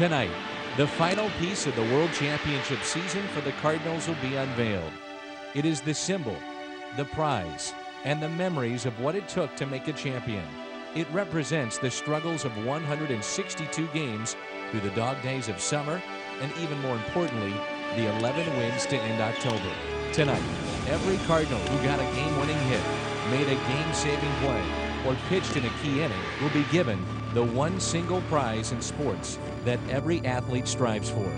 Tonight, the final piece of the World Championship season for the Cardinals will be unveiled. It is the symbol, the prize, and the memories of what it took to make a champion. It represents the struggles of 162 games through the dog days of summer, and even more importantly, the 11 wins to end October. Tonight, every Cardinal who got a game-winning hit, made a game-saving play, or pitched in a key inning will be given the one single prize in sports that every athlete strives for.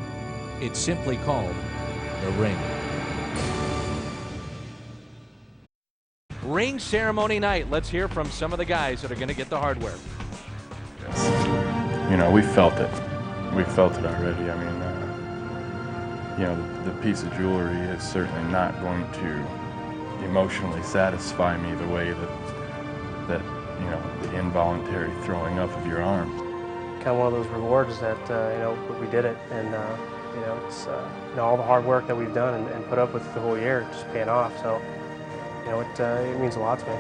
It's simply called the ring. Ring ceremony night. Let's hear from some of the guys that are going to get the hardware. Yes. You know, we felt it. We felt it already. I mean, you know, the piece of jewelry is certainly not going to emotionally satisfy me the way that you know, the involuntary throwing up of your arm. Kind of one of those rewards that you know, we did it, and you know, it's you know, all the hard work that we've done and put up with the whole year just paying off. So you know, it means a lot to me.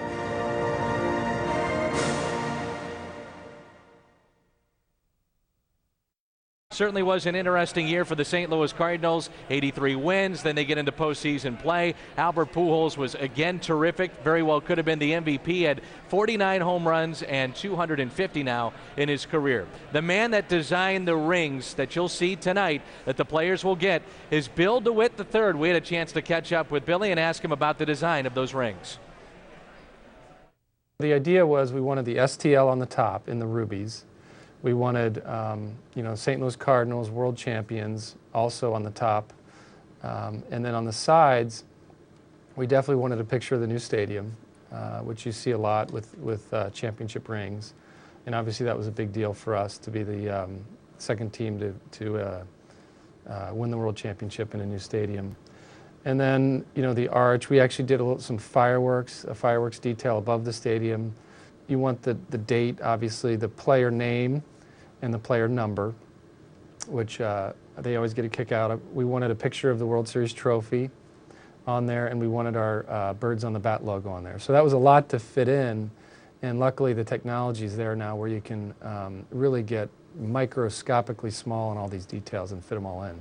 Certainly was an interesting year for the St. Louis Cardinals. 83 wins, then they get into postseason play. Albert Pujols was again terrific. Very well could have been the MVP. Had 49 home runs and 250 now in his career. The man that designed the rings that you'll see tonight that the players will get is Bill DeWitt III. We had a chance to catch up with Billy and ask him about the design of those rings. The idea was we wanted the STL on the top in the rubies. We wanted, you know, St. Louis Cardinals, world champions, also on the top. And then on the sides, we definitely wanted a picture of the new stadium, which you see a lot with championship rings. And obviously that was a big deal for us to be the second team to win the world championship in a new stadium. And then, you know, the arch, we actually did some fireworks, a fireworks detail above the stadium. You want the date, obviously, the player name, and the player number, which they always get a kick out of. We wanted a picture of the World Series trophy on there, and we wanted our Birds on the Bat logo on there. So that was a lot to fit in, and luckily the technology is there now where you can really get microscopically small in all these details and fit them all in.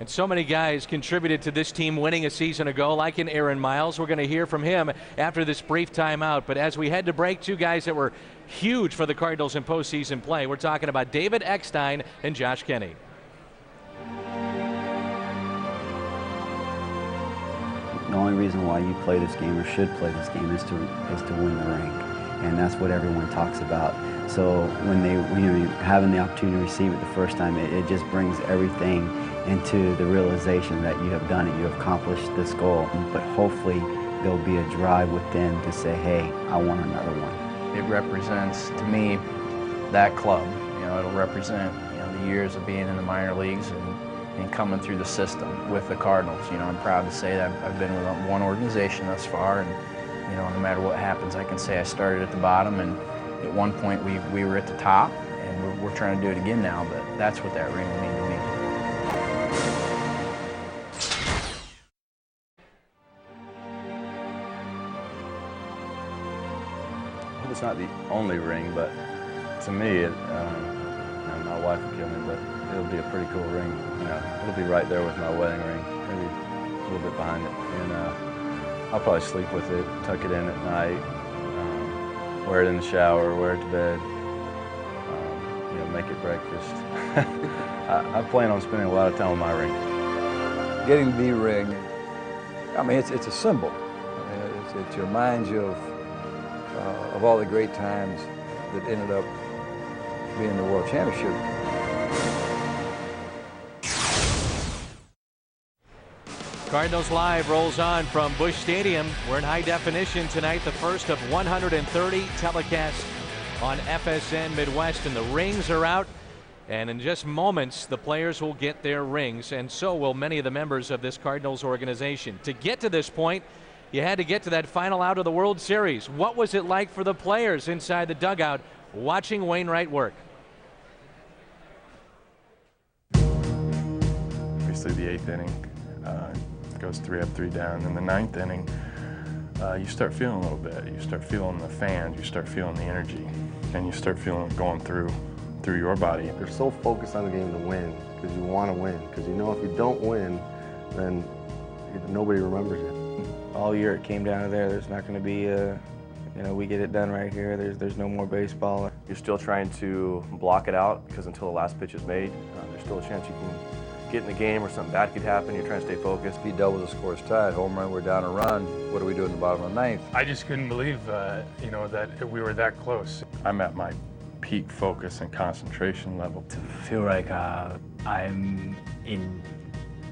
And so many guys contributed to this team winning a season ago, like in Aaron Miles. We're going to hear from him after this brief timeout. But as we head to break, two guys that were huge for the Cardinals in postseason play. We're talking about David Eckstein and Josh Kenny. The only reason why you play this game or should play this game is to win the ring. And that's what everyone talks about. So when you're having the opportunity to receive it the first time, it just brings everything into the realization that you have done it, you have accomplished this goal. But hopefully there'll be a drive within to say, hey, I want another one. It represents, to me, that club. You know, it'll represent, you know, the years of being in the minor leagues and coming through the system with the Cardinals. You know, I'm proud to say that I've been with one organization thus far, and you know, no matter what happens, I can say I started at the bottom, and at one point we were at the top, and we're trying to do it again now, but that's what that ring will mean to me. It's not the only ring, but to me, and my wife will kill me, but it'll be a pretty cool ring. You know, it'll be right there with my wedding ring, maybe a little bit behind it, and I'll probably sleep with it, tuck it in at night, wear it in the shower, wear it to bed, you know, make it breakfast. I plan on spending a lot of time with my ring. Getting the ring, I mean, it's a symbol. I mean, it reminds you of all the great times that ended up being the World Championship. Cardinals Live rolls on from Busch Stadium. We're in high definition tonight, the first of 130 telecasts on FSN Midwest, and the rings are out. And in just moments, the players will get their rings, and so will many of the members of this Cardinals organization. To get to this point, you had to get to that final out of the World Series. What was it like for the players inside the dugout watching Wainwright work? Obviously the 8th inning goes 3 up, 3 down. In the 9th inning, you start feeling a little bit. You start feeling the fans, you start feeling the energy, and you start feeling it going through through your body. They're so focused on the game to win because you want to win, because you know if you don't win, then nobody remembers you. All year it came down to there. There's not going to be we get it done right here. There's no more baseball. You're still trying to block it out because until the last pitch is made, there's still a chance you can get in the game or something bad could happen. You're trying to stay focused. If he doubles the score's tied, home run, we're down a run. What do we do in the bottom of the ninth? I just couldn't believe, that we were that close. I'm at my peak focus and concentration level. To feel like I'm in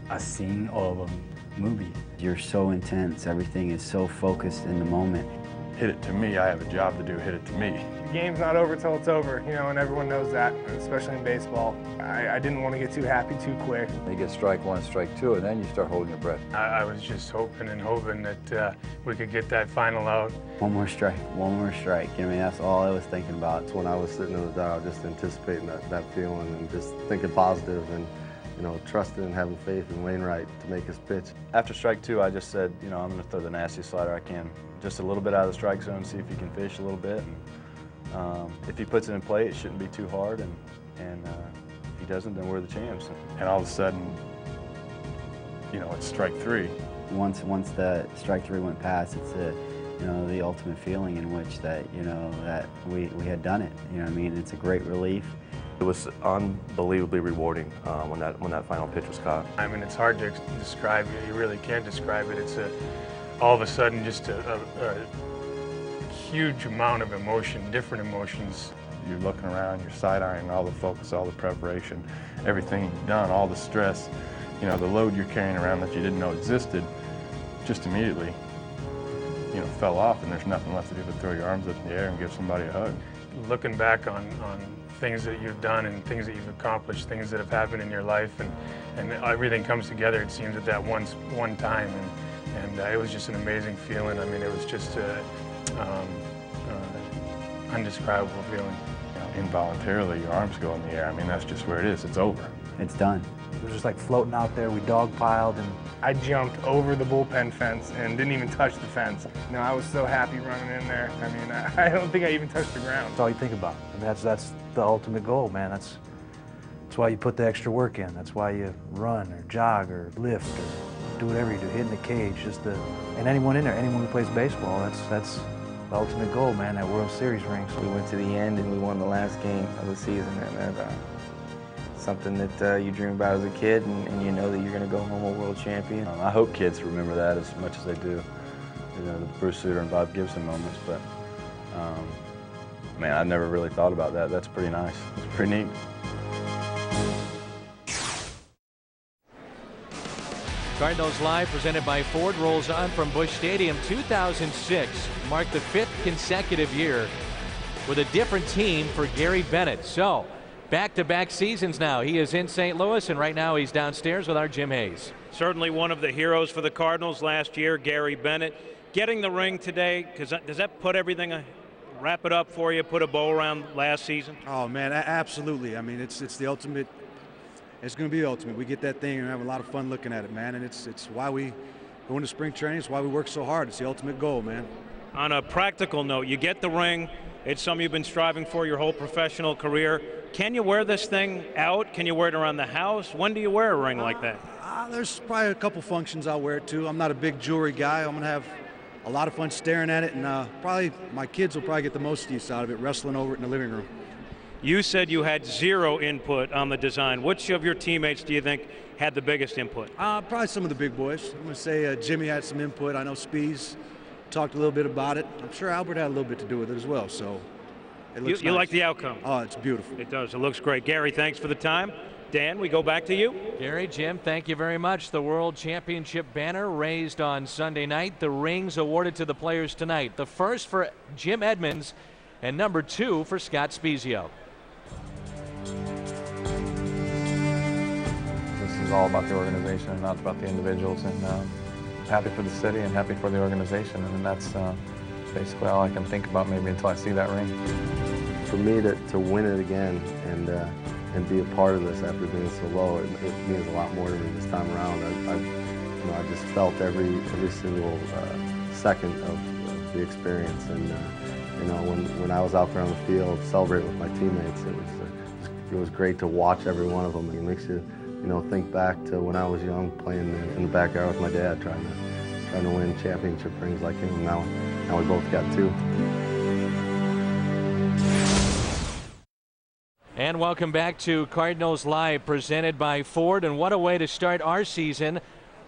a scene of a movie. You're so intense. Everything is so focused in the moment. Hit it to me. I have a job to do. Hit it to me. The game's not over till it's over, and everyone knows that, especially in baseball. I didn't want to get too happy too quick. You get strike one, strike two, and then you start holding your breath. I was just hoping that we could get that final out. One more strike, one more strike. That's all I was thinking about. When I was sitting in the dugout, just anticipating that feeling and just thinking positive and trusting and having faith in Wainwright to make his pitch. After strike two, I just said, I'm going to throw the nastiest slider I can. Just a little bit out of the strike zone, see if he can fish a little bit. And, if he puts it in play, it shouldn't be too hard. And if he doesn't, then we're the champs. And all of a sudden, it's strike three. Once the strike three went past, it's the ultimate feeling in which that we had done it. It's a great relief. It was unbelievably rewarding when that final pitch was caught. It's hard to describe. You really can't describe it. It's all of a sudden just a huge amount of emotion, different emotions. You're looking around, you're side-eyeing all the focus, all the preparation, everything you've done, all the stress, the load you're carrying around that you didn't know existed, just immediately, fell off, and there's nothing left to do but throw your arms up in the air and give somebody a hug. Looking back on things that you've done and things that you've accomplished, things that have happened in your life, and everything comes together, it seems, at that one time. And it was just an amazing feeling. It was just undescribable feeling. Involuntarily, your arms go in the air. That's just where it is. It's over. It's done. It was just like floating out there. We dogpiled, and I jumped over the bullpen fence and didn't even touch the fence. I was so happy running in there. I don't think I even touched the ground. that's all you think about. That's the ultimate goal, man. That's why you put the extra work in. That's why you run or jog or lift or do whatever you do, hitting the cage. And anyone in there, anyone who plays baseball, that's the ultimate goal, man, that World Series ring. So We went to the end and we won the last game of the season, and something that you dream about as a kid, and you know that you're going to go home a world champion. I hope kids remember that as much as they do, the Bruce Sutter and Bob Gibson moments. But, man, I never really thought about that. That's pretty nice. It's pretty neat. Cardinals Live, presented by Ford, rolls on from Busch Stadium. 2006 marked the 5th consecutive year with a different team for Gary Bennett. So, back-to-back seasons now. He is in St. Louis, and right now he's downstairs with our Jim Hayes. Certainly one of the heroes for the Cardinals last year, Gary Bennett. Getting the ring today, does that put everything, wrap it up for you, put a bow around last season? Oh, man, absolutely. It's the ultimate. It's going to be the ultimate. We get that thing and have a lot of fun looking at it, man. And it's why we go into spring training. It's why we work so hard. It's the ultimate goal, man. On a practical note, you get the ring. It's something you've been striving for your whole professional career. Can you wear this thing out? Can you wear it around the house? When do you wear a ring like that? There's probably a couple functions I'll wear it to. I'm not a big jewelry guy. I'm going to have a lot of fun staring at it, and probably my kids will probably get the most use out of it, wrestling over it in the living room. You said you had zero input on the design. Which of your teammates do you think had the biggest input? Probably some of the big boys. I'm going to say Jimmy had some input. I know Spees talked a little bit about it. I'm sure Albert had a little bit to do with it as well. So it looks you nice. like the outcome? Oh, it's beautiful. It does. It looks great. Gary, thanks for the time. Dan, we go back to you. Gary, Jim, thank you very much. The World Championship banner raised on Sunday night. The rings awarded to the players tonight. The first for Jim Edmonds and number 2 for Scott Spiezio. This is all about the organization and not about the individuals. And happy for the city and happy for the organization. And that's basically all I can think about maybe until I see that ring. For me to win it again and be a part of this after being so low, it means a lot more to me this time around. I just felt every single second of the experience. And when I was out there on the field celebrating with my teammates, it was it was great to watch every one of them. It makes you, you know, think back to when I was young, playing in the backyard with my dad, trying to win championship rings like him. Now we both got 2. And welcome back to Cardinals Live, presented by Ford. And what a way to start our season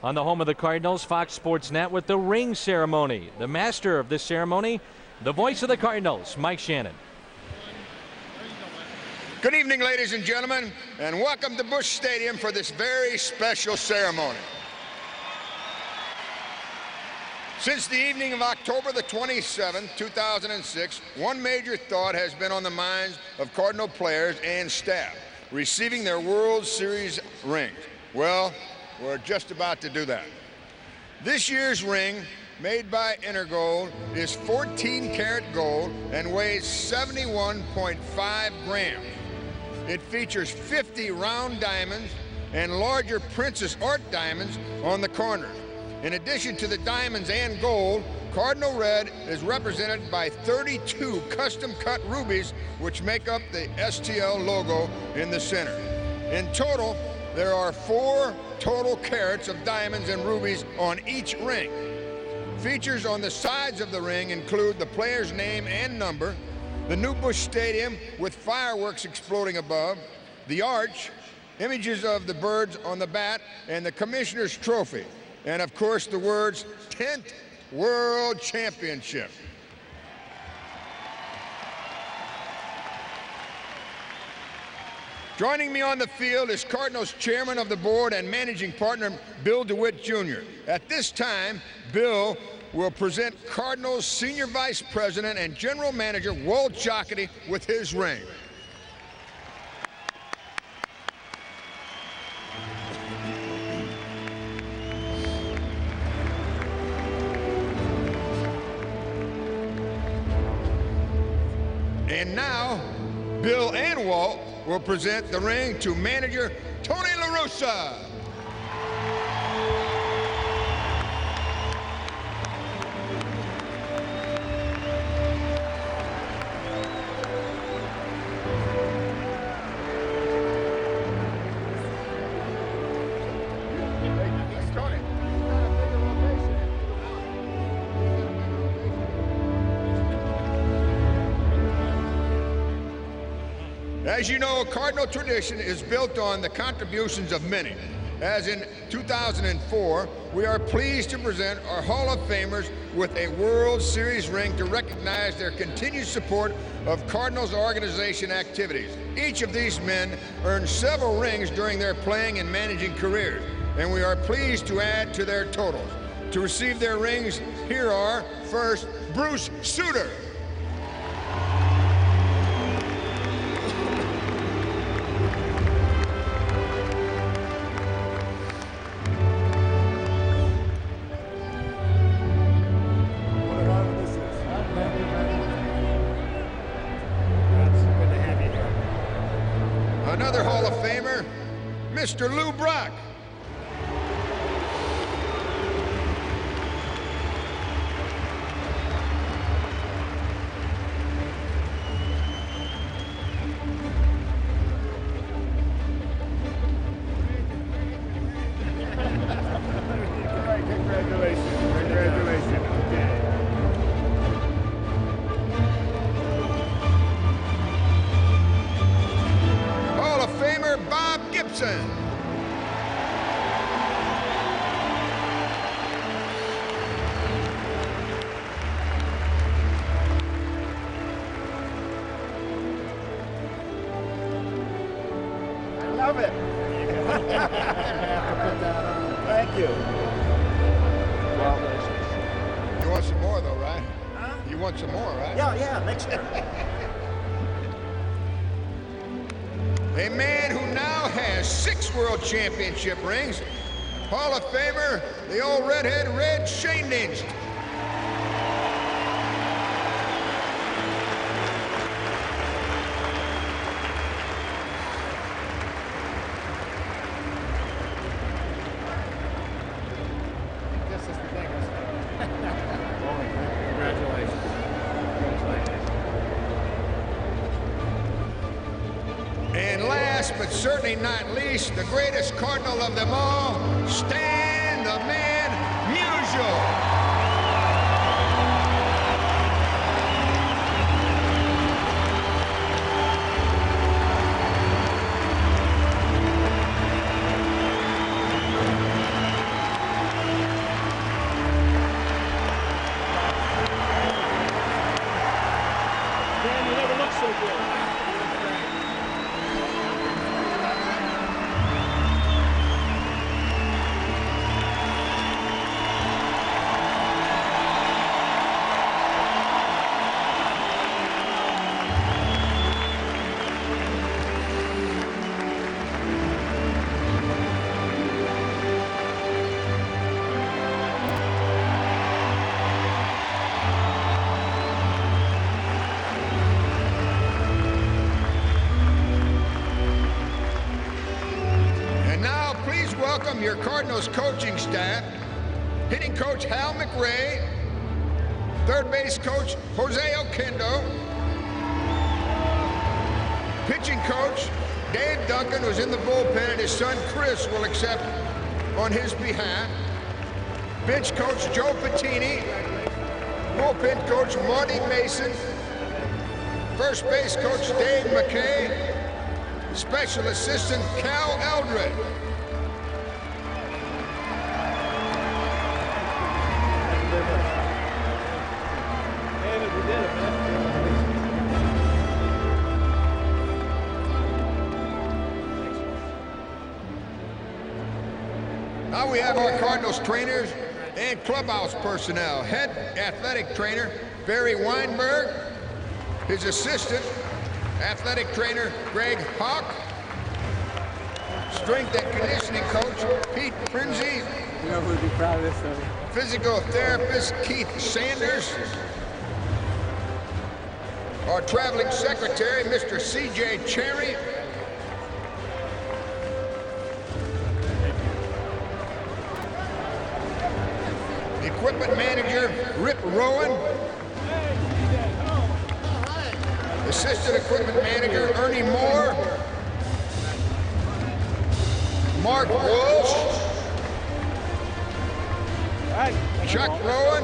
on the home of the Cardinals, Fox Sports Net, with the ring ceremony. The master of this ceremony, the voice of the Cardinals, Mike Shannon. Good evening, ladies and gentlemen, and welcome to Busch Stadium for this very special ceremony. Since the evening of October the 27th, 2006, one major thought has been on the minds of Cardinal players and staff: receiving their World Series rings. Well, we're just about to do that. This year's ring, made by Intergold, is 14-karat gold and weighs 71.5 grams. It features 50 round diamonds and larger Princess Art diamonds on the corners. In addition to the diamonds and gold, Cardinal Red is represented by 32 custom-cut rubies, which make up the STL logo in the center. In total, there are 4 total carats of diamonds and rubies on each ring. Features on the sides of the ring include the player's name and number, the new Busch Stadium with fireworks exploding above, the arch, images of the birds on the bat, and the commissioner's trophy. And of course, the words 10th World Championship. Joining me on the field is Cardinals Chairman of the Board and Managing Partner, Bill DeWitt Jr. At this time, Bill will present Cardinals Senior Vice President and General Manager Walt Jocketty with his ring. And now, Bill and Walt will present the ring to manager Tony La Russa. As you know, Cardinal tradition is built on the contributions of many. As in 2004, we are pleased to present our Hall of Famers with a World Series ring to recognize their continued support of Cardinals organization activities. Each of these men earned several rings during their playing and managing careers, and we are pleased to add to their totals. To receive their rings, here are, first, Bruce Sutter. Another Hall of Famer, Mr. Lou Brock. Love it. Thank you. You want some more, though, right? Huh? You want some more, right? Yeah, next year. A man who now has 6 World Championship rings, Hall of Famer, the old redhead Red Schoendienst. And but certainly not least, the greatest Cardinal of them all, Stan the Man Musial. Welcome your Cardinals coaching staff, hitting coach Hal McRae, third base coach Jose Oquendo, pitching coach Dave Duncan, who's in the bullpen, and his son Chris will accept on his behalf, bench coach Joe Patini, bullpen coach Marty Mason, first base coach Dave McKay, special assistant Cal Eldred. Now we have our Cardinals trainers and clubhouse personnel. Head athletic trainer Barry Weinberg, his assistant athletic trainer Greg Hawk, strength and conditioning coach Pete Prinzi, You know who'd be proud of this though? physical therapist Keith Sanders, our traveling secretary Mr. C.J. Cherry, equipment manager Rip Rowan, assistant equipment manager Ernie Moore, Mark Walsh, Chuck Rowan,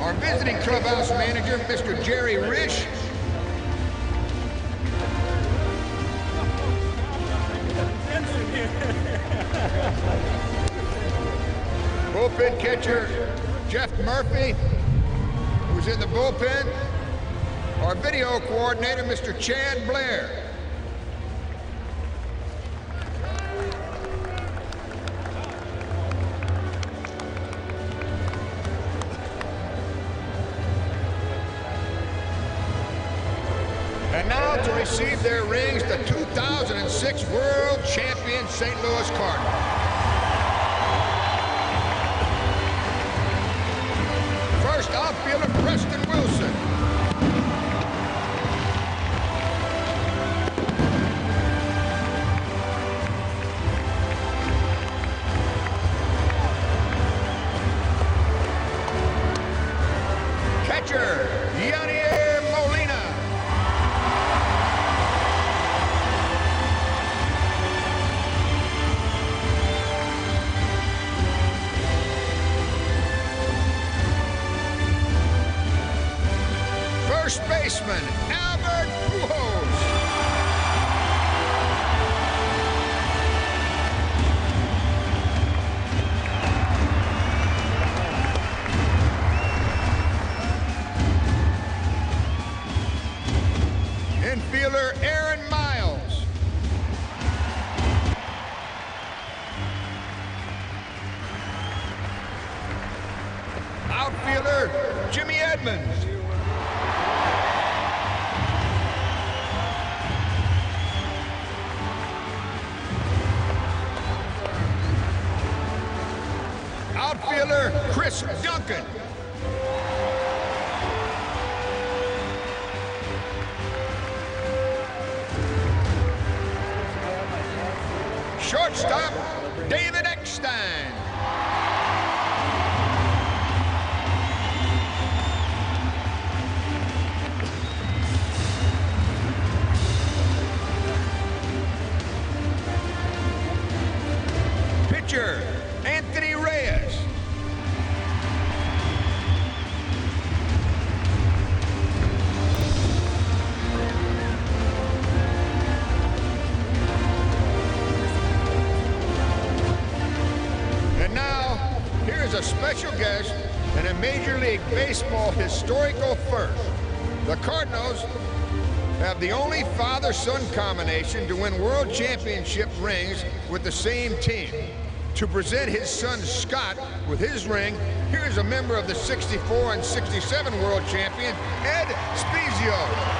our visiting clubhouse manager Mr. Jerry Risch, bullpen catcher Jeff Murphy, who's in the bullpen, our video coordinator Mr. Chad Blair. And now to receive their rings, the 2006 World Champion St. Louis Cardinals. First outfielder Preston Wilson. Catcher Yanier Molina. First baseman Albert Pujols. Infielder Aaron Miles. Outfielder Jimmy Edmonds. Outfielder Chris Duncan. Shortstop David Eckstein. baseball historical first. The Cardinals have the only father-son combination to win world championship rings with the same team. To present his son Scott with his ring, here's a member of the '64 and '67 world champion, Ed Spezio.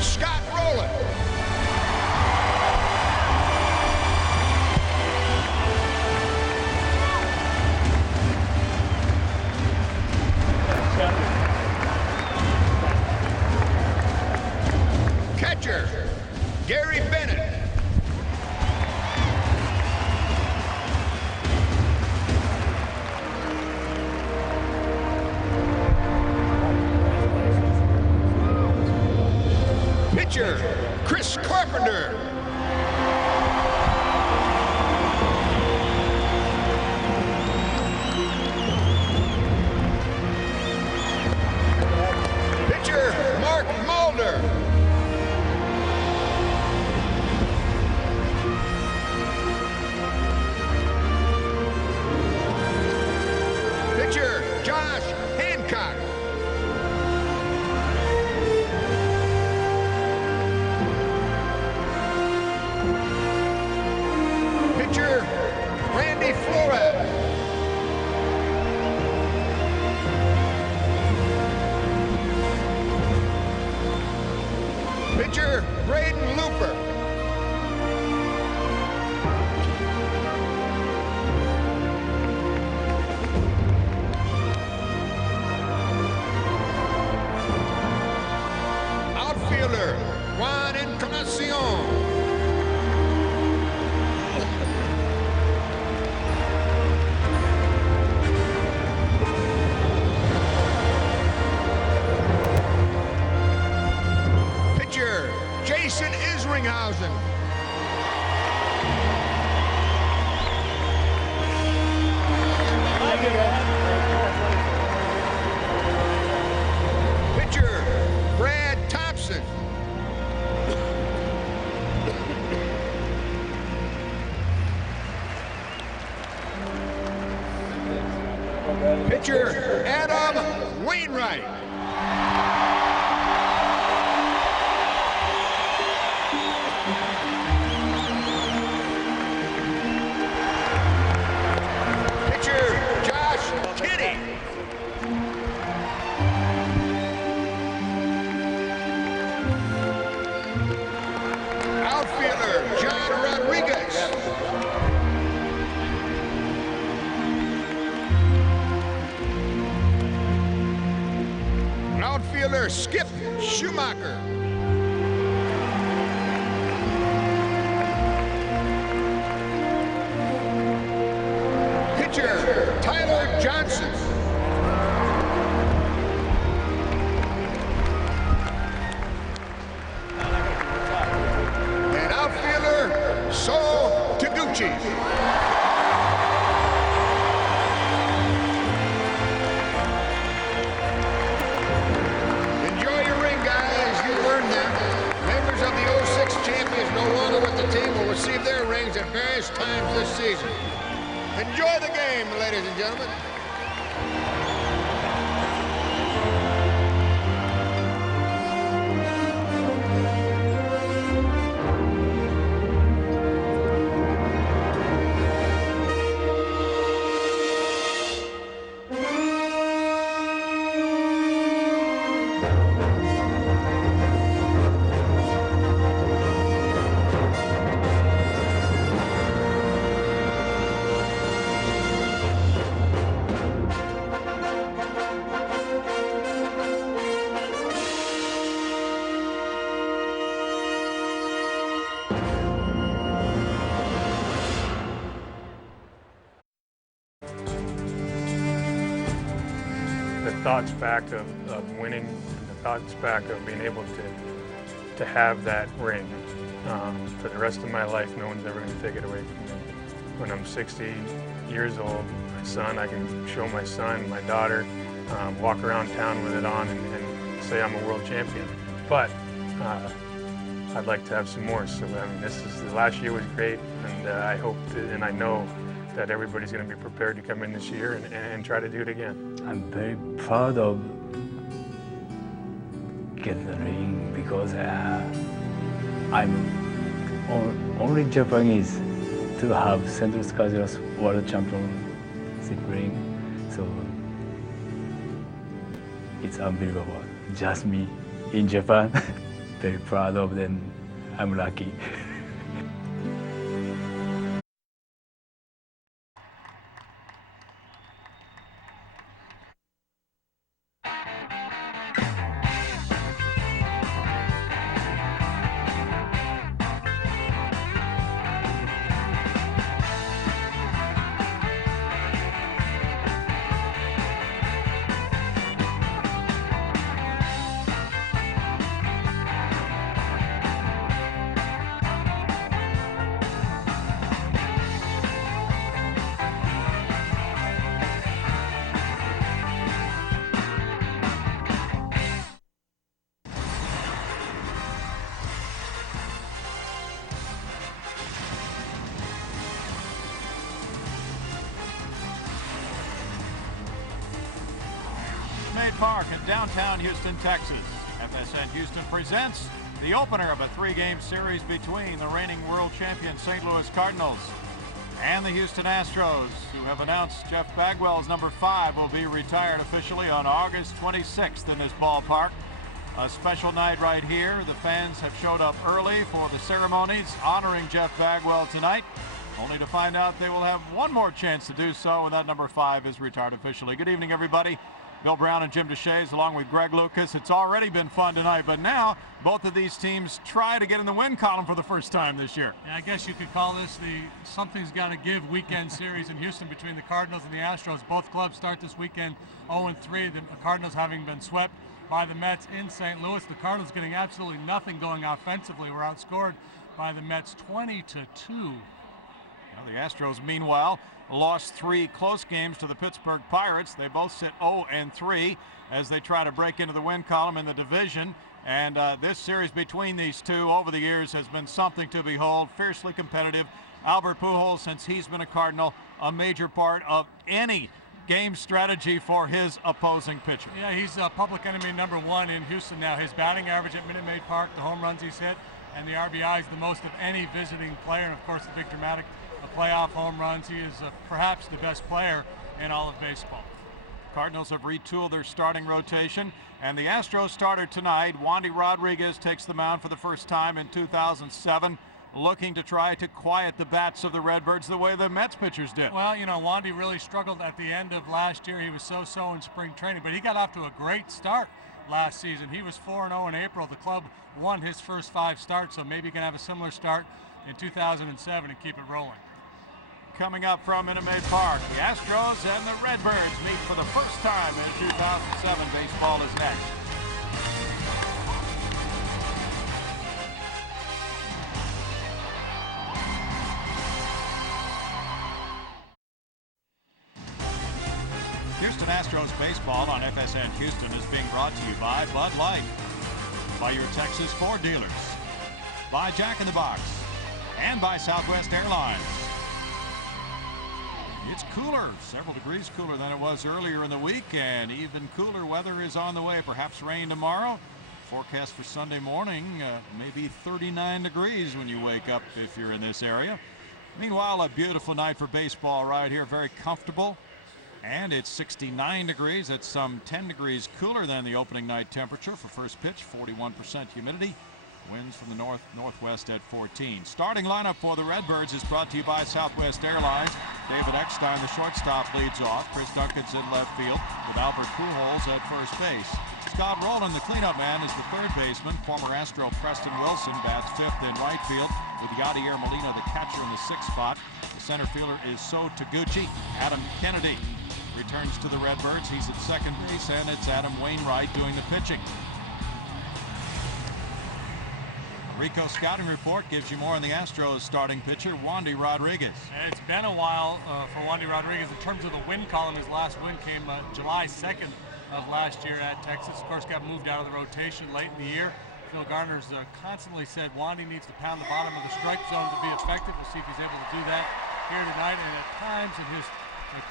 Scott Rowland. Catcher, Gary Bennett. Pitcher, Chris Carpenter. Pitcher, Mark Mulder. Pitcher, Josh Hancock. Pitcher, Randy Flores. Pitcher, Braden Looper. Outfielder, Juan Encarnacion. Pitcher, Jason Isringhausen. Pitcher, Brad Thompson. Pitcher, Adam Wainwright. Pitcher, Josh Kinney. Outfielder, John Rodriguez. Outfielder, Skip Schumacher. Pitcher, Tyler Johnson. And outfielder, Saul Taguchi. Enjoy your ring, guys. You earned them. Members of the '06 champions no longer with the team will receive their rings at various times this season. Enjoy the game, ladies and gentlemen. thoughts back of winning, and the thoughts back of being able to have that ring for the rest of my life. No one's ever going to take it away from me. When I'm 60 years old, my son, I can show my son, my daughter, walk around town with it on and say I'm a world champion. But I'd like to have some more. So I mean, the last year was great, and I hope and I know that everybody's going to be prepared to come in this year and try to do it again. I'm very proud of getting the ring because I'm only Japanese to have St. Louis Cardinals World Championship ring. So it's unbelievable. Just me in Japan. Very proud of them. I'm lucky. Park in downtown Houston, Texas. FSN Houston presents the opener of a three-game series between the reigning world champion St. Louis Cardinals and the Houston Astros, who have announced Jeff Bagwell's number 5 will be retired officially on August 26th in this ballpark. A special night right here. The fans have showed up early for the ceremonies honoring Jeff Bagwell tonight, only to find out they will have one more chance to do so when that number 5 is retired officially. Good evening, everybody. Bill Brown and Jim Deshaies along with Greg Lucas. It's already been fun tonight, but now both of these teams try to get in the win column for the first time this year. Yeah, I guess you could call this the something's got to give weekend series in Houston between the Cardinals and the Astros. Both clubs start this weekend 0-3. The Cardinals having been swept by the Mets in St. Louis. The Cardinals getting absolutely nothing going offensively. Were outscored by the Mets 20-2. Well, the Astros, meanwhile, lost 3 close games to the Pittsburgh Pirates. They both sit 0-3 as they try to break into the win column in the division. And this series between these two over the years has been something to behold, fiercely competitive. Albert Pujols, since he's been a Cardinal, a major part of any game strategy for his opposing pitcher. Yeah, he's public enemy number 1 in Houston now. His batting average at Minute Maid Park, the home runs he's hit, and the RBIs the most of any visiting player. And of course, the big dramatic playoff home runs. He is perhaps the best player in all of baseball. Cardinals have retooled their starting rotation, and the Astros starter tonight, Wandy Rodriguez, takes the mound for the first time in 2007, looking to try to quiet the bats of the Redbirds the way the Mets pitchers did. Well, you know, Wandy really struggled at the end of last year. He was so-so in spring training, but he got off to a great start last season. He was 4-0 in April. The club won his first 5 starts, so maybe he can have a similar start in 2007 and keep it rolling. Coming up from Minute Maid Park, the Astros and the Redbirds meet for the first time in 2007. Baseball is next. Houston Astros baseball on FSN Houston is being brought to you by Bud Light, by your Texas Ford dealers, by Jack in the Box, and by Southwest Airlines. It's cooler, several degrees cooler than it was earlier in the week, and even cooler weather is on the way. Perhaps rain tomorrow. Forecast for Sunday morning, maybe 39 degrees when you wake up if you're in this area. Meanwhile, a beautiful night for baseball right here, very comfortable. And it's 69 degrees. That's some 10 degrees cooler than the opening night temperature for first pitch, 41% humidity. Winds from the northwest at 14. Starting lineup for the Redbirds is brought to you by Southwest Airlines. David Eckstein, the shortstop, leads off. Chris Duncan's in left field with Albert Pujols at first base. Scott Rowland, the cleanup man, is the third baseman. Former Astro Preston Wilson bats 5th in right field with Yadier Molina, the catcher, in the 6th spot. The center fielder is So Taguchi. Adam Kennedy returns to the Redbirds. He's at second base, and it's Adam Wainwright doing the pitching. Rico scouting report gives you more on the Astros starting pitcher, Wandy Rodriguez. It's been a while for Wandy Rodriguez in terms of the win column. His last win came July 2nd of last year at Texas. Of course, got moved out of the rotation late in the year. Phil Garner's constantly said Wandy needs to pound the bottom of the strike zone to be effective. We'll see if he's able to do that here tonight. And at times in his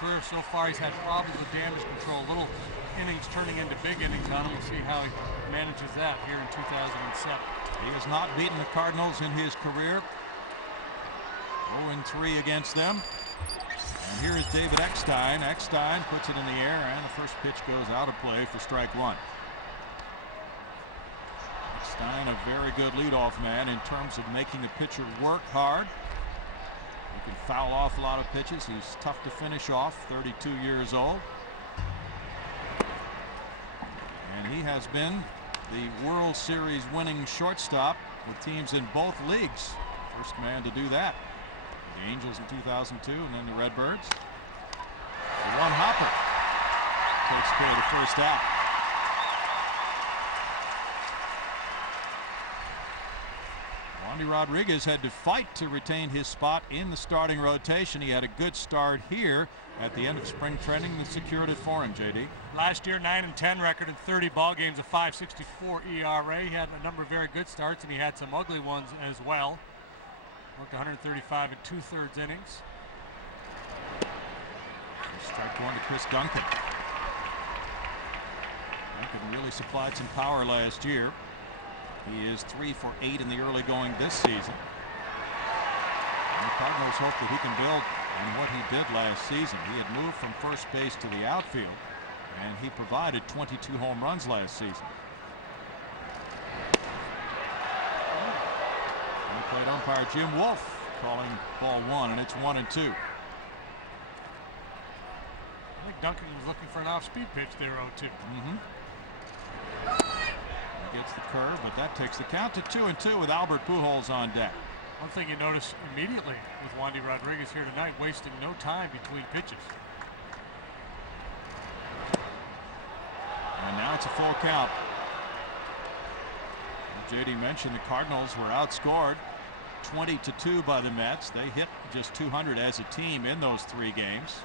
career so far, he's had problems with damage control. Little innings turning into big innings on him. We'll see how he manages that here in 2007. He has not beaten the Cardinals in his career. 0-3 against them. And here is David Eckstein. Eckstein puts it in the air, and the first pitch goes out of play for strike one. Eckstein, a very good leadoff man in terms of making the pitcher work hard. He can foul off a lot of pitches. He's tough to finish off, 32 years old. And he has been the World Series winning shortstop with teams in both leagues. First man to do that. The Angels in 2002 and then the Redbirds. The one hopper takes care of the first out. Wandy Rodriguez had to fight to retain his spot in the starting rotation. He had a good start here at the end of spring training that secured it for him, JD. Last year, 9-10 record in 30 ball games, a 5.64 ERA. He had a number of very good starts, and he had some ugly ones as well. Worked 135 and 2/3 innings. Strike one to Chris Duncan. Duncan really supplied some power last year. He is 3 for 8 in the early going this season. And the Cardinals hope that he can build on what he did last season. He had moved from first base to the outfield, and he provided 22 home runs last season. And plate umpire Jim Wolf calling ball one, and it's 1-2. I think Duncan was looking for an off-speed pitch there, 0-2. He gets the curve, but that takes the count to 2-2 with Albert Pujols on deck. One thing you notice immediately with Wandy Rodriguez here tonight, wasting no time between pitches. And now it's a full count. JD mentioned the Cardinals were outscored 20-2 by the Mets. They hit just 200 as a team in those 3 games.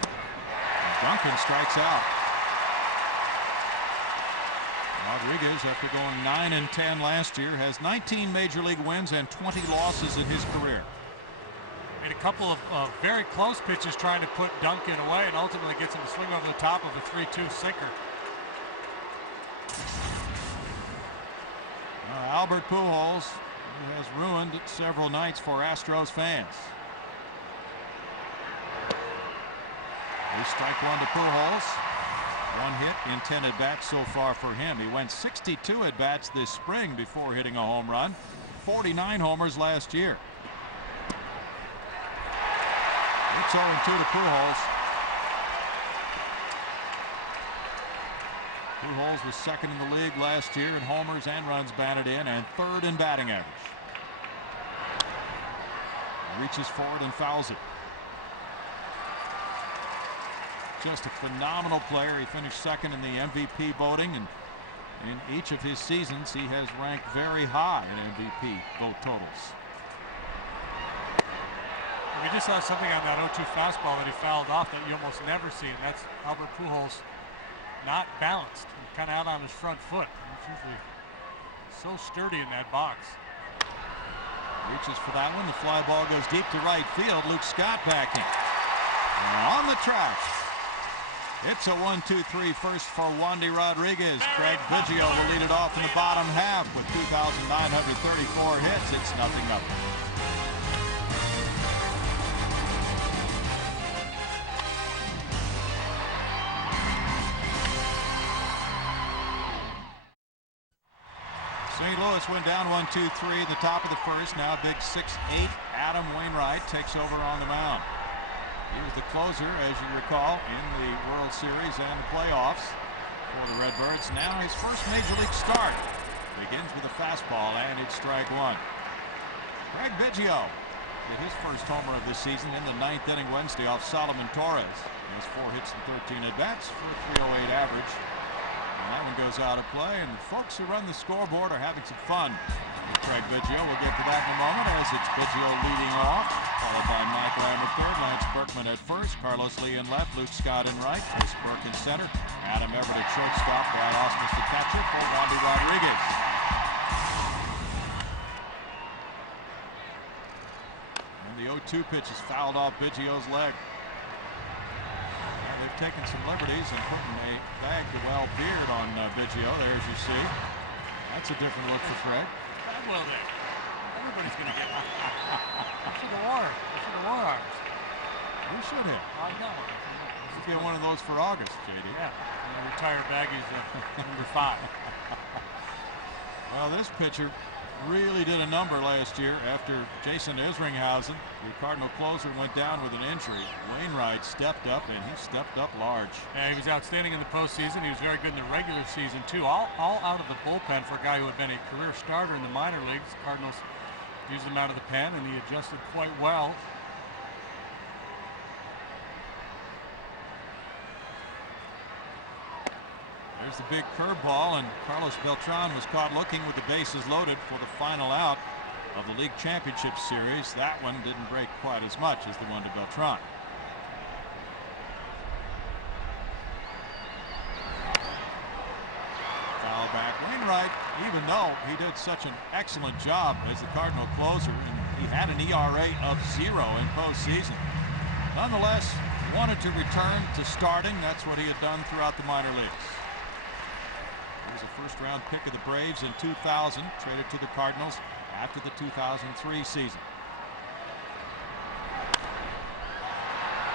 And Duncan strikes out. Rodriguez, after going 9-10 last year, has 19 major league wins and 20 losses in his career. Made a couple of very close pitches trying to put Duncan away, and ultimately gets him to swing over the top of a 3-2 sinker. Albert Pujols has ruined several nights for Astros fans. Strike one to Pujols. 1 hit in 10 at-bats so far for him. He went 62 at-bats this spring before hitting a home run. 49 homers last year. It's 0-2 to Pujols. Pujols was second in the league last year in homers and runs batted in, and third in batting average. Reaches forward and fouls it. Just a phenomenal player. He finished second in the MVP voting, and in each of his seasons he has ranked very high in MVP vote totals. We just saw something on that 0-2 fastball that he fouled off that you almost never see, and that's Albert Pujols not balanced, kind of out on his front foot. He's usually so sturdy in that box. Reaches for that one. The fly ball goes deep to right field. Luke Scott backing. And on the track. It's a 1-2-3 first for Wandy Rodriguez. Craig Biggio will lead it off in the bottom half with 2,934 hits. It's 0-0. St. Louis went down 1-2-3 at the top of the first. Now a big 6-8. Adam Wainwright takes over on the mound. He was the closer, as you recall, in the World Series and the playoffs for the Redbirds. Now his first major league start begins with a fastball, and it's strike one. Craig Biggio hit his first homer of the season in the 9th inning Wednesday off Solomon Torres. He has 4 hits and 13 at-bats for a .308 average. And that one goes out of play, and folks who run the scoreboard are having some fun with Craig Biggio. We'll get to that in a moment as it's Biggio leading off, followed by Mike Lamb at third, Lance Berkman at first, Carlos Lee in left, Luke Scott in right, Chris Burke in center, Adam Everett at shortstop, Brad Ausmus the catcher for Wandy Rodriguez. And the 0-2 pitch is fouled off Biggio's leg. They've taken some liberties and putting a bag to well beard on Biggio there, as you see. That's a different look for Craig. Well, there. Everybody's going to get one. I should have worn ours. You should have. I know. You should get one of those for August, JD. Yeah. And retired baggies number 5. Well, this pitcher really did a number last year after Jason Isringhausen, the Cardinal closer, went down with an injury. Wainwright stepped up, and he stepped up large. Yeah, he was outstanding in the postseason. He was very good in the regular season, too. All out of the bullpen for a guy who had been a career starter in the minor leagues. The Cardinals used him out of the pen, and he adjusted quite well. There's the big curveball, and Carlos Beltran was caught looking with the bases loaded for the final out of the League Championship Series. That one didn't break quite as much as the one to Beltran. Foul back. Wainwright, even though he did such an excellent job as the Cardinal closer, and he had an ERA of 0 in postseason, nonetheless wanted to return to starting. That's what he had done throughout the minor leagues. He was a first-round pick of the Braves in 2000, traded to the Cardinals after the 2003 season.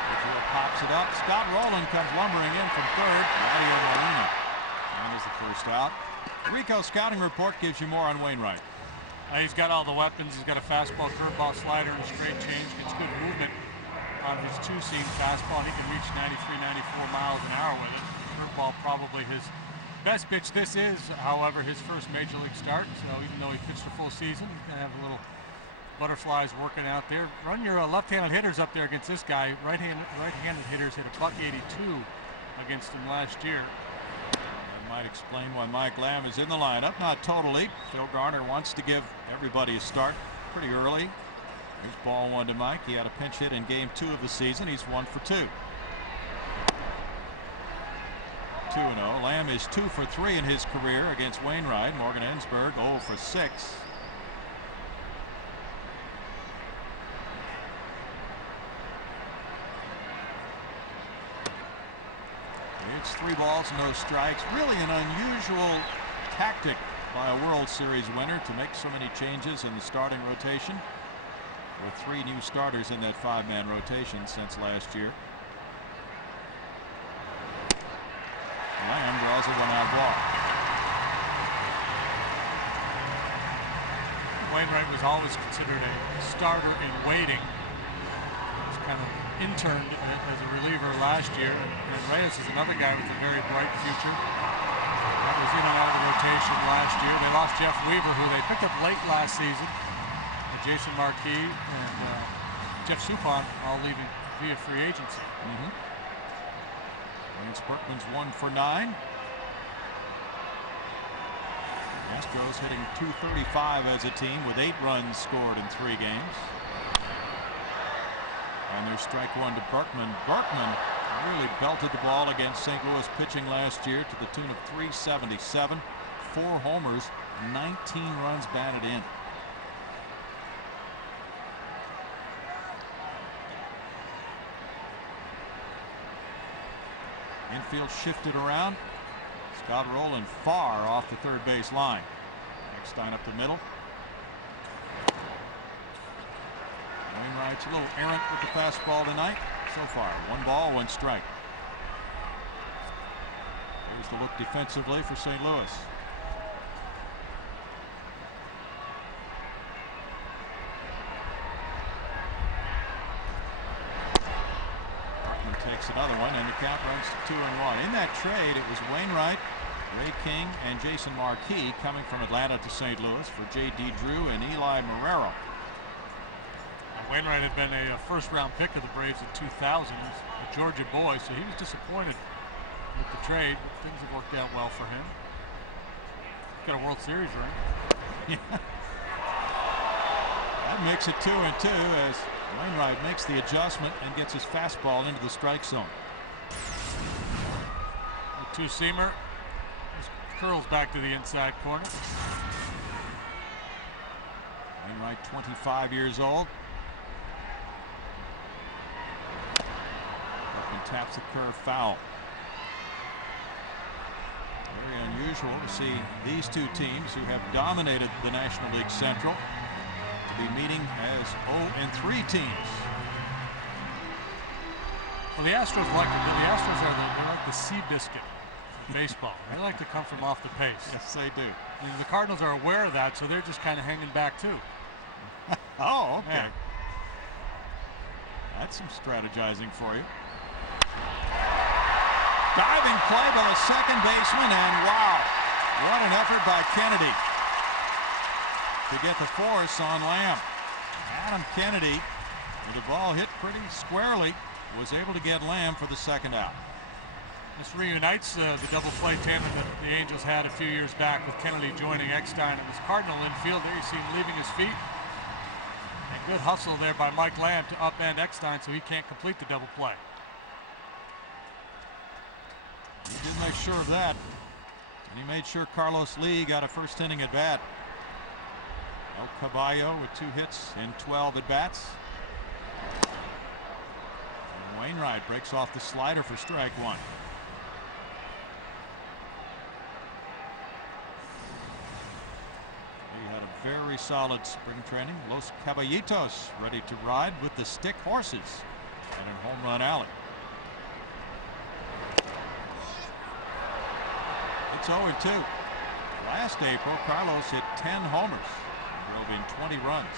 Biggio pops it up. Scott Rowland comes lumbering in from third. Radio Molina. And is the first out. Rico scouting report gives you more on Wainwright. He's got all the weapons. He's got a fastball, curveball, slider, and a straight change. Gets good movement on his 2-seam fastball. He can reach 93, 94 miles an hour with it. Curveball probably his best pitch. This is, however, his first major league start, so even though he pitched a full season, he's going to have a little butterflies working out there. Run your left-handed hitters up there against this guy. Right-handed hitters hit a .182 against him last year. That might explain why Mike Lamb is in the lineup. Not totally. Phil Garner wants to give everybody a start pretty early. Here's ball 1 to Mike. He had a pinch hit in game 2 of the season. He's 1 for 2. 2-0. Lamb is 2 for 3 in his career against Wainwright. Morgan Ensberg 0 for 6. It's 3 balls, no strikes. Really an unusual tactic by a World Series winner to make so many changes in the starting rotation, with 3 new starters in that 5-man rotation since last year. Lamb draws a 1-out walk. Wainwright was always considered a starter in waiting. He was kind of interned as a reliever last year. And Reyes is another guy with a very bright future. That was in and out of the rotation last year. They lost Jeff Weaver, who they picked up late last season. Jason Marquis and Jeff Suppan all leaving via free agency. Lance Berkman's 1 for 9. Astros hitting .235 as a team with 8 runs scored in 3 games. And there's strike 1 to Berkman. Berkman really belted the ball against St. Louis pitching last year to the tune of .377. 4 homers, 19 runs batted in. Infield shifted around. Scott Rowland far off the third base line. Eckstein up the middle. Wainwright's a little errant with the fastball tonight so far. 1 ball, 1 strike. Here's the look defensively for St. Louis. Takes another one, and the count runs to 2-1. In that trade, it was Wainwright, Ray King, and Jason Marquis coming from Atlanta to St. Louis for J.D. Drew and Eli Marrero. Wainwright had been a first-round pick of the Braves in 2000, a Georgia boy, so he was disappointed with the trade. But things have worked out well for him. Got a World Series ring. That makes it 2-2 as Wainwright makes the adjustment and gets his fastball into the strike zone. The two-seamer curls back to the inside corner. Wainwright, 25 years old. Up and taps the curve foul. Very unusual to see these two teams who have dominated the National League Central to be meeting as 0-3 teams. Well, the Astros are like the Seabiscuit of baseball. They like to come from off the pace. Yes, they do. I mean, the Cardinals are aware of that, so they're just kind of hanging back too. Oh, okay. Yeah. That's some strategizing for you. Diving play by the second baseman, and wow, what an effort by Kennedy to get the force on Lamb. Adam Kennedy, with the ball hit pretty squarely, was able to get Lamb for the second out. This reunites the double play tandem that the Angels had a few years back with Kennedy joining Eckstein. It was Cardinal infield there. You see him leaving his feet. And good hustle there by Mike Lamb to upend Eckstein so he can't complete the double play. He did make sure of that. And he made sure Carlos Lee got a first inning at bat. El Caballo with 2 hits in 12 at bats. And Wainwright breaks off the slider for strike 1. He had a very solid spring training. Los Caballitos ready to ride with the stick horses at a home run alley. It's 0-2. Last April, Carlos hit 10 homers and drove in 20 runs.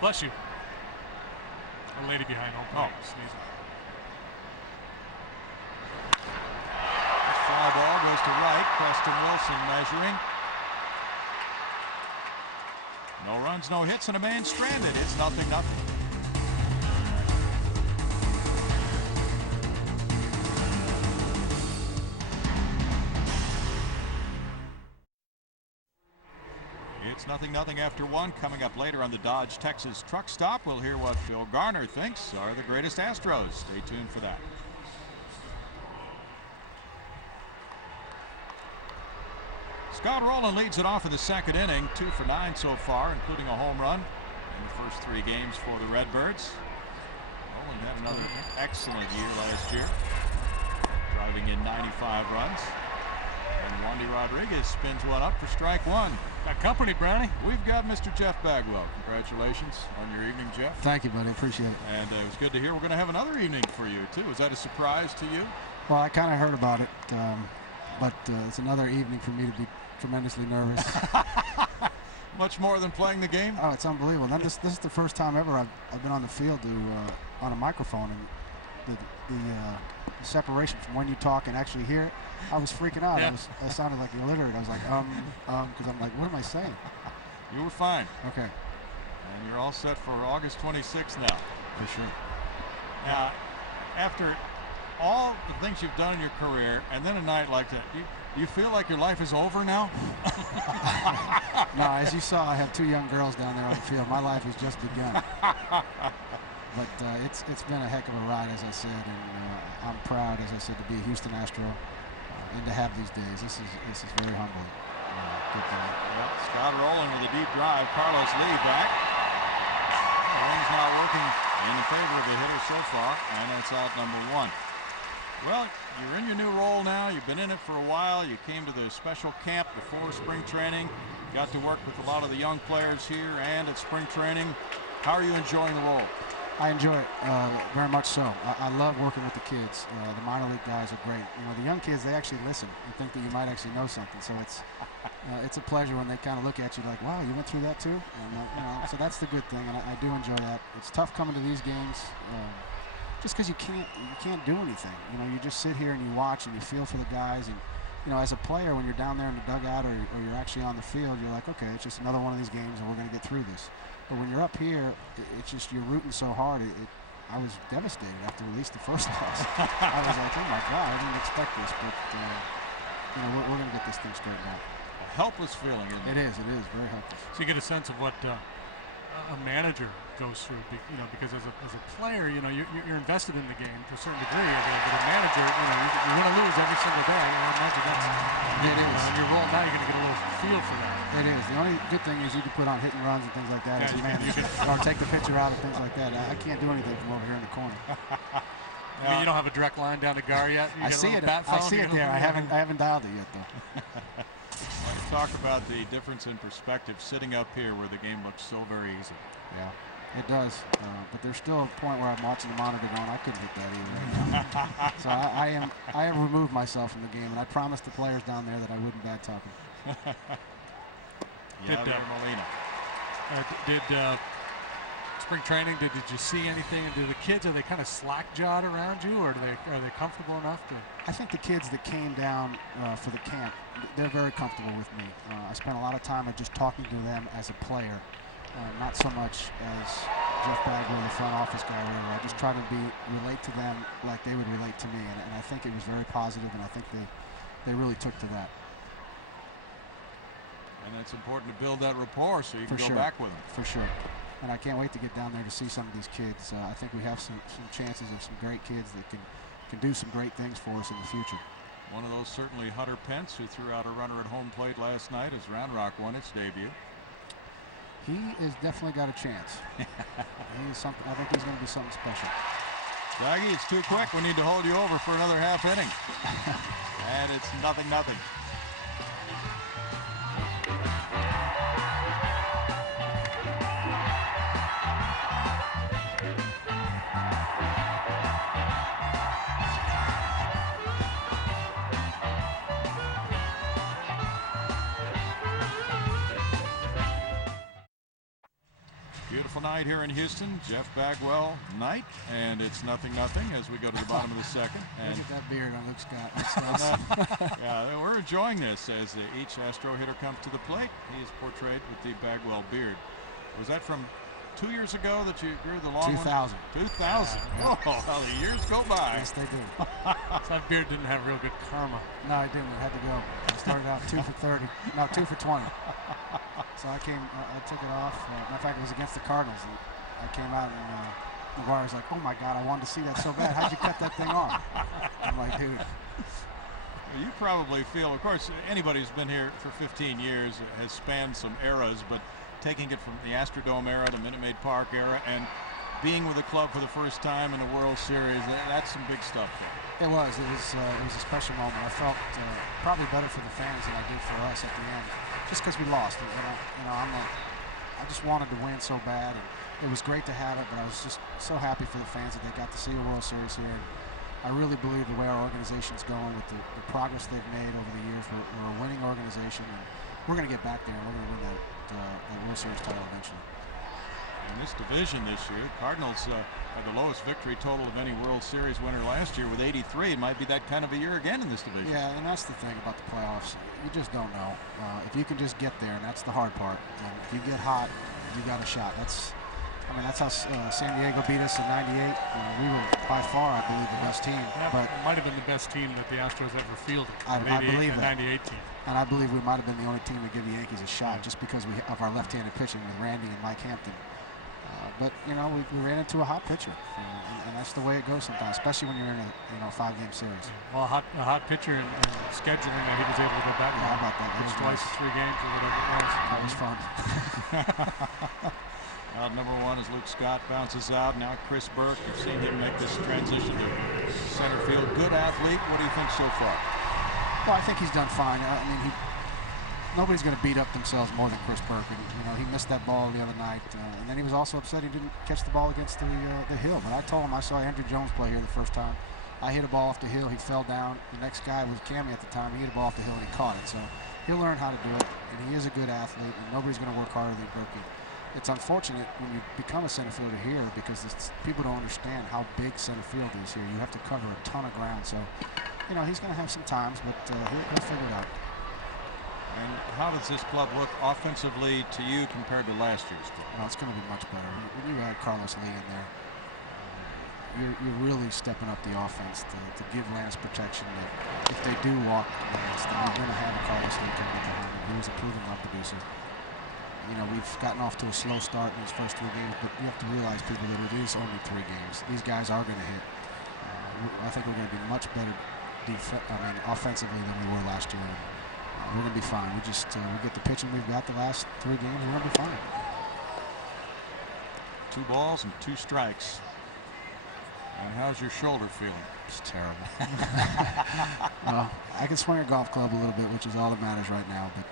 Bless you. A lady behind home plate sneezing. This fly ball goes to right. Preston Wilson measuring. No runs, no hits, and a man stranded. It's 0-0. It's 0-0 after 1. Coming up later on the Dodge Texas Truck Stop, we'll hear what Phil Garner thinks are the greatest Astros. Stay tuned for that. Scott Rowland leads it off in the second inning, 2 for 9 so far, including a home run in the first 3 games for the Redbirds. Rowland had another excellent year last year, driving in 95 runs. And Wandy Rodriguez spins one up for strike 1. Got company, Brownie. We've got Mr. Jeff Bagwell. Congratulations on your evening, Jeff. Thank you, buddy. Appreciate it. And it was good to hear we're going to have another evening for you, too. Was that a surprise to you? Well, I kind of heard about it, but it's another evening for me to be tremendously nervous. Much more than playing the game? Oh, it's unbelievable. This is the first time ever I've been on the field on a microphone, and the separation from when you talk and actually hear it, I was freaking out. Yeah. I sounded like illiterate. I was like, because I'm like, what am I saying? You were fine. Okay. And you're all set for August 26th now. For sure. Now, after all the things you've done in your career, and then a night like that, do you feel like your life is over now? No, as you saw, I have 2 young girls down there on the field. My life has just begun. But it's been a heck of a ride, as I said, and I'm proud, as I said, to be a Houston Astro and to have these days. This is very humbling. Good thing. Yep. Scott Rowland with a deep drive. Carlos Lee back. The wing's not working in favor of the hitter so far, and it's out number 1. Well, you're in your new role now. You've been in it for a while. You came to the special camp before spring training. Got to work with a lot of the young players here and at spring training. How are you enjoying the role? I enjoy it very much so. I love working with the kids. The minor league guys are great. The young kids, they actually listen and think that you might actually know something. So it's a pleasure when they kind of look at you like, wow, you went through that too? And, so that's the good thing, and I do enjoy that. It's tough coming to these games just because you can't do anything. You just sit here and you watch and you feel for the guys, and you know, as a player, when you're down there in the dugout or you're actually on the field, you're like, okay, it's just another one of these games and we're going to get through this. But when you're up here, it's just you're rooting so hard. I was devastated after at least the first loss. I was like, oh my God, I didn't expect this, but you know, we're going to get this thing straightened out. A helpless feeling, isn't it? It is very helpless. So you get a sense of what a manager goes through, you know, because as a player, you know, you're invested in the game to a certain degree, but a manager, you know, you win or lose every single day. I imagine that's on your role now. You're going to get a little feel for that. It is. The only good thing is you can put on hit and runs and things like that as a manager, or take the pitcher out and things like that. I can't do anything from over here in the corner. I mean, you don't have a direct line down to Gar yet. I see it. I see it there. I haven't dialed it yet though. Let's talk about the difference in perspective sitting up here where the game looks so very easy. Yeah, it does. But there's still a point where I'm watching the monitor going, I couldn't hit that either. So I have removed myself from the game, and I promised the players down there that I wouldn't bad talk them. Did spring training? Did you see anything? And do the kids, are they kind of slack-jawed around you, or are they comfortable enough to? I think the kids that came down for the camp, they're very comfortable with me. I spent a lot of time just talking to them as a player, not so much as Jeff Bagwell, the front office guy, or whatever. I just try to relate to them like they would relate to me, and I think it was very positive, and I think they really took to that. And it's important to build that rapport so you can go back with them. For sure. And I can't wait to get down there to see some of these kids. I think we have some chances of some great kids that can do some great things for us in the future. One of those certainly Hunter Pence, who threw out a runner at home plate last night as Round Rock won its debut. He has definitely got a chance. He's something. I think he's going to be something special. Daggy, it's too quick. We need to hold you over for another half inning. And it's 0-0. Beautiful night here in Houston. Jeff Bagwell night, and it's 0-0 as we go to the bottom of the second. And look at that beard on Luke Scott. Yeah, we're enjoying this as each Astro hitter comes to the plate. He is portrayed with the Bagwell beard. Was that from 2 years ago that you grew the long 2000. One? 2000. Yeah. Oh, how the years go by. Yes, they do. So that beard didn't have real good karma. No, it didn't. It had to go. I started out 2 for 30. No, 2 for 20. So I took it off. Matter of fact, it was against the Cardinals. I came out and McGuire was like, oh my God, I wanted to see that so bad. How'd you cut that thing off? I'm like, dude. Well, you probably feel, of course, anybody who's been here for 15 years has spanned some eras, but taking it from the Astrodome era to Minute Maid Park era and being with the club for the first time in a World Series, that's some big stuff there. It was a special moment. I felt probably better for the fans than I did for us at the end, just because we lost. I just wanted to win so bad, and it was great to have it. But I was just so happy for the fans that they got to see a World Series here. And I really believe the way our organization's going, with the progress they've made over the years, we're a winning organization, and we're going to get back there, and we're going to win that World Series title eventually. In this division this year, Cardinals had the lowest victory total of any World Series winner last year with 83. It might be that kind of a year again in this division. Yeah, and that's the thing about the playoffs. You just don't know. If you can just get there, and that's the hard part. And if you get hot, you got a shot. That's how San Diego beat us in '98. We were by far, I believe, the best team. Yeah, but it might have been the best team that the Astros ever fielded. I believe that. '98 team. And I believe we might have been the only team to give the Yankees a shot, just because of our left-handed pitching with Randy and Mike Hampton. But you know, we ran into a hot pitcher, and that's the way it goes sometimes, especially when you're in a 5-game series. Well, a hot pitcher and scheduling that he was able to go back. Yeah, how about that? Pitch twice in 3 games or whatever it was. That was fun. Number 1 as Luke Scott bounces out. Now Chris Burke. You've seen him make this transition to center field. Good athlete. What do you think so far? Well, I think he's done fine. I mean, nobody's going to beat up themselves more than Chris Burke. And, he missed that ball the other night. And then he was also upset he didn't catch the ball against the hill. But I told him, I saw Andrew Jones play here the first time. I hit a ball off the hill. He fell down. The next guy was Cammy at the time. He hit a ball off the hill and he caught it. So he'll learn how to do it. And he is a good athlete. And nobody's going to work harder than Burke. It's unfortunate when you become a center fielder here, because people don't understand how big center field is here. You have to cover a ton of ground. So you know, he's going to have some times, but he'll figure it out. And how does this club look offensively to you compared to last year's club? Well, it's going to be much better. When you add Carlos Lee in there, you're really stepping up the offense to give Lance protection that if they do walk Lance, then you're going to have a Carlos Lee coming behind him. He was a proven run producer. You know, we've gotten off to a slow start in his first 3 games, but you have to realize, people, that it is only 3 games. These guys are going to hit. I think we're going to be much better offensively than we were last year. We're going to be fine. We get the pitching we've got the last 3 games, we're going to be fine. 2 balls and 2 strikes. And how's your shoulder feeling? It's terrible. Well, I can swing a golf club a little bit, which is all that matters right now, but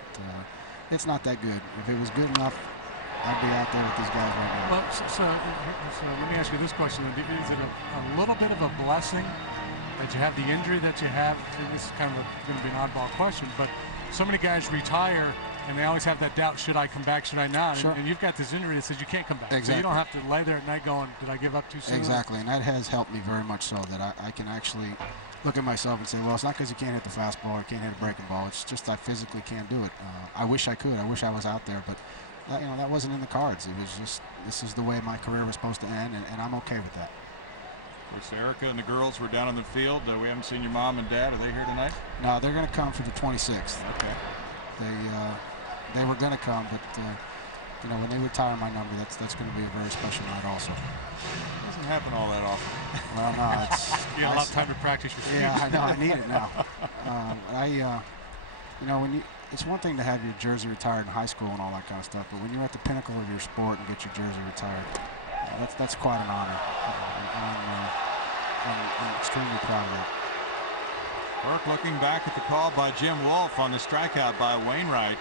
it's not that good. If it was good enough, I'd be out there with these guys right now. Well, so let me ask you this question. Is it a little bit of a blessing that you have the injury that you have? This is kind of going to be an oddball question, but so many guys retire and they always have that doubt, should I come back, should I not? Sure. And you've got this injury that says you can't come back. Exactly. So you don't have to lay there at night going, did I give up too soon? Exactly, and that has helped me very much so, that I can actually look at myself and say, well, it's not because you can't hit the fastball or can't hit a breaking ball. It's just I physically can't do it. I wish I could. I wish I was out there, but you know, that wasn't in the cards. It was just, this is the way my career was supposed to end, and I'm okay with that. Of course, Erica and the girls were down in the field. We haven't seen your mom and dad. Are they here tonight? No, they're going to come for the 26th. Okay. They were going to come, but you know, when they retire my number, that's going to be a very special night also. Doesn't happen all that often. Well, no, it's you have a lot of time to practice your speech. Yeah, I know. I need it now. You know, it's one thing to have your jersey retired in high school and all that kind of stuff, but when you're at the pinnacle of your sport and get your jersey retired, that's quite an honor. I'm extremely proud of that. Burke looking back at the call by Jim Wolf on the strikeout by Wainwright.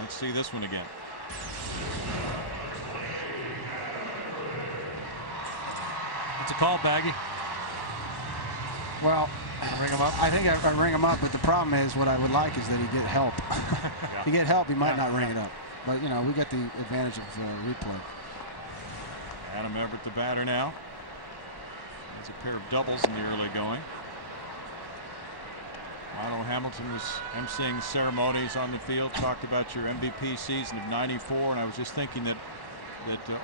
Let's see this one again. It's a call, Baggy. Well, ring him up. I think I ring him up, but the problem is, what I would like is that he get help. If he get help, he might not ring it up. But you know, we get the advantage of replay. Adam Everett, the batter now. There's a pair of doubles in the early going. Lionel Hamilton was emceeing ceremonies on the field, talked about your MVP season of '94, and I was just thinking that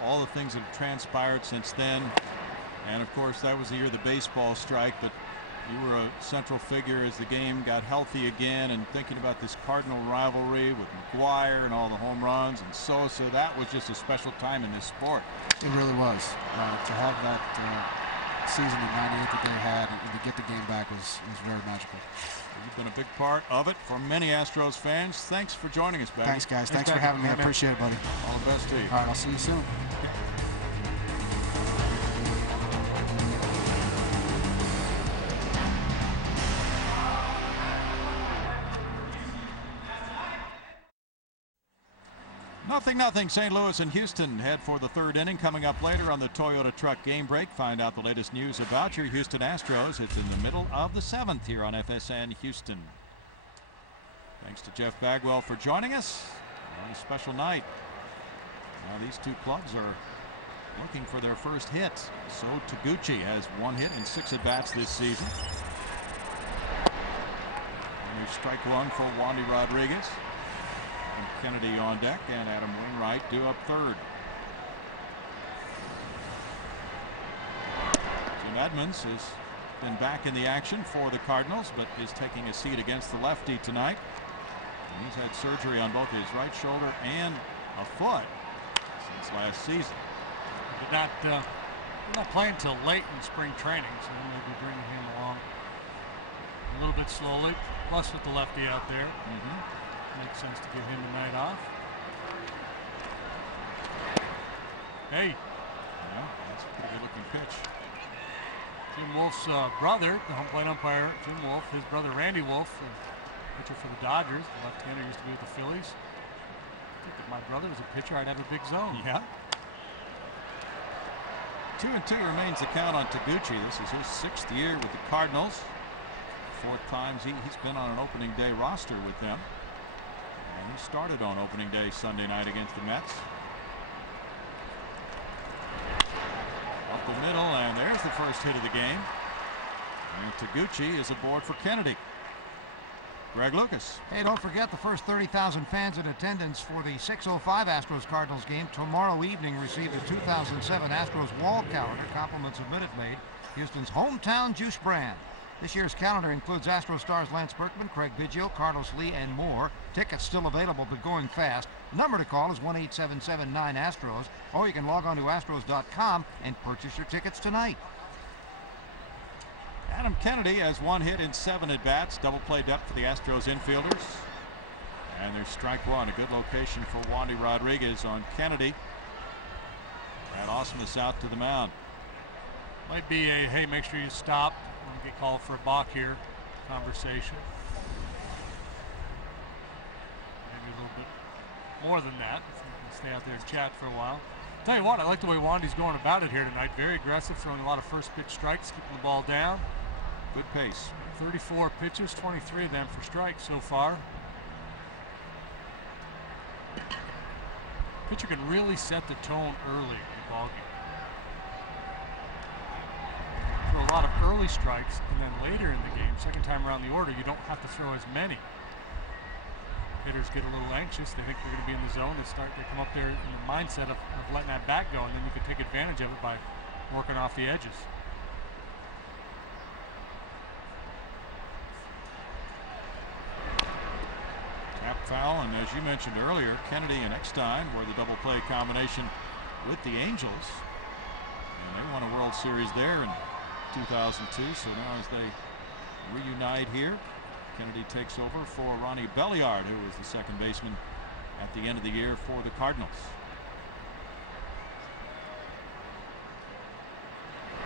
all the things that have transpired since then, and of course that was the year of the baseball strike, but you were a central figure as the game got healthy again, and thinking about this Cardinal rivalry with McGuire and all the home runs and Sosa, that was just a special time in this sport. It really was. To have that season in '98 that they had, and to get the game back was very magical. You've been a big part of it for many Astros fans. Thanks for joining us, Baggy. Thanks, guys. Thanks for having me. I appreciate it, buddy. All the best to you. All right, I'll see you soon. Nothing. St. Louis and Houston head for the 3rd inning. Coming up later on the Toyota Truck Game Break, find out the latest news about your Houston Astros. It's in the middle of the 7th here on FSN Houston. Thanks to Jeff Bagwell for joining us on a special night. Now these two clubs are looking for their first hit. So Taguchi has 1 hit in 6 at-bats this season. And there's strike 1 for Wandy Rodriguez. And Kennedy on deck, and Adam Wainwright due up 3rd. Jim Edmonds has been back in the action for the Cardinals, but is taking a seat against the lefty tonight. And he's had surgery on both his right shoulder and a foot since last season. But not playing until late in spring training, so we may be bringing him along a little bit slowly. Plus with the lefty out there. Makes sense to give him a night off. Hey. Yeah, that's a pretty good looking pitch. Jim Wolf's brother, the home plate umpire, Jim Wolf, his brother Randy Wolf, pitcher for the Dodgers. The left-hander used to be with the Phillies. I think if my brother was a pitcher, I'd have a big zone. Yeah. 2-2 remains the count on Taguchi. This is his 6th year with the Cardinals. 4th times he's been on an opening day roster with them. And he started on opening day Sunday night against the Mets. Up the middle, and there's the first hit of the game. And Taguchi is aboard for Kennedy. Greg Lucas. Hey, don't forget the first 30,000 fans in attendance for the 6:05 Astros-Cardinals game tomorrow evening receive the 2007 Astros wall calendar, compliments of Minute Maid, Houston's hometown juice brand. This year's calendar includes Astros stars Lance Berkman, Craig Biggio, Carlos Lee, and more. Tickets still available, but going fast. The number to call is 1-877-9-ASTROS, or you can log on to Astros.com and purchase your tickets tonight. Adam Kennedy has 1 hit in 7 at-bats. Double play depth for the Astros infielders. And there's strike one. A good location for Wandy Rodriguez on Kennedy. And Ausmus out to the mound. Might be a, hey, make sure you stop when you get called for a balk here conversation. Maybe a little bit more than that. If you can stay out there and chat for a while. Tell you what, I like the way Wandy's going about it here tonight. Very aggressive, throwing a lot of first pitch strikes, keeping the ball down. Good pace. 34 pitches, 23 of them for strikes so far. Pitcher can really set the tone early in the ballgame. Throw a lot of early strikes, and then later in the game, second time around the order, you don't have to throw as many. Hitters get a little anxious. They think they're going to be in the zone. They come up there in the mindset of letting that bat go, and then you can take advantage of it by working off the edges. Tap foul, and as you mentioned earlier, Kennedy and Eckstein were the double play combination with the Angels. And they won a World Series there in 2002, so now as they reunite here, Kennedy takes over for Ronnie Belliard, who was the second baseman at the end of the year for the Cardinals.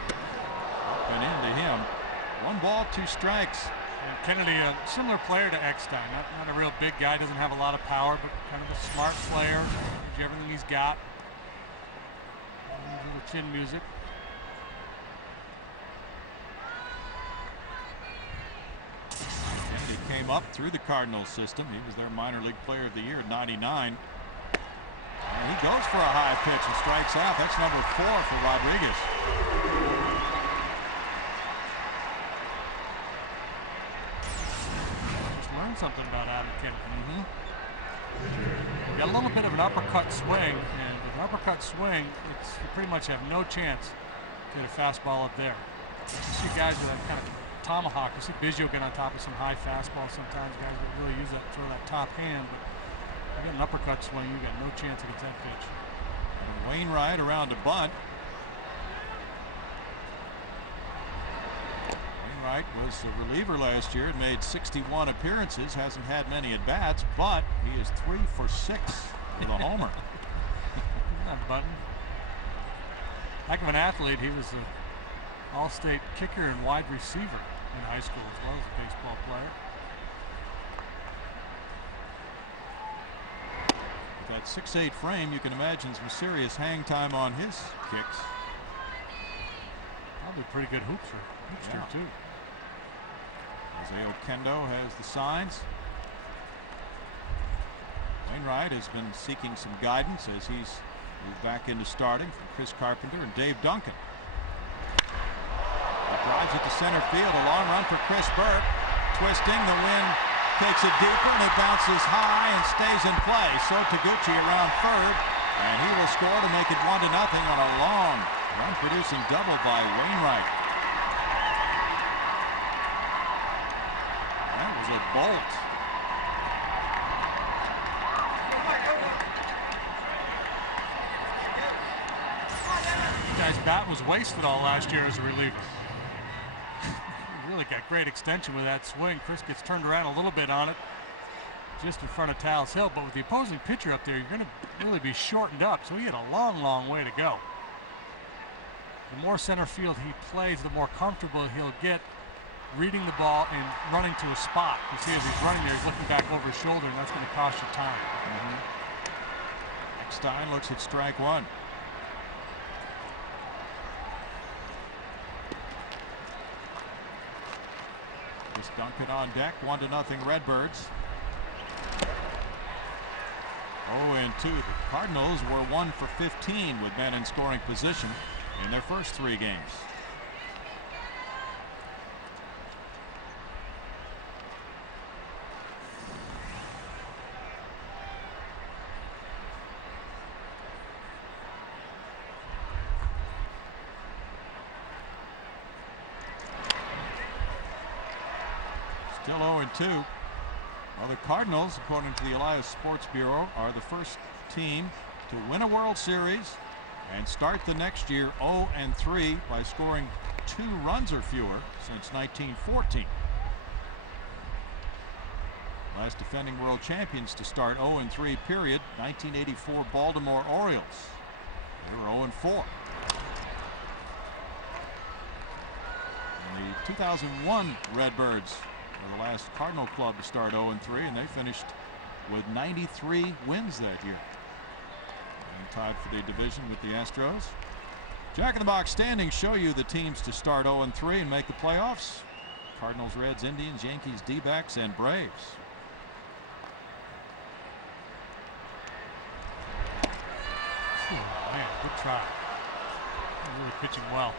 Up and into him. 1 ball, 2 strikes. And Kennedy, a similar player to Eckstein. Not a real big guy, doesn't have a lot of power, but kind of a smart player. Gives you everything he's got. A little chin music. Kennedy came up through the Cardinals system. He was their minor league player of the year in '99. And he goes for a high pitch and strikes out. That's number 4 for Rodriguez. Just learned something about Adam Kennedy. Got a little bit of an uppercut swing, and with an uppercut swing, you pretty much have no chance to get a fastball up there. You see guys with that kind of tomahawk. You see Biggio get on top of some high fastballs sometimes. Guys that really use that, throw that top hand, but you get an uppercut swing, you got no chance against that pitch. And Wainwright around to bunt. Wainwright was a reliever last year and made 61 appearances. Hasn't had many at bats, but he is 3 for 6 with a homer. Not Button. Heck of an athlete. He was an all-state kicker and wide receiver in high school as well as a baseball player. With that 6'8" frame, you can imagine some serious hang time on his kicks. Probably a pretty good hoopster too. Isaiah Kendo has the signs. Wainwright has been seeking some guidance as he's moved back into starting from Chris Carpenter and Dave Duncan. Drives it to center field. A long run for Chris Burke. Twisting, the wind takes it deeper, and it bounces high and stays in play. So Taguchi around third, and he will score to make it 1-0 on a long run-producing double by Wainwright. That was a bolt. This guy's bat was wasted all last year as a reliever. Really got great extension with that swing. Chris gets turned around a little bit on it just in front of Tal's Hill, but with the opposing pitcher up there, you're going to really be shortened up, so he had a long way to go. The more center field he plays, the more comfortable he'll get reading the ball and running to a spot. You see as he's running there, he's looking back over his shoulder, and that's going to cost you time. Eckstein looks at strike 1. Duncan on deck, 1-0 Redbirds. 0-2. The Cardinals were 1 for 15 with men in scoring position in their first 3 games. Still 0-2. Well, the Cardinals, according to the Elias Sports Bureau, are the first team to win a World Series and start the next year 0-3 by scoring 2 runs or fewer since 1914. Last defending world champions to start 0-3 period, 1984 Baltimore Orioles. They were 0-4. And the 2001 Redbirds were the last Cardinal club to start 0-3, and they finished with 93 wins that year. And tied for the division with the Astros. Jack in the Box standings show you the teams to start 0-3 and make the playoffs. Cardinals, Reds, Indians, Yankees, D-backs, and Braves. Man, good try. Really pitching well.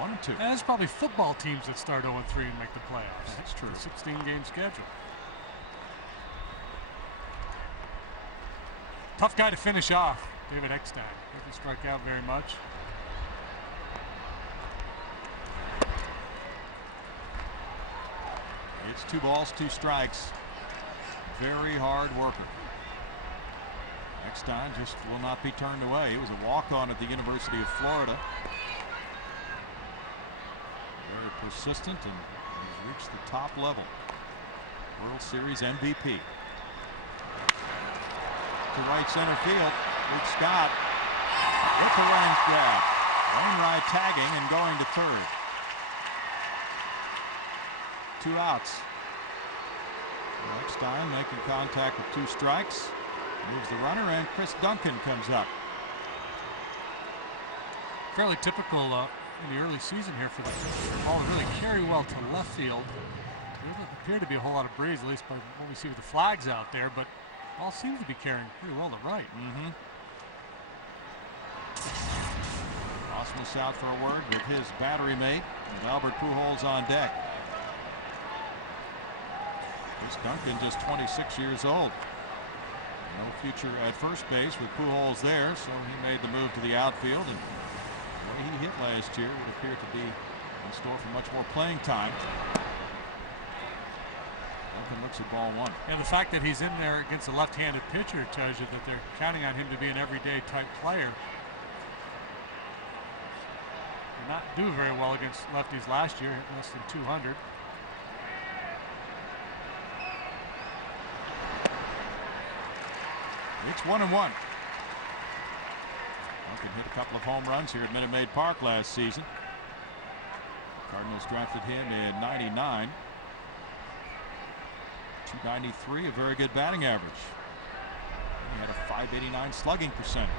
1-2. And there's probably football teams that start 0-3 and make the playoffs. That's true. 16-game schedule. Tough guy to finish off, David Eckstein. Doesn't strike out very much. It's 2 balls, 2 strikes. Very hard worker. Eckstein just will not be turned away. He was a walk-on at the University of Florida. Very persistent, and he's reached the top level. World Series MVP. To right center field, Luke Scott with the range grab. Wainwright tagging and going to third. 2 outs. Eckstein making contact with 2 strikes. Moves the runner, and Chris Duncan comes up. Fairly typical in the early season here for the ball to really carry well to left field. There doesn't appear to be a whole lot of breeze, at least by what we see with the flags out there, but the ball seems to be carrying pretty well to right. Osmus out for a word with his battery mate, with Albert Pujols on deck. Chris Duncan just 26 years old. No future at first base with Pujols there, so he made the move to the outfield, and the way he hit last year would appear to be in store for much more playing time. Duncan looks at ball 1. And the fact that he's in there against a left-handed pitcher tells you that they're counting on him to be an everyday type player. Did not do very well against lefties last year, hit less than 200. It's 1-1. Duncan hit a couple of home runs here at Minute Maid Park last season. Cardinals drafted him in '99. 293, a very good batting average. He had a .589 slugging percentage.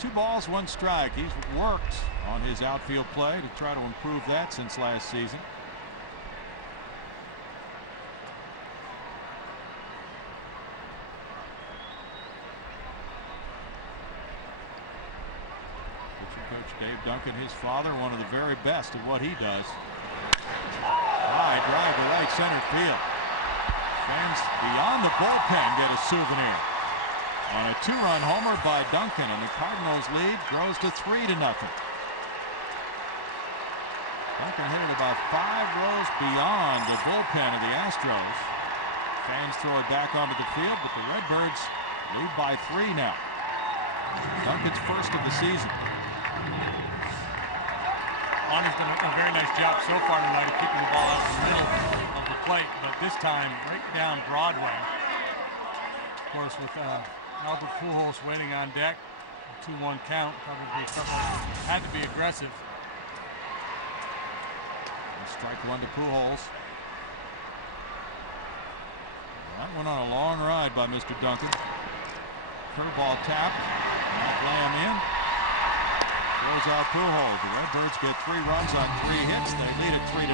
2 balls, 1 strike. He's worked on his outfield play to try to improve that since last season. Coach Dave Duncan, his father, one of the very best at what he does. High drive to right center field. Fans beyond the bullpen get a souvenir on a 2-run homer by Duncan, and the Cardinals lead grows to 3-0. Duncan hit it about 5 rows beyond the bullpen of the Astros. Fans throw it back onto the field, but the Redbirds lead by 3 now. Duncan's first of the season. Lonnie's done a very nice job so far tonight of keeping the ball out in the middle of the plate, but this time right down Broadway. Of course, with Albert Pujols waiting on deck, 2-1 count, probably had to be aggressive. Strike 1 to Pujols. That went on a long ride by Mr. Duncan. Curveball tapped. Not laying in. Throws out Pujols. The Redbirds get 3 runs on 3 hits. They lead it 3-0.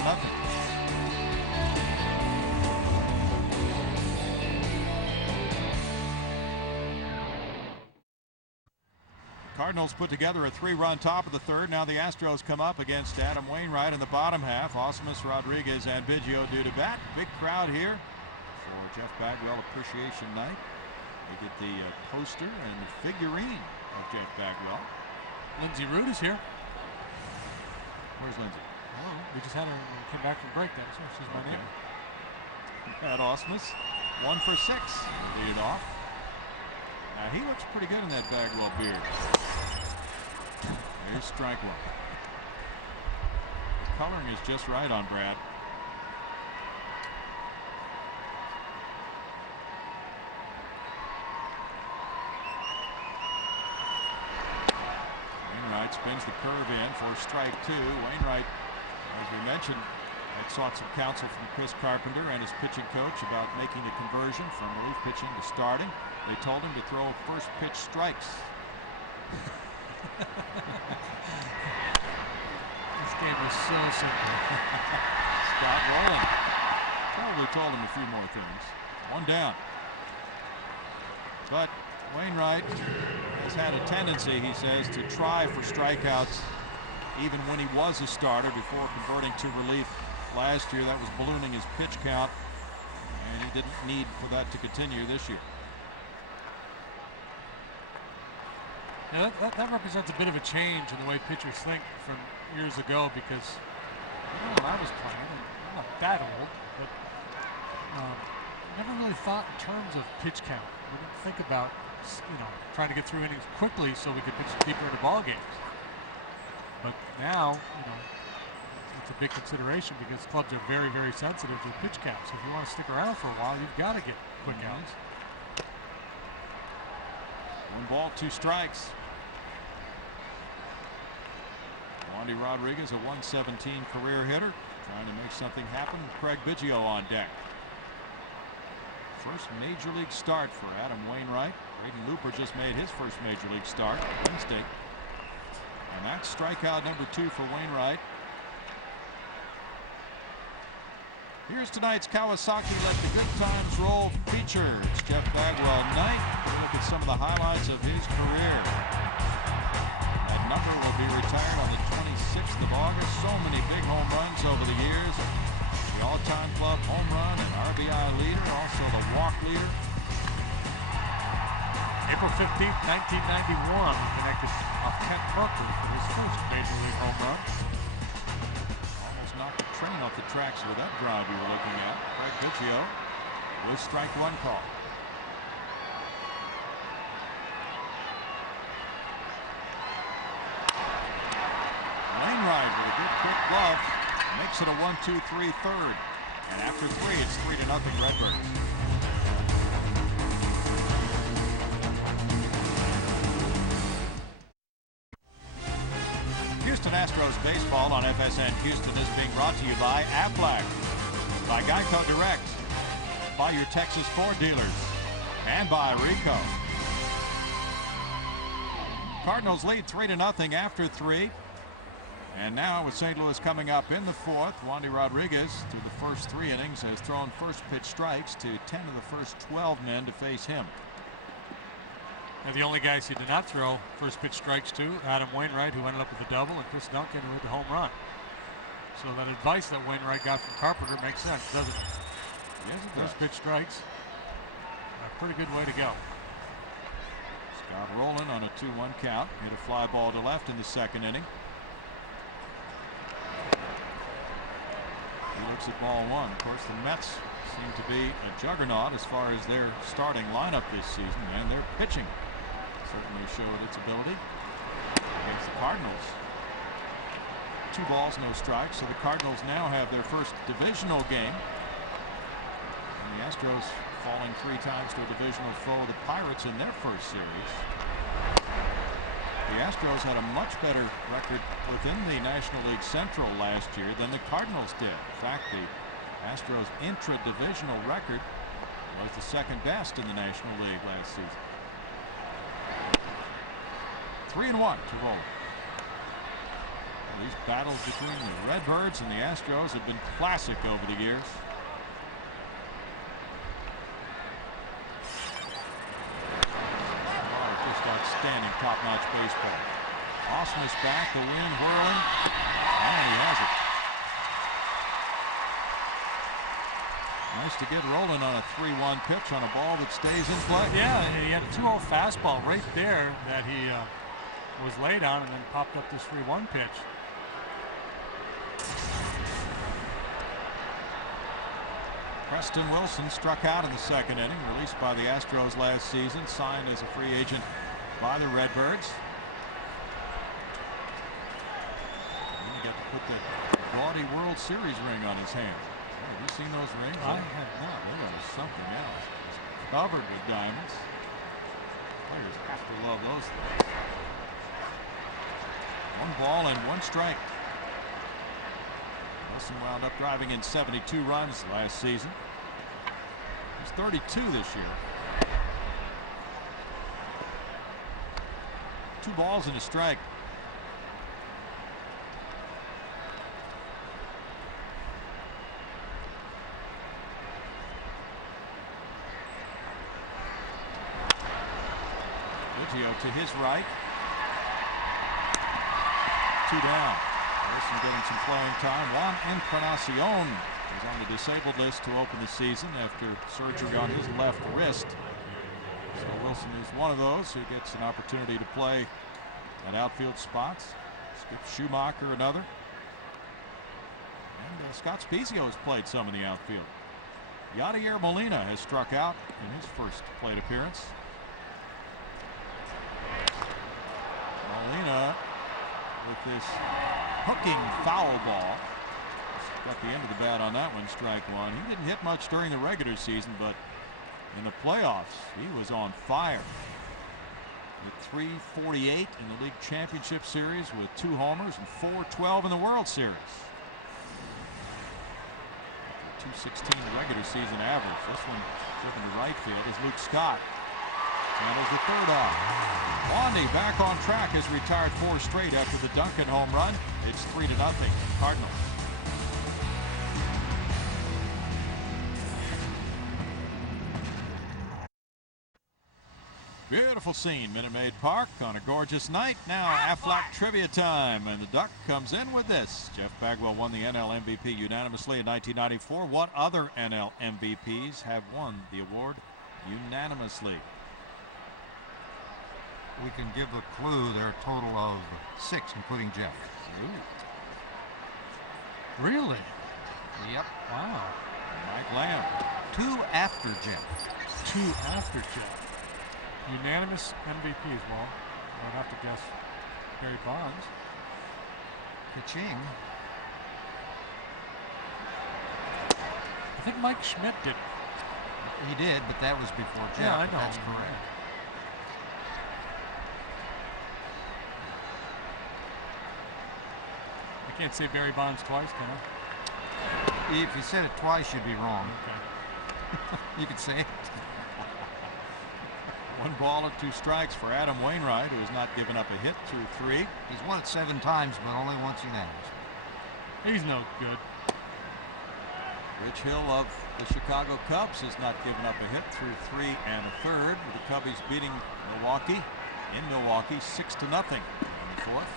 Cardinals put together a 3-run top of the 3rd. Now the Astros come up against Adam Wainwright in the bottom half. Osmus, Rodriguez, and Biggio due to bat. Big crowd here for Jeff Bagwell Appreciation Night. They get the poster and the figurine of Jeff Bagwell. Lindsey Root is here. Where's Lindsey? Well, we just had her came back from break there, so she's my neighbor. At Osmus, 1 for 6. Lead it off. Now he looks pretty good in that Bagwell beard. Here's strike one. The coloring is just right on Brad. Wainwright spins the curve in for strike 2. Wainwright, as we mentioned, had sought some counsel from Chris Carpenter and his pitching coach about making the conversion from relief pitching to starting. They told him to throw first pitch strikes. This game is so simple. Scott Rowland probably told him a few more things. 1 down. But Wainwright has had a tendency, he says, to try for strikeouts even when he was a starter before converting to relief last year. That was ballooning his pitch count, and he didn't need for that to continue this year. Now that represents a bit of a change in the way pitchers think from years ago, because when I was playing, I'm not that old, but never really thought in terms of pitch count. We didn't think about, trying to get through innings quickly so we could pitch deeper into ball games. But now, it's a big consideration because clubs are very, very sensitive to the pitch count. So if you want to stick around for a while, you've got to get quick outs. 1 ball, 2 strikes. Wandy Rodriguez, a 117 career hitter, trying to make something happen. Craig Biggio on deck. First major league start for Adam Wainwright. Braden Looper just made his first major league start Wednesday. And that's strikeout number 2 for Wainwright. Here's tonight's Kawasaki Let the Good Times Roll feature. It's Jeff Bagwell night. We'll look at some of the highlights of his career. That number will be retired on the 26th of August. So many big home runs over the years. The all-time club home run and RBI leader, also the walk leader. April 15th, 1991, he connected off Kent Merkley for his first major league home run. Almost knocked the train off the tracks with that drive you were looking at. Craig Biggio with strike 1 call. Wainwright with a good quick glove makes it a 1-2-3 third. And after 3, it's 3-0 Redbirds. Houston Astros baseball on FSN Houston is being brought to you by Aflac, by Geico Direct, by your Texas Ford dealers, and by Rico. Cardinals lead 3-0 after 3. And now with St. Louis coming up in the 4th, Wandy Rodriguez through the first 3 innings has thrown first pitch strikes to 10 of the first 12 men to face him. And the only guys he did not throw first pitch strikes to, Adam Wainwright, who ended up with a double, and Chris Duncan, who hit the home run. So that advice that Wainwright got from Carpenter makes sense, doesn't it? Yes, it First pitch strikes, a pretty good way to go. Scott Rowland on a 2-1 count, hit a fly ball to left in the 2nd inning. He looks at ball 1. Of course, the Mets seem to be a juggernaut as far as their starting lineup this season, and their pitching certainly showed its ability against the Cardinals. 2 balls, no strikes, so the Cardinals now have their first divisional game. And the Astros falling 3 times to a divisional foe, the Pirates, in their first series. The Astros had a much better record within the National League Central last year than the Cardinals did. In fact, the Astros intra-divisional record was the 2nd best in the National League last season. 3-1 to roll. These battles between the Redbirds and the Astros have been classic over the years. Just outstanding top-notch baseball. Osmus back, the wind whirling, and he has it. Nice to get rolling on a 3-1 pitch on a ball that stays in play. Yeah, he had a 2-0 fastball right there that he was laid on, and then popped up this 3-1 pitch. Preston Wilson struck out in the second inning, released by the Astros last season, signed as a free agent by the Redbirds. And he got to put the gaudy World Series ring on his hand. Have you seen those rings? I have not. Those are something else. It's covered with diamonds. Players have to love those things. 1 ball and 1 strike. Wilson wound up driving in 72 runs last season. He's 32 this year. 2 balls and a strike. To his right. 2 down. Wilson getting some playing time. Juan Encarnacion is on the disabled list to open the season after surgery on his left wrist. So Wilson is one of those who gets an opportunity to play at outfield spots. Skip Schumacher another. And Scott Spezio has played some in the outfield. Yadier Molina has struck out in his first plate appearance. Molina with this hooking foul ball. Struck the end of the bat on that one, strike 1. He didn't hit much during the regular season, but in the playoffs, he was on fire. Hit .348 in the league championship series with 2 homers and .412 in the World Series. 216 regular season average. This one driven to right field is Luke Scott. Handles the third out. Wandy back on track, has retired 4 straight after the Duncan home run. It's 3-0 Cardinals. Beautiful scene, Minute Maid Park on a gorgeous night. Now Aflac trivia time, and the Duck comes in with this. Jeff Bagwell won the NL MVP unanimously in 1994. What other NL MVPs have won the award unanimously? We can give the clue. There are a total of 6, including Jeff. Ooh. Really? Yep. Wow. Mike Lamb. 2 after Jeff. 2 after Jeff. Unanimous MVPs. Well, I would have to guess Barry Bonds. Ka-ching. I think Mike Schmidt did. He did, but that was before Jeff. Yeah, I know. That's correct. I can't say Barry Bonds twice, can I? If you said it twice, you'd be wrong. Okay. You could say it. 1 ball and 2 strikes for Adam Wainwright, who has not given up a hit through 3. He's won it 7 times, but only once unanimous. He's no good. Rich Hill of the Chicago Cubs has not given up a hit through 3 1/3, with the Cubbies beating Milwaukee in Milwaukee 6-0 in the 4th.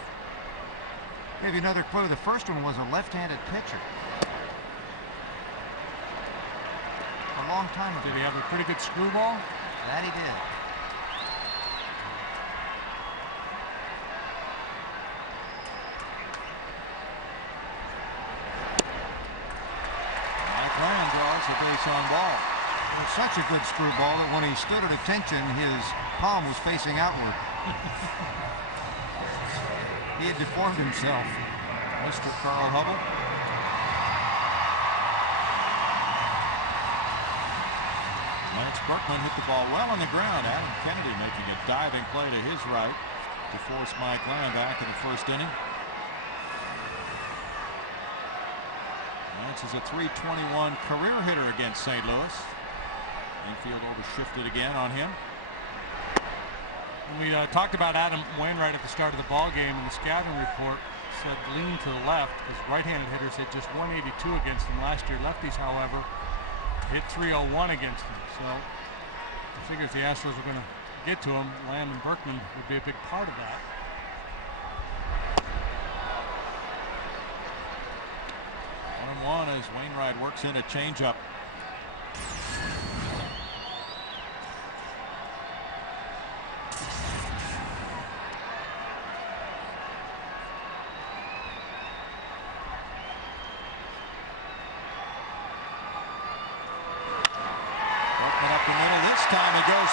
Give you another clue. The first one was a left-handed pitcher. A long time ago. Did he have a pretty good screwball? That he did. Mike Lamb draws a base on ball. It was such a good screwball that when he stood at attention, his palm was facing outward. He had deformed himself. Mr. Carl Hubble. Lance Berkman hit the ball well on the ground. Adam Kennedy making a diving play to his right to force Mike Lamb back in the first inning. Lance is a .321 career hitter against St. Louis. Infield overshifted again on him. We talked about Adam Wainwright at the start of the ball game, and the scouting report said lean to the left because right-handed hitters hit just .182 against him last year. Lefties, however, hit .301 against him. So I figure if the Astros were going to get to him, Lamb and Berkman would be a big part of that. One as Wainwright works in a changeup.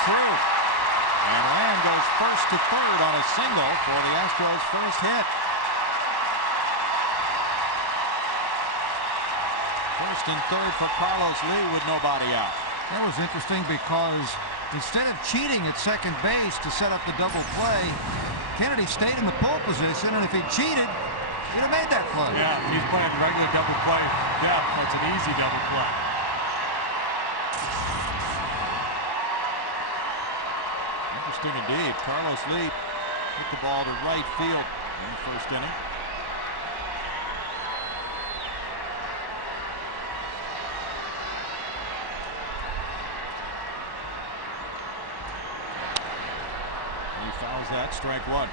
through. And Lamb goes first to third on a single for the Astros' first hit. First and third for Carlos Lee with nobody out. That was interesting because instead of cheating at second base to set up the double play, Kennedy stayed in the pole position, and if he cheated, he'd have made that play. Yeah, if he's playing regular double play depth, that's an easy double play. Interesting indeed. Carlos Lee hit the ball to right field in the first inning. He fouls that, strike one.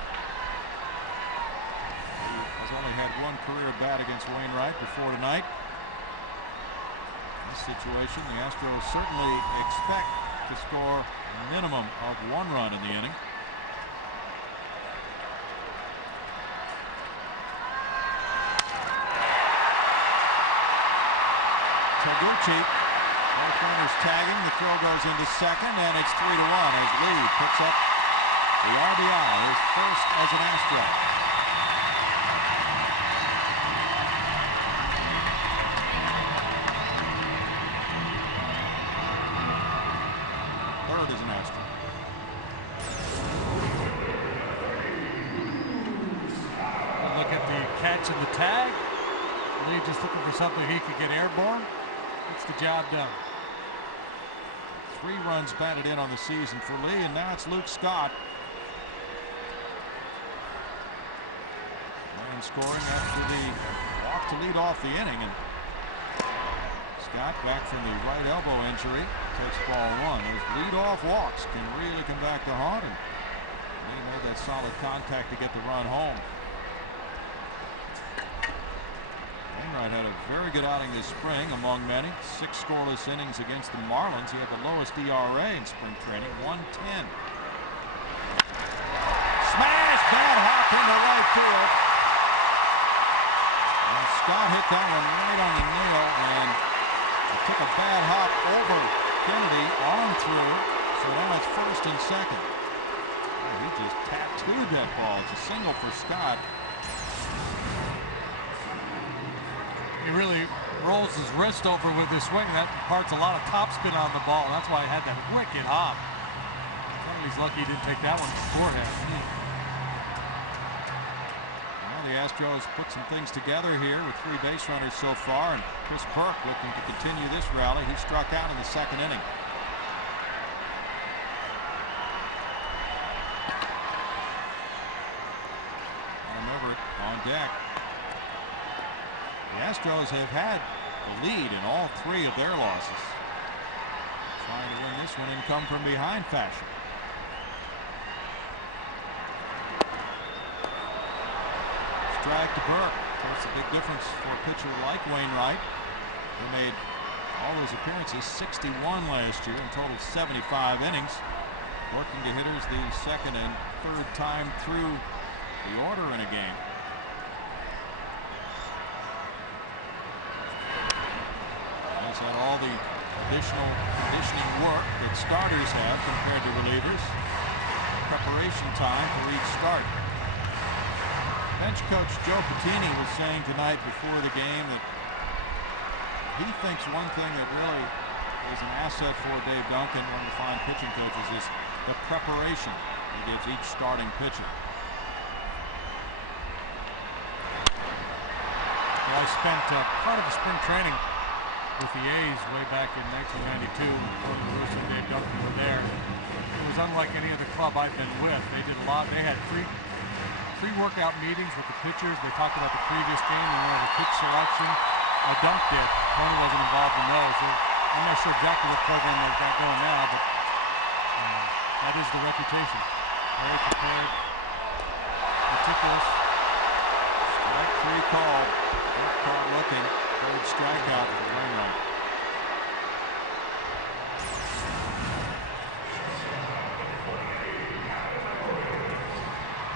He has only had one career at bat against Wainwright before tonight. In this situation, the Astros certainly expect to score a minimum of 1 run in the inning. Taguchi, both runners tagging. The throw goes into second, and it's 3-1 as Lee picks up the RBI, his first as an Astro. Third as an Astro. Look at the catch and the tag. Lee just looking for something he could get airborne. Gets the job done. 3 runs batted in on the season for Lee, and now it's Luke Scott. And scoring after the walk to lead off the inning, and Scott back from the right elbow injury takes ball 1. Those lead-off walks can really come back to haunt him. Lee made that solid contact to get the run home. Wainwright had a very good outing this spring among many. 6 scoreless innings against the Marlins. He had the lowest ERA in spring training, 1.10. Smash! Bad hop into right field. And Scott hit that one right on the nail, and it took a bad hop over Kennedy on through. So now it's first and second. Oh, he just tattooed that ball. It's a single for Scott. He really rolls his wrist over with his swing. That imparts a lot of topspin on the ball. That's why he had that wicked hop. Kennedy's lucky he didn't take that one beforehand. Well, the Astros put some things together here with 3 base runners so far, and Chris Burke looking to continue this rally. He struck out in the second inning. Adam Wainwright on deck. The Astros have had the lead in all 3 of their losses. Trying to win this one in come from behind fashion. Strike to Burke. That's a big difference for a pitcher like Wainwright, who made all those appearances, 61 last year, in total 75 innings. Working to hitters the second and third time through the order in a game. Had all the additional conditioning work that starters have compared to relievers. Preparation time for each start. Bench coach Joe Patini was saying tonight before the game that he thinks one thing that really is an asset for Dave Duncan, one of the fine pitching coaches, is the preparation he gives each starting pitcher. I spent part of the spring training with the A's way back in 1992 when Bruce and Dave Duncan were there. It was unlike any other club I've been with. They did a lot. They had pre-workout meetings with the pitchers. They talked about the previous game and the pitch selection. Dunk did. Tony wasn't involved in those. I'm not sure exactly what program they've got going now, but that is the reputation. Very prepared, meticulous. Strike 3 called. Caught looking. Third strikeout for Wainwright.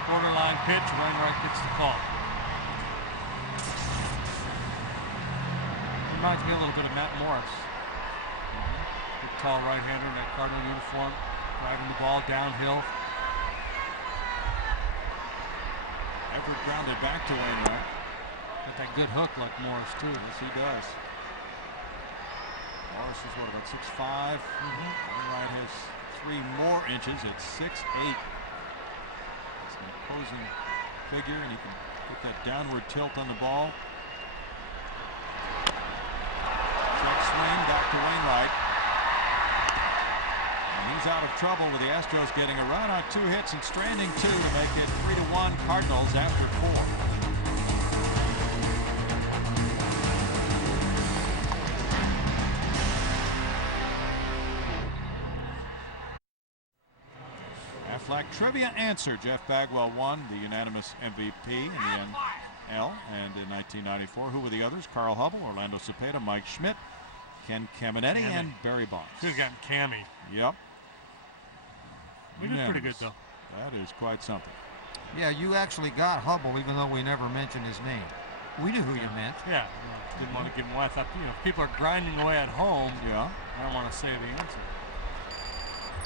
Borderline pitch. Wainwright gets the call. Reminds me a little bit of Matt Morris. Big, tall right-hander in that Cardinal uniform. Driving the ball downhill. Everett grounded back to Wainwright. Got that good hook like Morris, too. Yes, he does. Morris is what, about 6'5"? Wainwright has 3 more inches at 6'8". It's an opposing figure, and he can put that downward tilt on the ball. Check swing back to Wainwright. And he's out of trouble with the Astros getting a run on 2 hits and stranding 2 to make it 3-1 Cardinals after 4. Aflac trivia answer. Jeff Bagwell won the unanimous MVP in the NL and in 1994. Who were the others? Carl Hubble, Orlando Cepeda, Mike Schmidt, Ken Caminetti, and Barry Bonds. Should have gotten Cammy. Yep. We did pretty good, though. That is quite something. Yeah, you actually got Hubble, even though we never mentioned his name. We knew who you meant. Yeah, didn't want to give him away. I thought, if people are grinding away at home, yeah, I don't want to say the answer.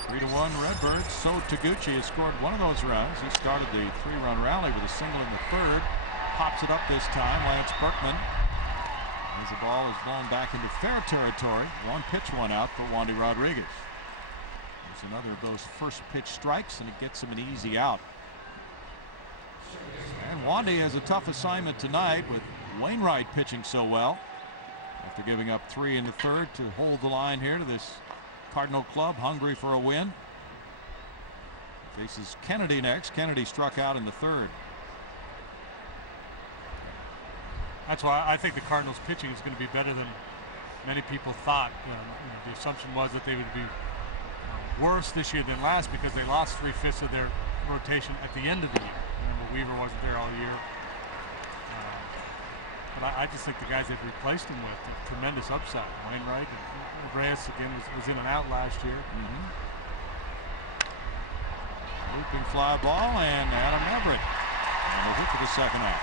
3-1 Redbirds. So Taguchi has scored one of those runs. He started the 3-run rally with a single in the 3rd. Pops it up this time. Lance Berkman. As the ball is blown back into fair territory. 1 pitch, 1 out for Wandy Rodriguez. There's another of those first pitch strikes, and it gets him an easy out. And Wandy has a tough assignment tonight with Wainwright pitching so well. After giving up 3 in the 3rd to hold the line here to this Cardinal club, hungry for a win. Faces Kennedy next. Kennedy struck out in the 3rd. That's why I think the Cardinals pitching is going to be better than many people thought. The assumption was that they would be worse this year than last because they lost 3/5 of their rotation at the end of the year. Remember, Weaver wasn't there all year. But I just think the guys they've replaced him with have tremendous upside. Wainwright and Reyes again was in and out last year. Looping fly ball, and Adam Wainwright. And over for the second out.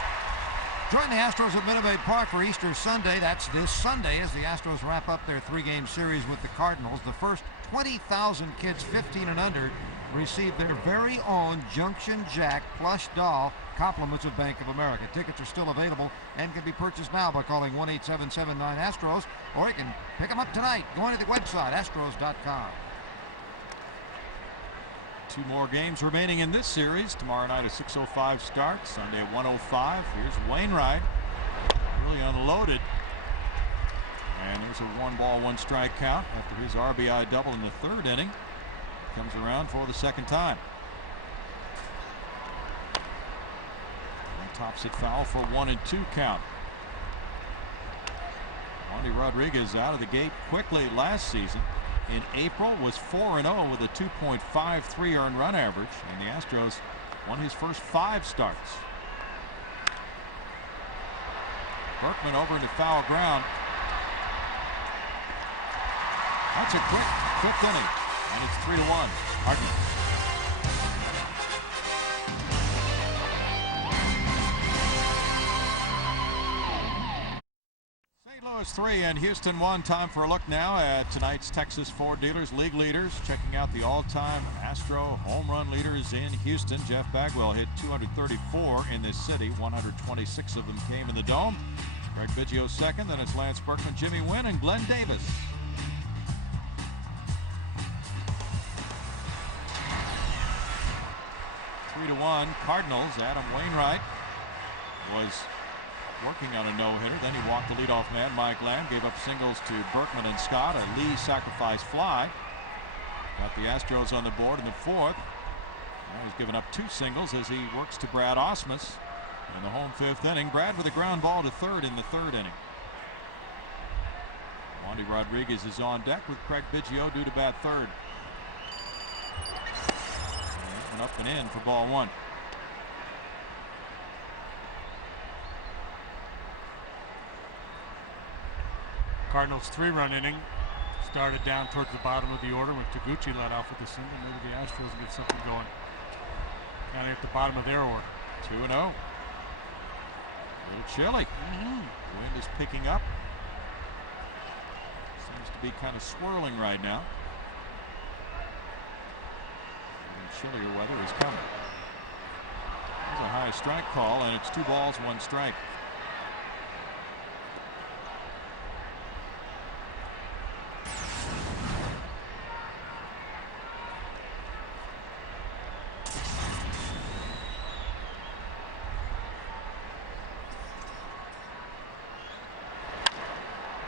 Join the Astros at Minute Maid Park for Easter Sunday. That's this Sunday as the Astros wrap up their 3-game series with the Cardinals. The first 20,000 kids 15 and under receive their very own Junction Jack plush doll, compliments of Bank of America. Tickets are still available and can be purchased now by calling 1-877-9-ASTROS, or you can pick them up tonight going to the website astros.com. 2 more games remaining in this series. Tomorrow night a 6:05 start. Sunday at 1:05. Here's Wainwright. Really unloaded. And there's a 1-ball, 1-strike count after his RBI double in the 3rd inning. Comes around for the 2nd time. And tops it foul for 1-2 count. Wandy Rodriguez out of the gate quickly last season. In April was 4-0 with a 2.53 earned run average, and the Astros won his first 5 starts. Berkman over into foul ground. That's a quick 5th inning, and it's 3-1 Cardinals. St. Louis 3 and Houston 1. Time for a look now at tonight's Texas Ford Dealers League leaders. Checking out the all-time Astro home run leaders in Houston. Jeff Bagwell hit 234 in this city. 126 of them came in the Dome. Craig Biggio second. Then it's Lance Berkman, Jimmy Wynn, and Glenn Davis. 3-1 Cardinals. Adam Wainwright was working on a no-hitter. Then he walked the leadoff man, Mike Lamb, gave up singles to Berkman and Scott. A Lee sacrifice fly. Got the Astros on the board in the 4th. Now he's given up 2 singles as he works to Brad Ausmus in the home 5th inning. Brad with a ground ball to 3rd in the 3rd inning. Wandy Rodriguez is on deck with Craig Biggio due to bat 3rd. And up and in for ball 1. Cardinals 3-run inning started down towards the bottom of the order when Taguchi led off with the single. Maybe the Astros will get something going kind of at the bottom of their order. 2-0. A little chilly. Wind is picking up. Seems to be kind of swirling right now. chillier weather is coming. There's a high strike call, and it's 2 balls, 1 strike.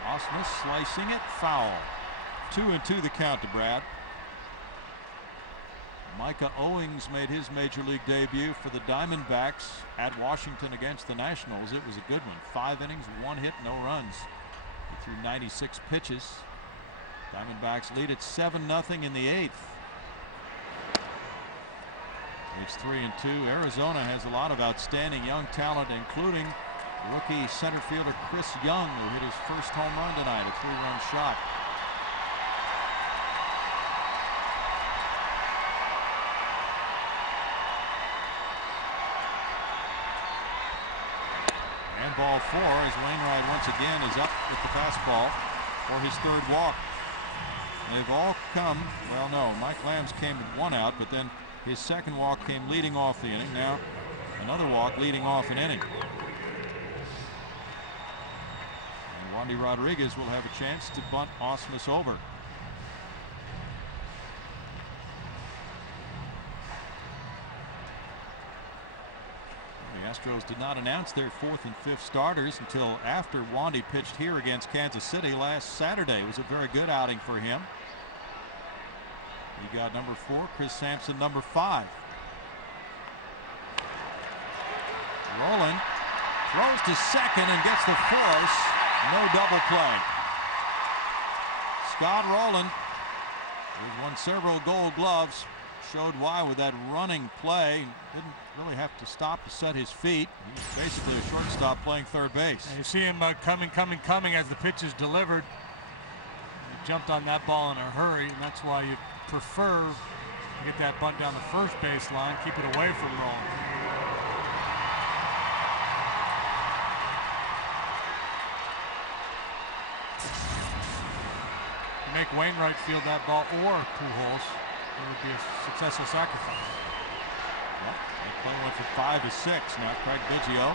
Osmus slicing it, foul. 2-2 the count to Brad. Micah Owings made his major league debut for the Diamondbacks at Washington against the Nationals. It was a good one. 5 innings, 1 hit, no runs. He threw 96 pitches. Diamondbacks lead at 7-0 in the 8th. It's 3-2. Arizona has a lot of outstanding young talent, including rookie center fielder Chris Young, who hit his first home run tonight, a 3-run shot. And ball 4 as Wainwright once again is up with the fastball for his 3rd walk. They've all come, well, no, Mike Lamb's came with 1 out, but then his 2nd walk came leading off the inning. Now another walk leading off an inning. Wandy Rodriguez will have a chance to bunt Osmus over. The Astros did not announce their 4th and 5th starters until after Wandy pitched here against Kansas City last Saturday. It was a very good outing for him. He got number 4, Chris Sampson number 5. Rowland throws to second and gets the force. No double play. Scott Rowland, who's won several Gold Gloves, showed why with that running play. Didn't really have to stop to set his feet. He was basically a shortstop playing 3rd base. And you see him coming as the pitch is delivered. He jumped on that ball in a hurry, and that's why you prefer to get that bunt down the first base line, keep it away from Rowland. Make Wainwright field that ball or Pujols, it would be a successful sacrifice. Well, that play went from 5 to 6. Now Craig Biggio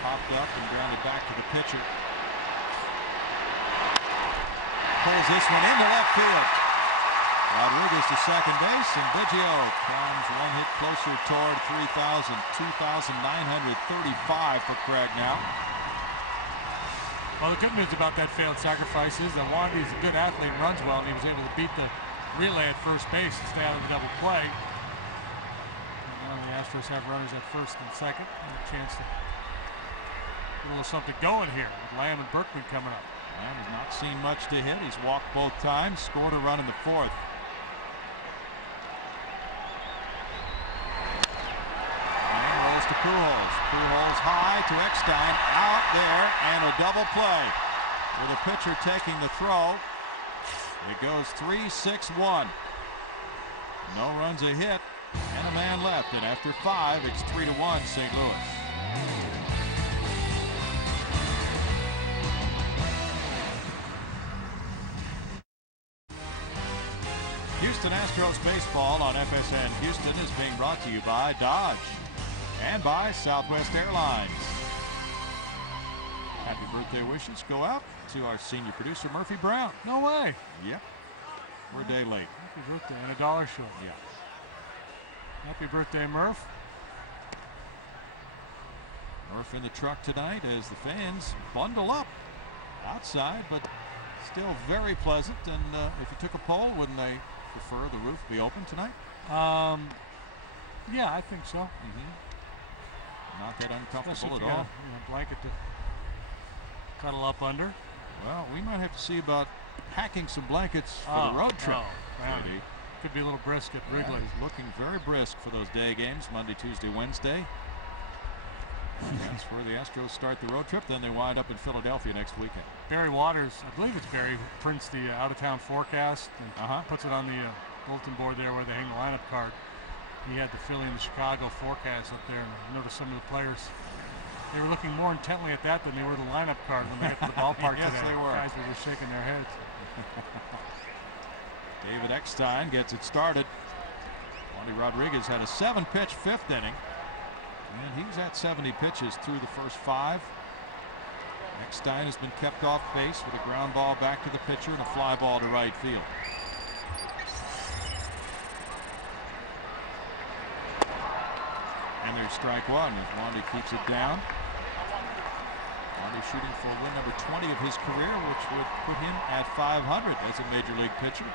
popped up and grounded back to the pitcher. Pulls this one into left field. Rodriguez to second base, and Biggio climbs 1 hit closer toward 3,000. 2,935 for Craig now. Well, the good news about that failed sacrifice is that Wandy's a good athlete and runs well, and he was able to beat the relay at first base and stay out of the double play. And the Astros have runners at 1st and 2nd, and a chance to get a little something going here with Lamb and Berkman coming up. Lamb has not seen much to hit. He's walked both times, scored a run in the 4th. To Pujols. Pujols high to Eckstein, out there, and a double play. With a pitcher taking the throw, it goes 3-6-1. No runs a hit, and a man left. And after 5, it's 3-1 St. Louis. Houston Astros baseball on FSN Houston is being brought to you by Dodge and by Southwest Airlines. Happy birthday wishes go out to our senior producer, Murphy Brown. No way. Yep. We're a day late. Happy birthday and $1 short. Yeah. Happy birthday, Murph. Murph in the truck tonight as the fans bundle up outside, but still very pleasant. And if you took a poll, wouldn't they prefer the roof be open tonight? Yeah, I think so. Not that uncomfortable at all. Got a blanket to cuddle up under. Well, we might have to see about packing some blankets for the road trip. Could be a little brisk at Wrigley. He's looking very brisk for those day games, Monday, Tuesday, Wednesday. That's where the Astros start the road trip. Then they wind up in Philadelphia next weekend. Barry Waters, I believe it's Barry, prints the out-of-town forecast and puts it on the bulletin board there where they hang the lineup card. He had the Philly and the Chicago forecast up there, and I noticed some of the players, they were looking more intently at that than they were the lineup card when they got to the ballpark yes, today. They were. Guys were just shaking their heads. David Eckstein gets it started. Wandy Rodriguez had a 7-pitch fifth inning, and he's at 70 pitches through the first 5. Eckstein has been kept off base with a ground ball back to the pitcher and a fly ball to right field. And there's strike 1 as Wandy keeps it down. Wandy shooting for win number 20 of his career, which would put him at 500 as a major league pitcher.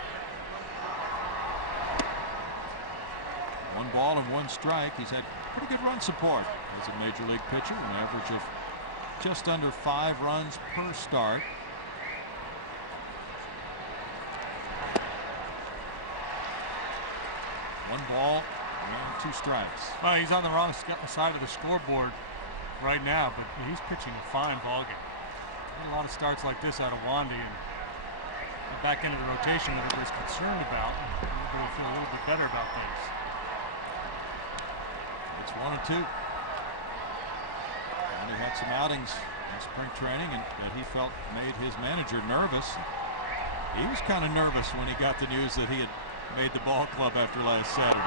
1 ball and 1 strike. He's had pretty good run support as a major league pitcher, an average of just under 5 runs per start. One ball and 2 strikes. Well, he's on the wrong side of the scoreboard right now, but he's pitching a fine ball game. A lot of starts like this out of Wandy, and the back end of the rotation everybody's concerned about. Everybody will feel a little bit better about things. It's 1-2. And he had some outings in spring training and that he felt made his manager nervous. He was kind of nervous when he got the news that he had made the ball club after last Saturday.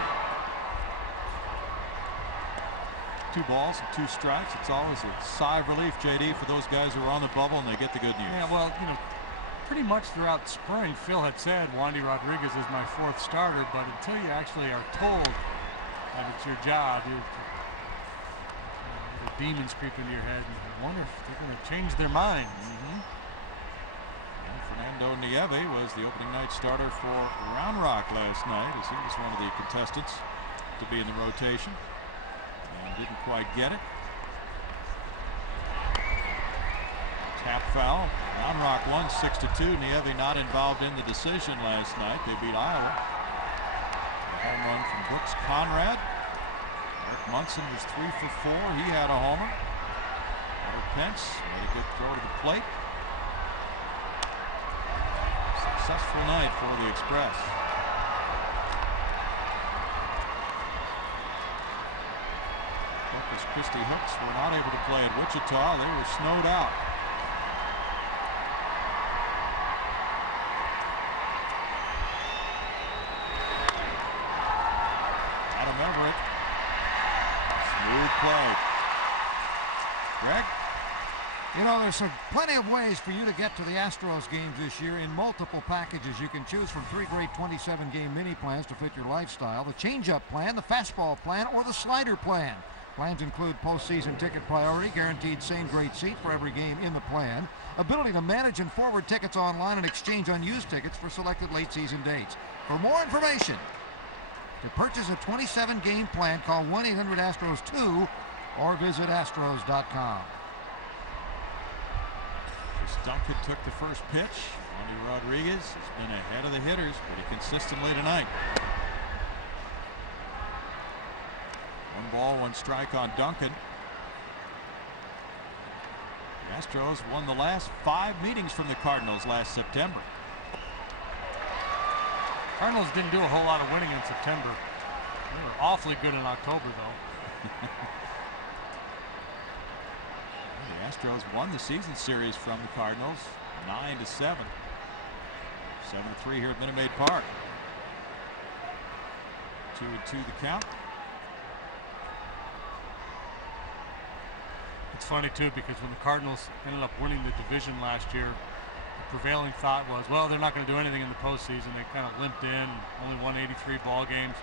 2 balls and 2 strikes. It's always a sigh of relief, JD, for those guys who are on the bubble and they get the good news. Yeah, well, you know, pretty much throughout spring, Phil had said Wandy Rodriguez is my 4th starter, but until you actually are told that it's your job, the demons creep into your head, and you wonder if they're going to change their mind. And Fernando Nieve was the opening night starter for Round Rock last night, as he was one of the contestants to be in the rotation. Didn't quite get it. Tap foul. Round Rock won 6-2. Nieve not involved in the decision last night. They beat Iowa. A home run from Brooks Conrad. Eric Munson was 3 for 4. He had a homer. Robert Pence made a good throw to the plate. Successful night for the Express. Christie Hooks were not able to play at Wichita. They were snowed out. Adam Everett. Smooth play. Greg? You know, there's plenty of ways for you to get to the Astros games this year in multiple packages. You can choose from 3 great 27-game mini plans to fit your lifestyle. The change-up plan, the fastball plan, or the slider plan. Plans include postseason ticket priority, guaranteed same great seat for every game in the plan, ability to manage and forward tickets online and exchange unused tickets for selected late season dates. For more information, to purchase a 27-game plan, call 1-800-ASTROS-2 or visit Astros.com. Chris Duncan took the first pitch. Wandy Rodriguez has been ahead of the hitters pretty consistently tonight. 1 ball, 1 strike on Duncan. The Astros won the last 5 meetings from the Cardinals last September. Cardinals didn't do a whole lot of winning in September. They were awfully good in October, though. The Astros won the season series from the Cardinals 9-7. 7-3 here at Minute Maid Park. 2-2 the count. It's funny, too, because when the Cardinals ended up winning the division last year, the prevailing thought was, well, they're not going to do anything in the postseason. They kind of limped in, only won 83 ball games.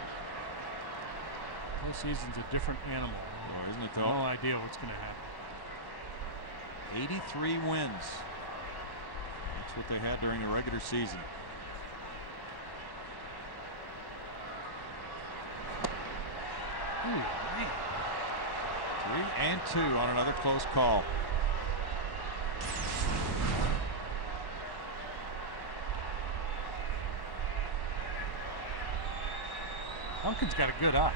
Postseason's a different animal. Oh, isn't it, though? No idea what's going to happen. 83 wins. That's what they had during the regular season. Ooh, man. 3-2 on another close call. Duncan's got a good eye.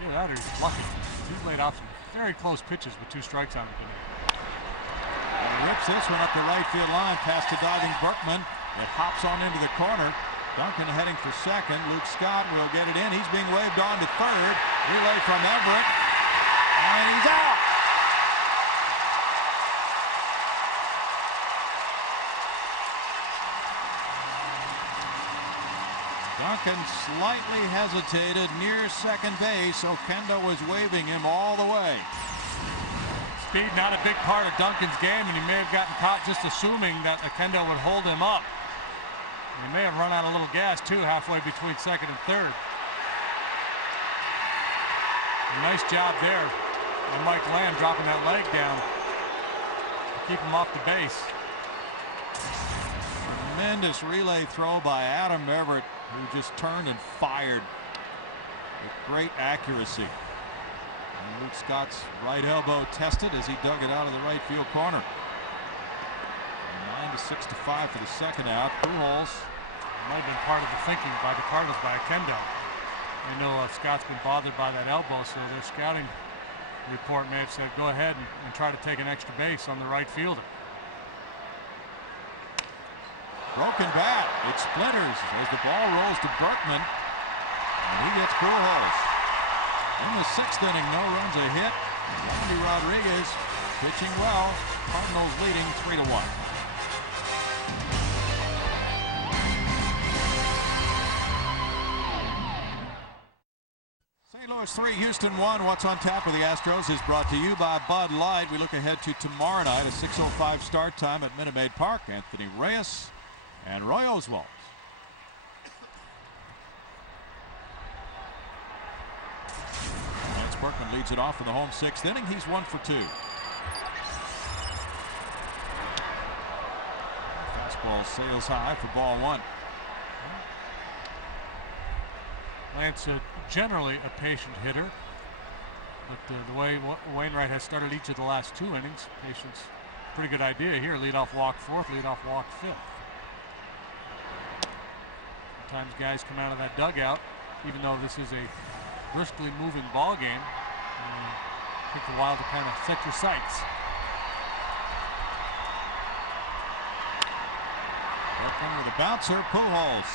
Yeah, that is lucky. He's laid off some very close pitches with 2 strikes on him today. And he rips this one up the right field line past the diving Berkman. It hops on into the corner. Duncan heading for second. Luke Scott will get it in. He's being waved on to third. Relay from Everett. And he's out. Duncan slightly hesitated near second base. Oquendo was waving him all the way. Speed not a big part of Duncan's game, and he may have gotten caught just assuming that Oquendo would hold him up. He may have run out a little gas too halfway between second and third. A nice job there by Mike Lamb dropping that leg down to keep him off the base. Tremendous relay throw by Adam Everett, who just turned and fired with great accuracy. And Luke Scott's right elbow tested as he dug it out of the right field corner. 9-6-5 for the second out. Pujols might have been part of the thinking by the Cardinals by Oquendo. I know Scott's been bothered by that elbow, so their scouting report may have said go ahead and try to take an extra base on the right fielder. Broken bat. It splinters as the ball rolls to Berkman, and he gets Pujols. In the sixth inning, no runs, a hit. Wandy Rodriguez pitching well. Cardinals leading 3-1. St. Louis 3, Houston 1. What's on tap for the Astros is brought to you by Bud Light. We look ahead to tomorrow night, a 6:05 start time at Minute Maid Park. Anthony Reyes and Roy Oswalt. Lance Berkman leads it off in the home sixth inning. He's 1 for 2. Fastball sails high for ball 1. Lance generally a patient hitter, but the way Wainwright has started each of the last 2 innings, patience, pretty good idea here. Leadoff walk 4th, leadoff walk 5th. Sometimes guys come out of that dugout, even though this is a briskly moving ball game, takes a while to kind of set your sights. Berkman with a bouncer. Pujols.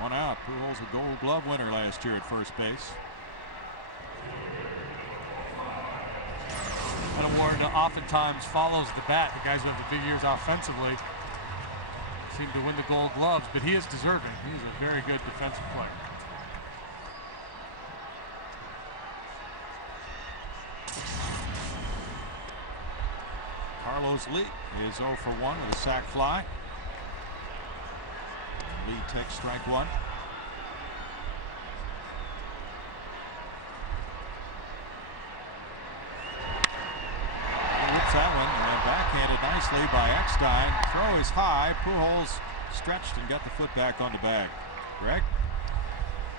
1 out. Pujols a Gold Glove winner last year at first base. An award oftentimes follows the bat. The guys who have the big years offensively seem to win the Gold Gloves, but he is deserving. He's a very good defensive player. Carlos Lee is 0 for 1 with a sac fly. Lee takes strike 1. He hits that one and backhanded nicely by Eckstein. Throw is high. Pujols stretched and got the foot back on the bag. Greg?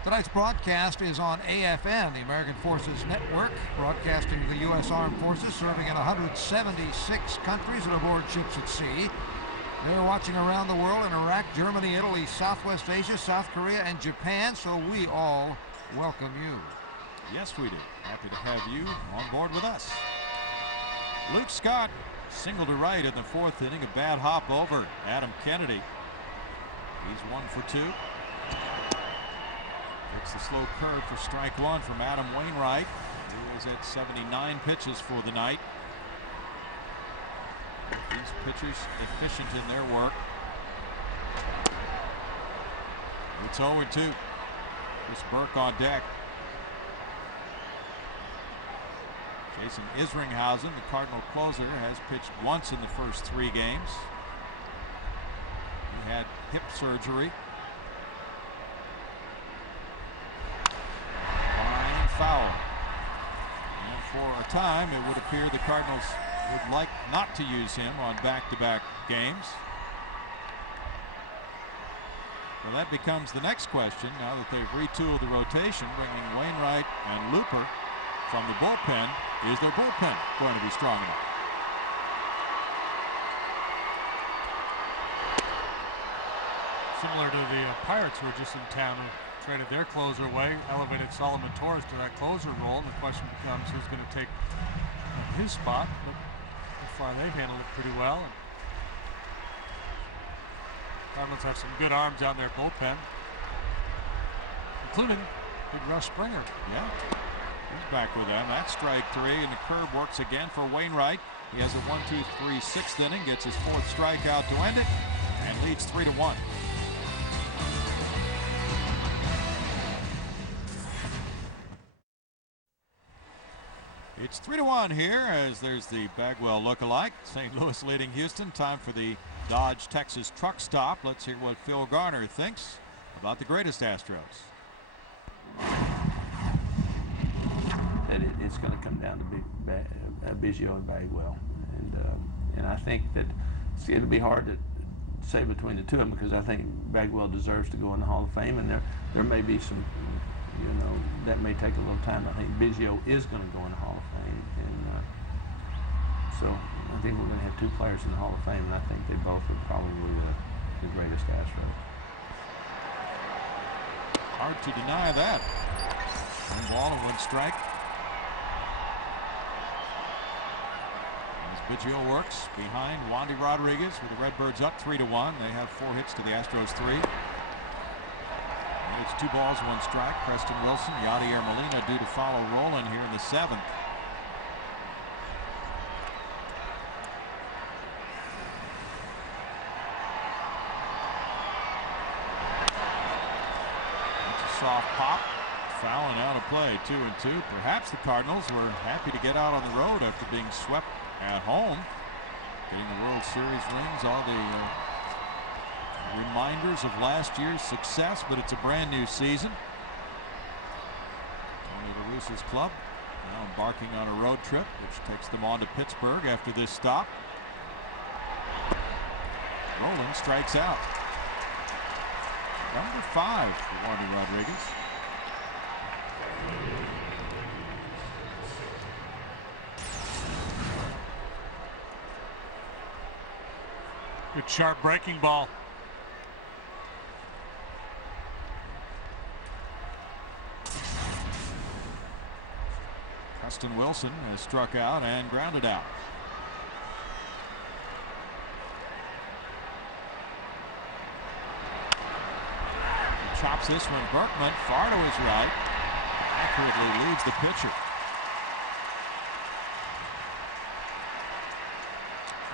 Tonight's broadcast is on AFN, the American Forces Network, broadcasting to the U.S. Armed Forces, serving in 176 countries and aboard ships at sea. They're watching around the world in Iraq, Germany, Italy, Southwest Asia, South Korea, and Japan, so we all welcome you. Yes, we do. Happy to have you on board with us. Luke Scott single to right in the 4th inning. A bad hop over Adam Kennedy. He's 1 for 2. It's the slow curve for strike 1 from Adam Wainwright, who is at 79 pitches for the night. These pitchers efficient in their work. It's 0-2. Chris Burke on deck. Jason Isringhausen, the Cardinal closer, has pitched once in the first 3 games. He had hip surgery. Line foul. And for a time, it would appear the Cardinals would like not to use him on back-to-back games. Well, that becomes the next question now that they've retooled the rotation, bringing Wainwright and Looper from the bullpen. Is their bullpen going to be strong enough? Similar to the Pirates, who were just in town and traded their closer away, elevated Solomon Torres to that closer role. And the question becomes who's going to take his spot. But so far, they've handled it pretty well. And Cardinals have some good arms down their bullpen, including big Russ Springer. Yeah, he's back with them. That's strike 3, and the curve works again for Wainwright. He has a 1-2-3 6th inning, gets his 4th strikeout to end it, and leads 3-1. It's 3-1 here as there's the Bagwell lookalike. St. Louis leading Houston. Time for the Dodge Texas truck stop. Let's hear what Phil Garner thinks about the greatest Astros. That it's going to come down to Biggio and Bagwell, and I think that it'll be hard to say between the two of them because I think Bagwell deserves to go in the Hall of Fame, and there may be some, that may take a little time. I think Biggio is going to go in the Hall of Fame, and so I think we're going to have two players in the Hall of Fame, and I think they both are probably the greatest Astros. Hard to deny that. 1 ball and 1 strike. As Biggio works behind Wandy Rodriguez with the Redbirds up 3-1. They have 4 hits to the Astros 3. And it's 2 balls, 1 strike. Preston Wilson, Yadier Molina due to follow Rolen here in the 7th. Soft pop, foul and out of play, 2-2. Perhaps the Cardinals were happy to get out on the road after being swept at home, getting the World Series rings, all the reminders of last year's success, but it's a brand new season. Tony La Russa's club now embarking on a road trip, which takes them on to Pittsburgh after this stop. Rolen strikes out. Number 5 for Wandy Rodriguez. Good sharp breaking ball. Preston Wilson has struck out and grounded out. Chops this one. Berkman far to his right. Accurately leads the pitcher.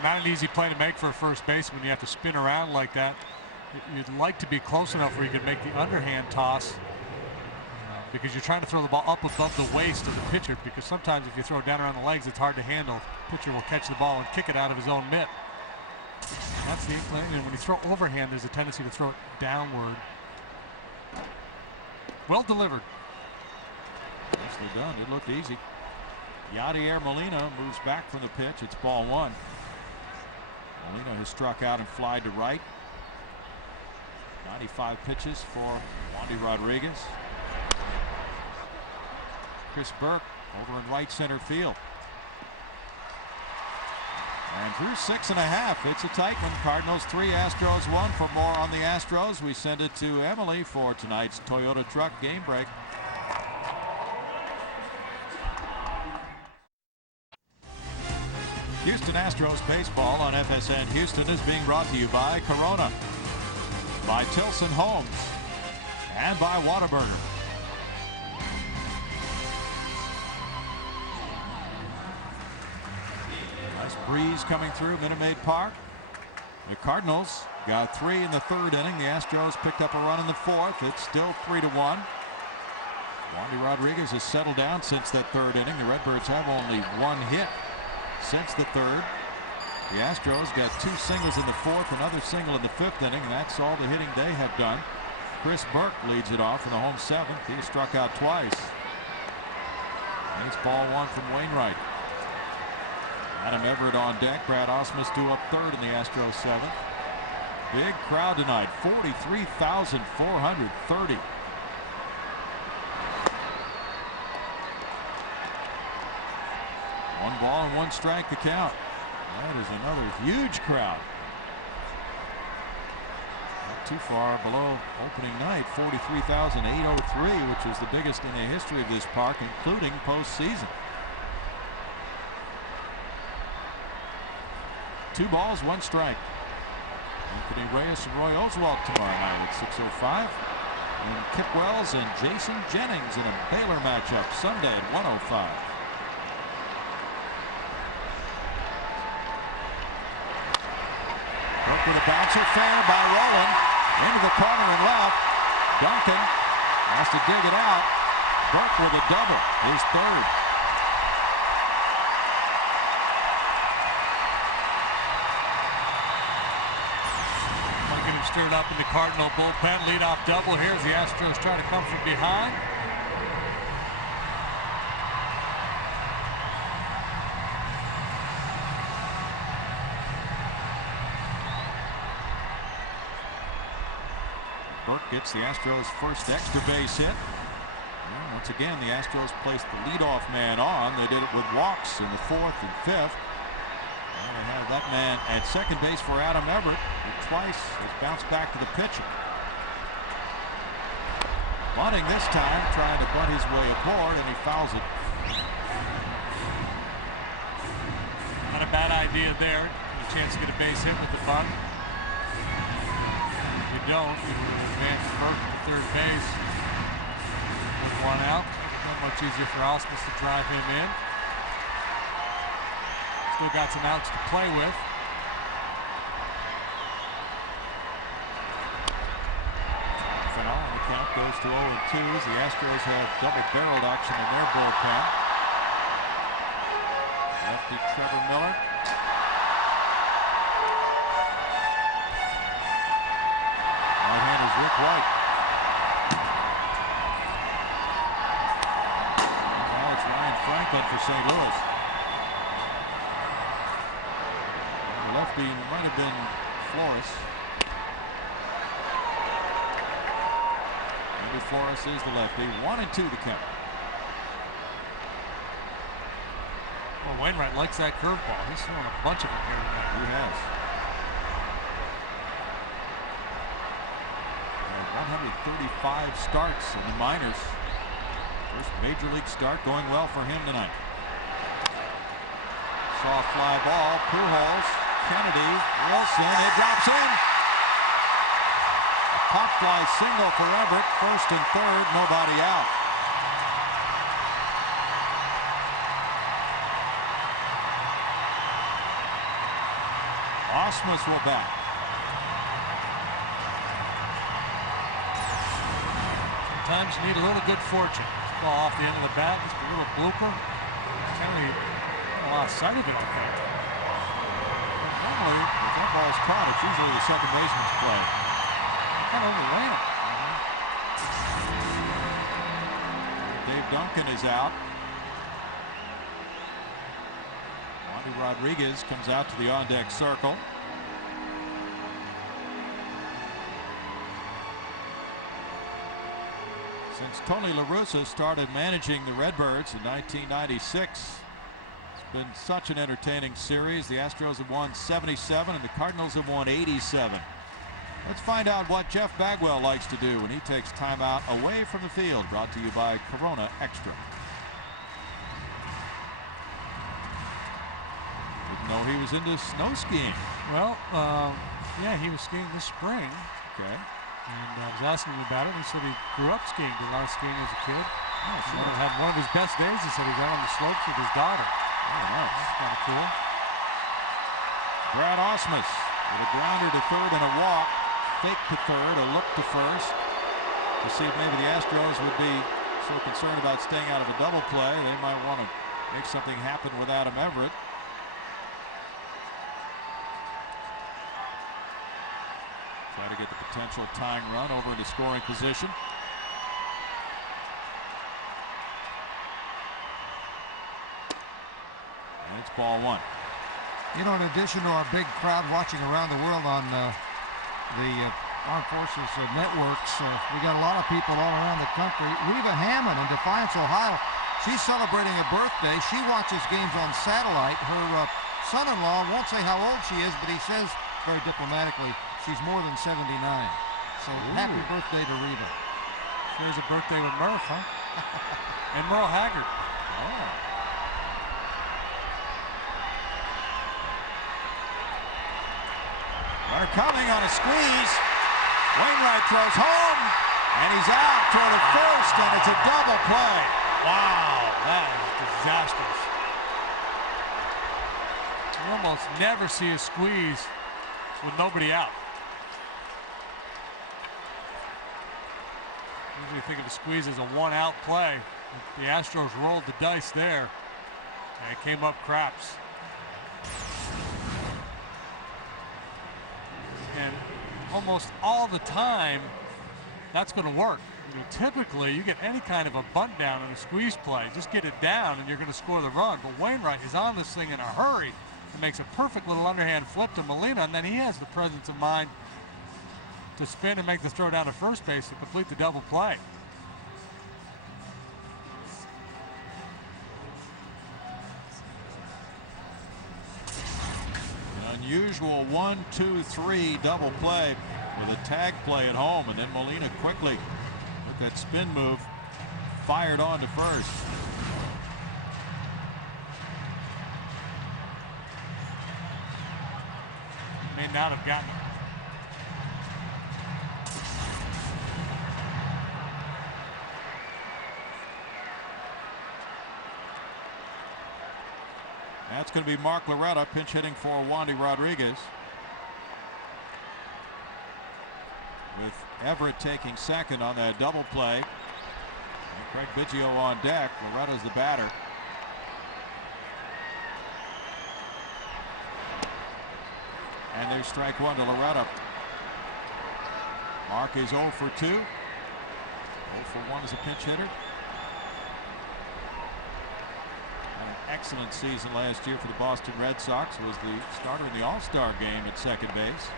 Not an easy play to make for a first baseman. You have to spin around like that. You'd like to be close enough where you can make the underhand toss because you're trying to throw the ball up above the waist of the pitcher, because sometimes if you throw it down around the legs, it's hard to handle. The pitcher will catch the ball and kick it out of his own mitt. That's the when you throw overhand, there's a tendency to throw it downward. Well delivered. Nicely done. It looked easy. Yadier Molina moves back from the pitch. It's ball 1. Molina has struck out and flied to right. 95 pitches for Wandy Rodriguez. Chris Burke over in right center field. And through 6.5, it's a tight one. Cardinals 3, Astros 1. For more on the Astros, we send it to Emily for tonight's Toyota Truck Game Break. Houston Astros baseball on FSN Houston is being brought to you by Corona, by Tilson Homes, and by Whataburger. Nice breeze coming through Minute Maid Park. The Cardinals got 3 in the 3rd inning. The Astros picked up a run in the 4th. It's still 3-1. Wandy Rodriguez has settled down since that 3rd inning. The Redbirds have only 1 hit since the 3rd. The Astros got 2 singles in the 4th, another single in the 5th inning, and that's all the hitting they have done. Chris Burke leads it off in the home 7th. He struck out twice. And it's ball 1 from Wainwright. Adam Everett on deck. Brad Ausmus due up 3rd in the Astros 7th. Big crowd tonight, 43,430. One ball and 1 strike, the count. That is another huge crowd. Not too far below opening night, 43,803, which is the biggest in the history of this park, including postseason. 2 balls, 1 strike. Anthony Reyes and Roy Oswalt tomorrow night at 6:05. And Kip Wells and Jason Jennings in a Baylor matchup Sunday at 1:05. Burke with a bouncer, fair by Rolen. Into the corner and left. Duncan has to dig it out. Burke with a double, his third. Get him stirred up in the Cardinal bullpen. Leadoff double here as the Astros try to come from behind. Burke gets the Astros' first extra base hit. And once again, the Astros placed the leadoff man on. They did it with walks in the 4th and 5th. And they have that man at second base for Adam Everett, who twice has bounced back to the pitcher. Bunting this time, trying to bunt his way aboard, and he fouls it. Not a bad idea there. A chance to get a base hit with the bunt. If you don't, it would advance Burke to third base with one out. Not much easier for Ausmus to drive him in. Still got some outs to play with. Foul, and the count goes to 0-2 as the Astros have double-barreled action in their bullpen. Lefty Trevor Miller. Right-hander's Rick White. Now it's Ryan Franklin for St. Louis. Lefty might have been Flores. Maybe Flores is the lefty. 1-2 the count. Well, Wainwright likes that curveball. He's throwing a bunch of them here tonight. He has. 135 starts in the minors. First major league start going well for him tonight. Soft fly ball. Pujols. Kennedy, Wilson, it drops in. A pop fly single for Everett, first and third, nobody out. Ausmus will bat. Sometimes you need a little good fortune. This ball off the end of the bat, just a little blooper. Kennedy got a lot of sight of it, I think. Normally, if that ball's caught, it's usually the second baseman's play. Kind of overran it. Dave Duncan is out. Wandy Rodriguez comes out to the on-deck circle. Since Tony La Russa started managing the Redbirds in 1996, been such an entertaining series. The Astros have won 77 and the Cardinals have won 87. Let's find out what Jeff Bagwell likes to do when he takes time out away from the field. Brought to you by Corona Extra. Didn't know he was into snow skiing. Well, yeah, he was skiing this spring. Okay. And I was asking him about it. He said he grew up skiing, did a lot of skiing as a kid. Oh, sure. Had one of his best days, he said, he was out on the slopes with his daughter. Oh, nice. That's kind of cool. Brad Ausmus with a grounder to third and a walk. Fake to third, a look to first. To see if maybe the Astros would be so concerned about staying out of a double play, they might want to make something happen with Adam Everett. Try to get the potential tying run over into scoring position. And it's ball one. You know, in addition to our big crowd watching around the world on the Armed Forces networks, we got a lot of people all around the country. Reva Hammond in Defiance, Ohio, she's celebrating a birthday. She watches games on satellite. Her son-in-law won't say how old she is, but he says very diplomatically she's more than 79. So happy birthday to Reva. Here's a birthday with Murph, huh? And Merle Haggard. Oh. Runner coming on a squeeze. Wainwright throws home, and he's out toward the first, and it's a double play. Wow, that is disastrous. You almost never see a squeeze with nobody out. Usually think of a squeeze as a one-out play. The Astros rolled the dice there. And it came up craps. And almost all the time, that's going to work. You know, typically, you get any kind of a bunt down in a squeeze play. Just get it down, and you're going to score the run. But Wainwright is on this thing in a hurry. He makes a perfect little underhand flip to Molina, and then he has the presence of mind to spin and make the throw down to first base to complete the double play. An unusual 1-2-3 double play with a tag play at home, and then Molina quickly with that spin move fired on to first. May not have gotten it. That's going to be Mark Loretta pinch hitting for Wandy Rodriguez. With Everett taking second on that double play. And Craig Biggio on deck. Loretta's the batter. And there's strike one to Loretta. Mark is 0 for 2. 0 for 1 as a pinch hitter. Had an excellent season last year for the Boston Red Sox. Was the starter in the All-Star game at second base.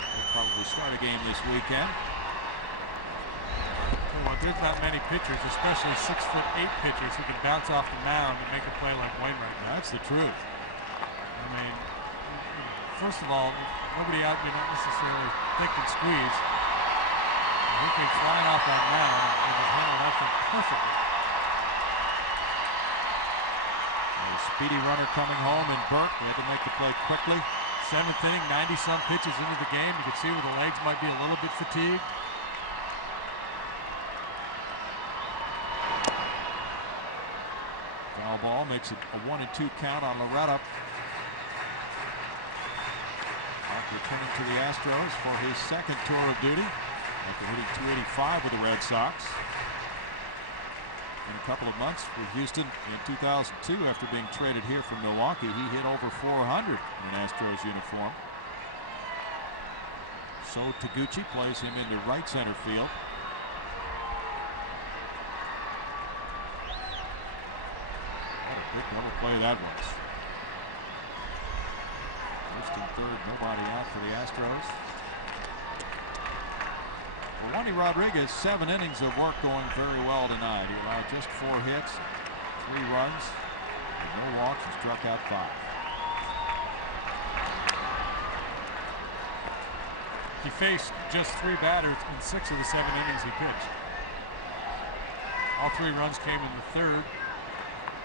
He'll probably start a game this weekend. Well, there's not many pitchers, especially 6'8" pitchers, who can bounce off the mound and make a play like Wainwright. That's the truth. I mean, first of all, nobody out there not necessarily thick and squeeze. He came flying off that mound and was handling that thing perfectly. A speedy runner coming home in Burke. He had to make the play quickly. 7th inning, 90-some pitches into the game. You can see where the legs might be a little bit fatigued. Foul ball makes it a 1-2 count on Loretta. Returning to the Astros for his second tour of duty after hitting .285 with the Red Sox. In a couple of months with Houston in 2002, after being traded here from Milwaukee, he hit over 400 in an Astros uniform. So Taguchi plays him into right center field. What a big double play that was. First and third, nobody out for the Astros. For Wandy Rodriguez, 7 innings of work going very well tonight. He allowed just 4 hits, 3 runs, and no walks, and struck out 5. He faced just 3 batters in 6 of the 7 innings he pitched. All 3 runs came in the third.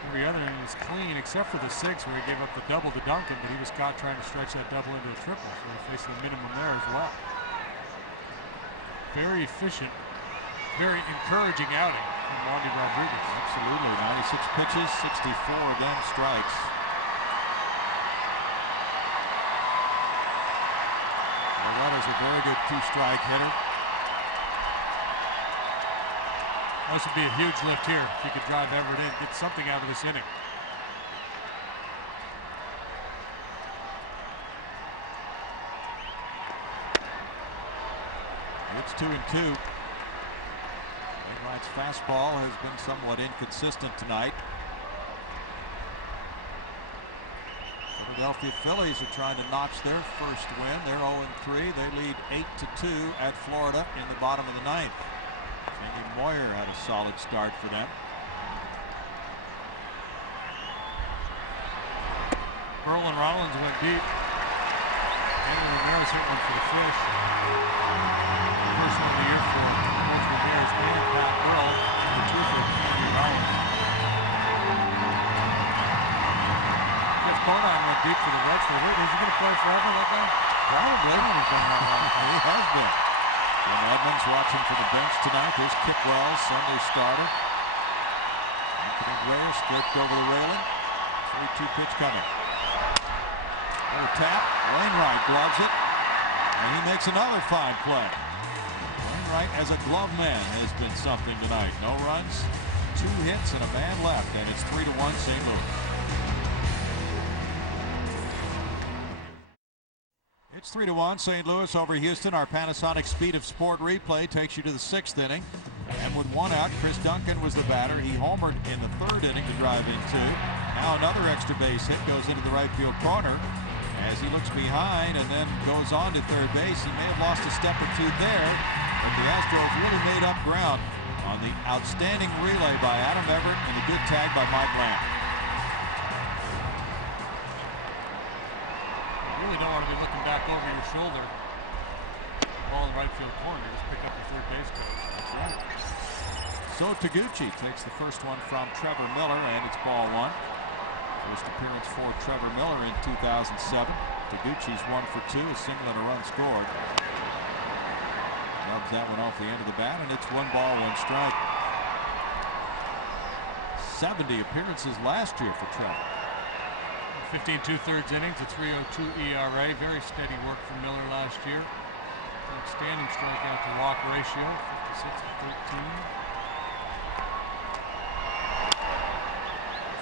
Every other inning was clean except for the 6th where he gave up the double to Duncan, but he was caught trying to stretch that double into a triple, so he faced the minimum there as well. Very efficient, very encouraging outing from Wandy Rodriguez. Absolutely, 96 pitches, 64 of them strikes. Loretta's a very good 2-strike hitter. This would be a huge lift here if he could drive Everett in, get something out of this inning. It's 2-2. Wainwright's fastball has been somewhat inconsistent tonight. Philadelphia Phillies are trying to notch their first win. They're 0-3. They lead 8-2 at Florida in the bottom of the 9th. Jamie Moyer had a solid start for them. Merlin Rollins went deep. Andy Ramirez hit one for the Fish. The first one of the year for both Ramirez and Pat Earl. The 2 for Andy Rollins. Jeff Conine went deep for the Reds. Is he going to play forever, that guy? Probably. He's done that long. He has been. Jim Edmonds watching from the bench tonight. There's Kip Wells, Sunday starter. Anthony Reyes scraped over the railing. 3-2 pitch coming. Another tap. Wainwright gloves it. And he makes another fine play. Wainwright as a glove man has been something tonight. No runs, 2 hits, and a man left, and it's 3-1 St. Louis. It's 3-1 St. Louis over Houston. Our Panasonic Speed of Sport replay takes you to the 6th inning. And with 1 out, Chris Duncan was the batter. He homered in the 3rd inning to drive in 2. Now another extra base hit goes into the right field corner as he looks behind and then goes on to third base. He may have lost a step or 2 there, but the Astros really made up ground on the outstanding relay by Adam Everett and the good tag by Mike Lamb. You really don't want to be looking back over your shoulder. Ball in the right field corner, just pick up the third base coach. That's right. So Taguchi takes the first one from Trevor Miller, and it's ball 1. First appearance for Trevor Miller in 2007. Taguchi's 1 for 2, a single and a run scored. Rubs that one off the end of the bat, and it's 1 ball, 1 strike. 70 appearances last year for Trevor. 15 2/3 innings, a 3.02 ERA. Very steady work from Miller last year. Outstanding strikeout to walk ratio, 56-13.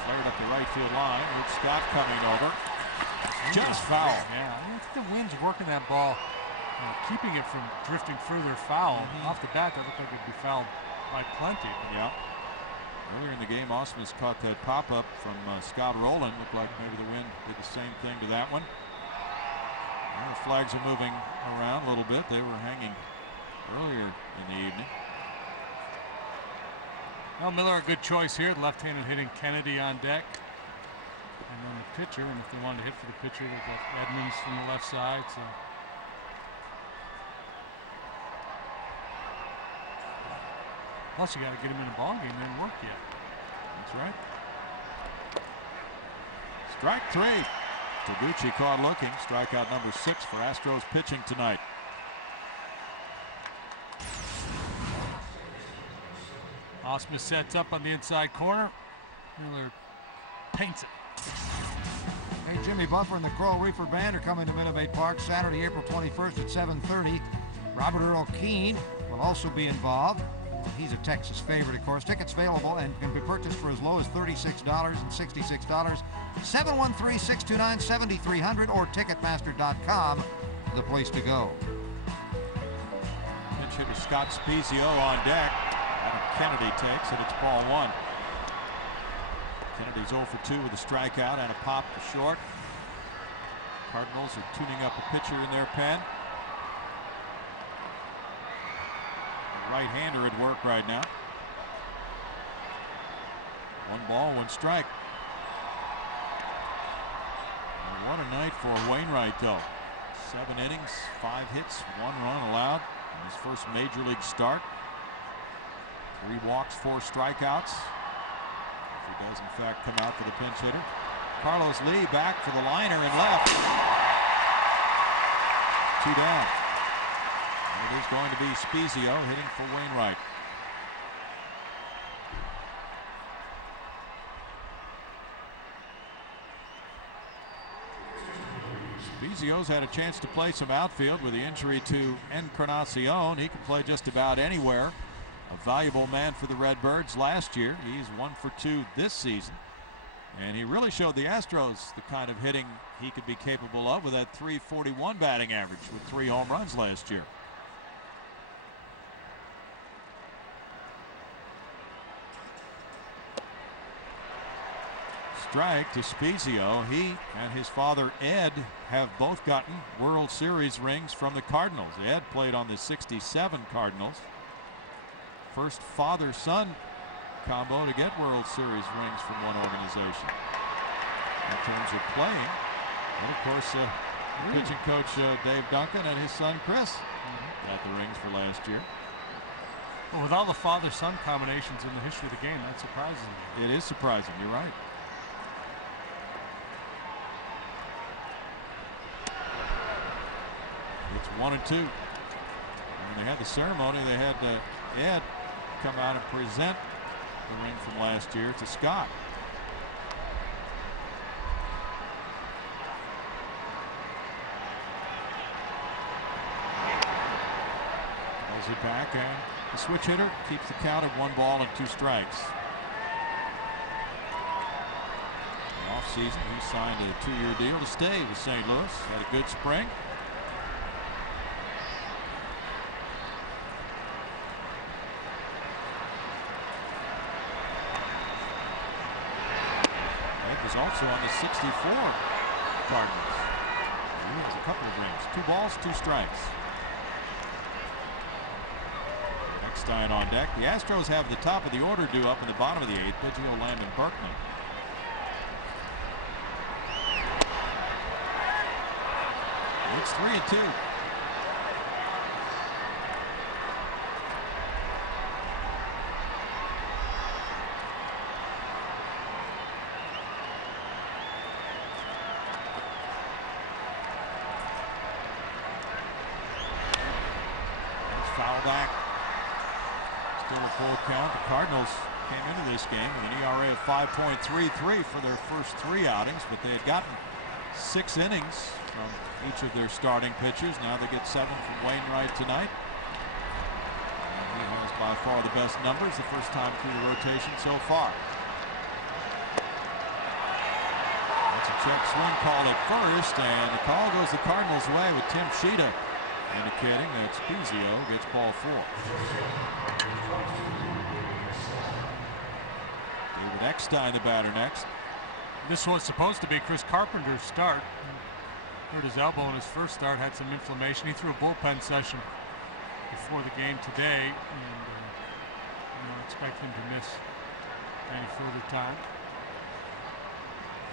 Flared up the right field line with Scott coming over. Just foul. Yeah, I think the wind's working that ball, keeping it from drifting further foul. Off the bat, that looked like it'd be fouled by plenty. Yeah. Earlier in the game, Osmus caught that pop-up from Scott Rowland. Looked like maybe the wind did the same thing to that one. Well, the flags are moving around a little bit. They were hanging earlier in the evening. Well, Miller a good choice here. The left-handed hitting Kennedy on deck. And then the pitcher, and if they wanted to hit for the pitcher, they've got Edmonds from the left side. So plus you got to get him in a ball game and then work yet. That's right. Strike 3. Taguchi caught looking. Strikeout number 6 for Astros pitching tonight. Osmus sets up on the inside corner. Miller paints it. Hey, Jimmy Buffer and the Coral Reefer Band are coming to Minute Maid Park Saturday, April 21st at 7:30. Robert Earl Keane will also be involved. He's a Texas favorite, of course. Tickets available and can be purchased for as low as $36 and $66. 713-629-7300 or Ticketmaster.com, the place to go. Pinch hitter Scott Spezio on deck. Adam Kennedy takes it. It's ball 1. Kennedy's 0 for 2 with a strikeout and a pop to short. Cardinals are tuning up a pitcher in their pen. The right-hander at work right now. 1 ball, 1 strike. And what a night for Wainwright, though. 7 innings, 5 hits, 1 run allowed in his first major league start. 3 walks, 4 strikeouts. If he does, in fact, come out for the pinch hitter. Carlos Lee back for the liner and left. 2 down. And it is going to be Spezio hitting for Wainwright. Spezio's had a chance to play some outfield with the injury to Encarnacion. He can play just about anywhere. A valuable man for the Redbirds last year. He's 1 for 2 this season. And he really showed the Astros the kind of hitting he could be capable of with that .341 batting average with 3 home runs last year. Strike to Spezio. He and his father Ed have both gotten World Series rings from the Cardinals. Ed played on the '67 Cardinals. First father-son combo to get World Series rings from one organization. In terms of playing, and of course, pitching coach Dave Duncan and his son Chris got the rings for last year. Well, with all the father-son combinations in the history of the game, that surprises me. It is surprising. You're right. It's 1-2. And when they had the ceremony, they had Ed come out and present the ring from last year to Scott. back, and the switch hitter keeps the count at 1 ball and 2 strikes. In the offseason, he signed a 2-year deal to stay with St. Louis. Had a good spring. Was also on the 64 Cardinals. He wins a couple of rings. 2 balls, 2 strikes. Eckstein on deck. The Astros have the top of the order due up in the bottom of the 8th. Biggio, Lamb, and Berkman. It's 3-2. Foul back. Still a full count. The Cardinals came into this game with an ERA of 5.33 for their first 3 outings, but they had gotten 6 innings from each of their starting pitchers. Now they get 7 from Wainwright tonight. And he has by far the best numbers the first time through the rotation so far. That's a check swing call at first, and the call goes the Cardinals' way with Tim Sheeta indicating that Spezio gets ball 4. David Eckstein, the batter, next. This was supposed to be Chris Carpenter's start. Hurt his elbow in his first start, had some inflammation. He threw a bullpen session before the game today, and I don't expect him to miss any further time.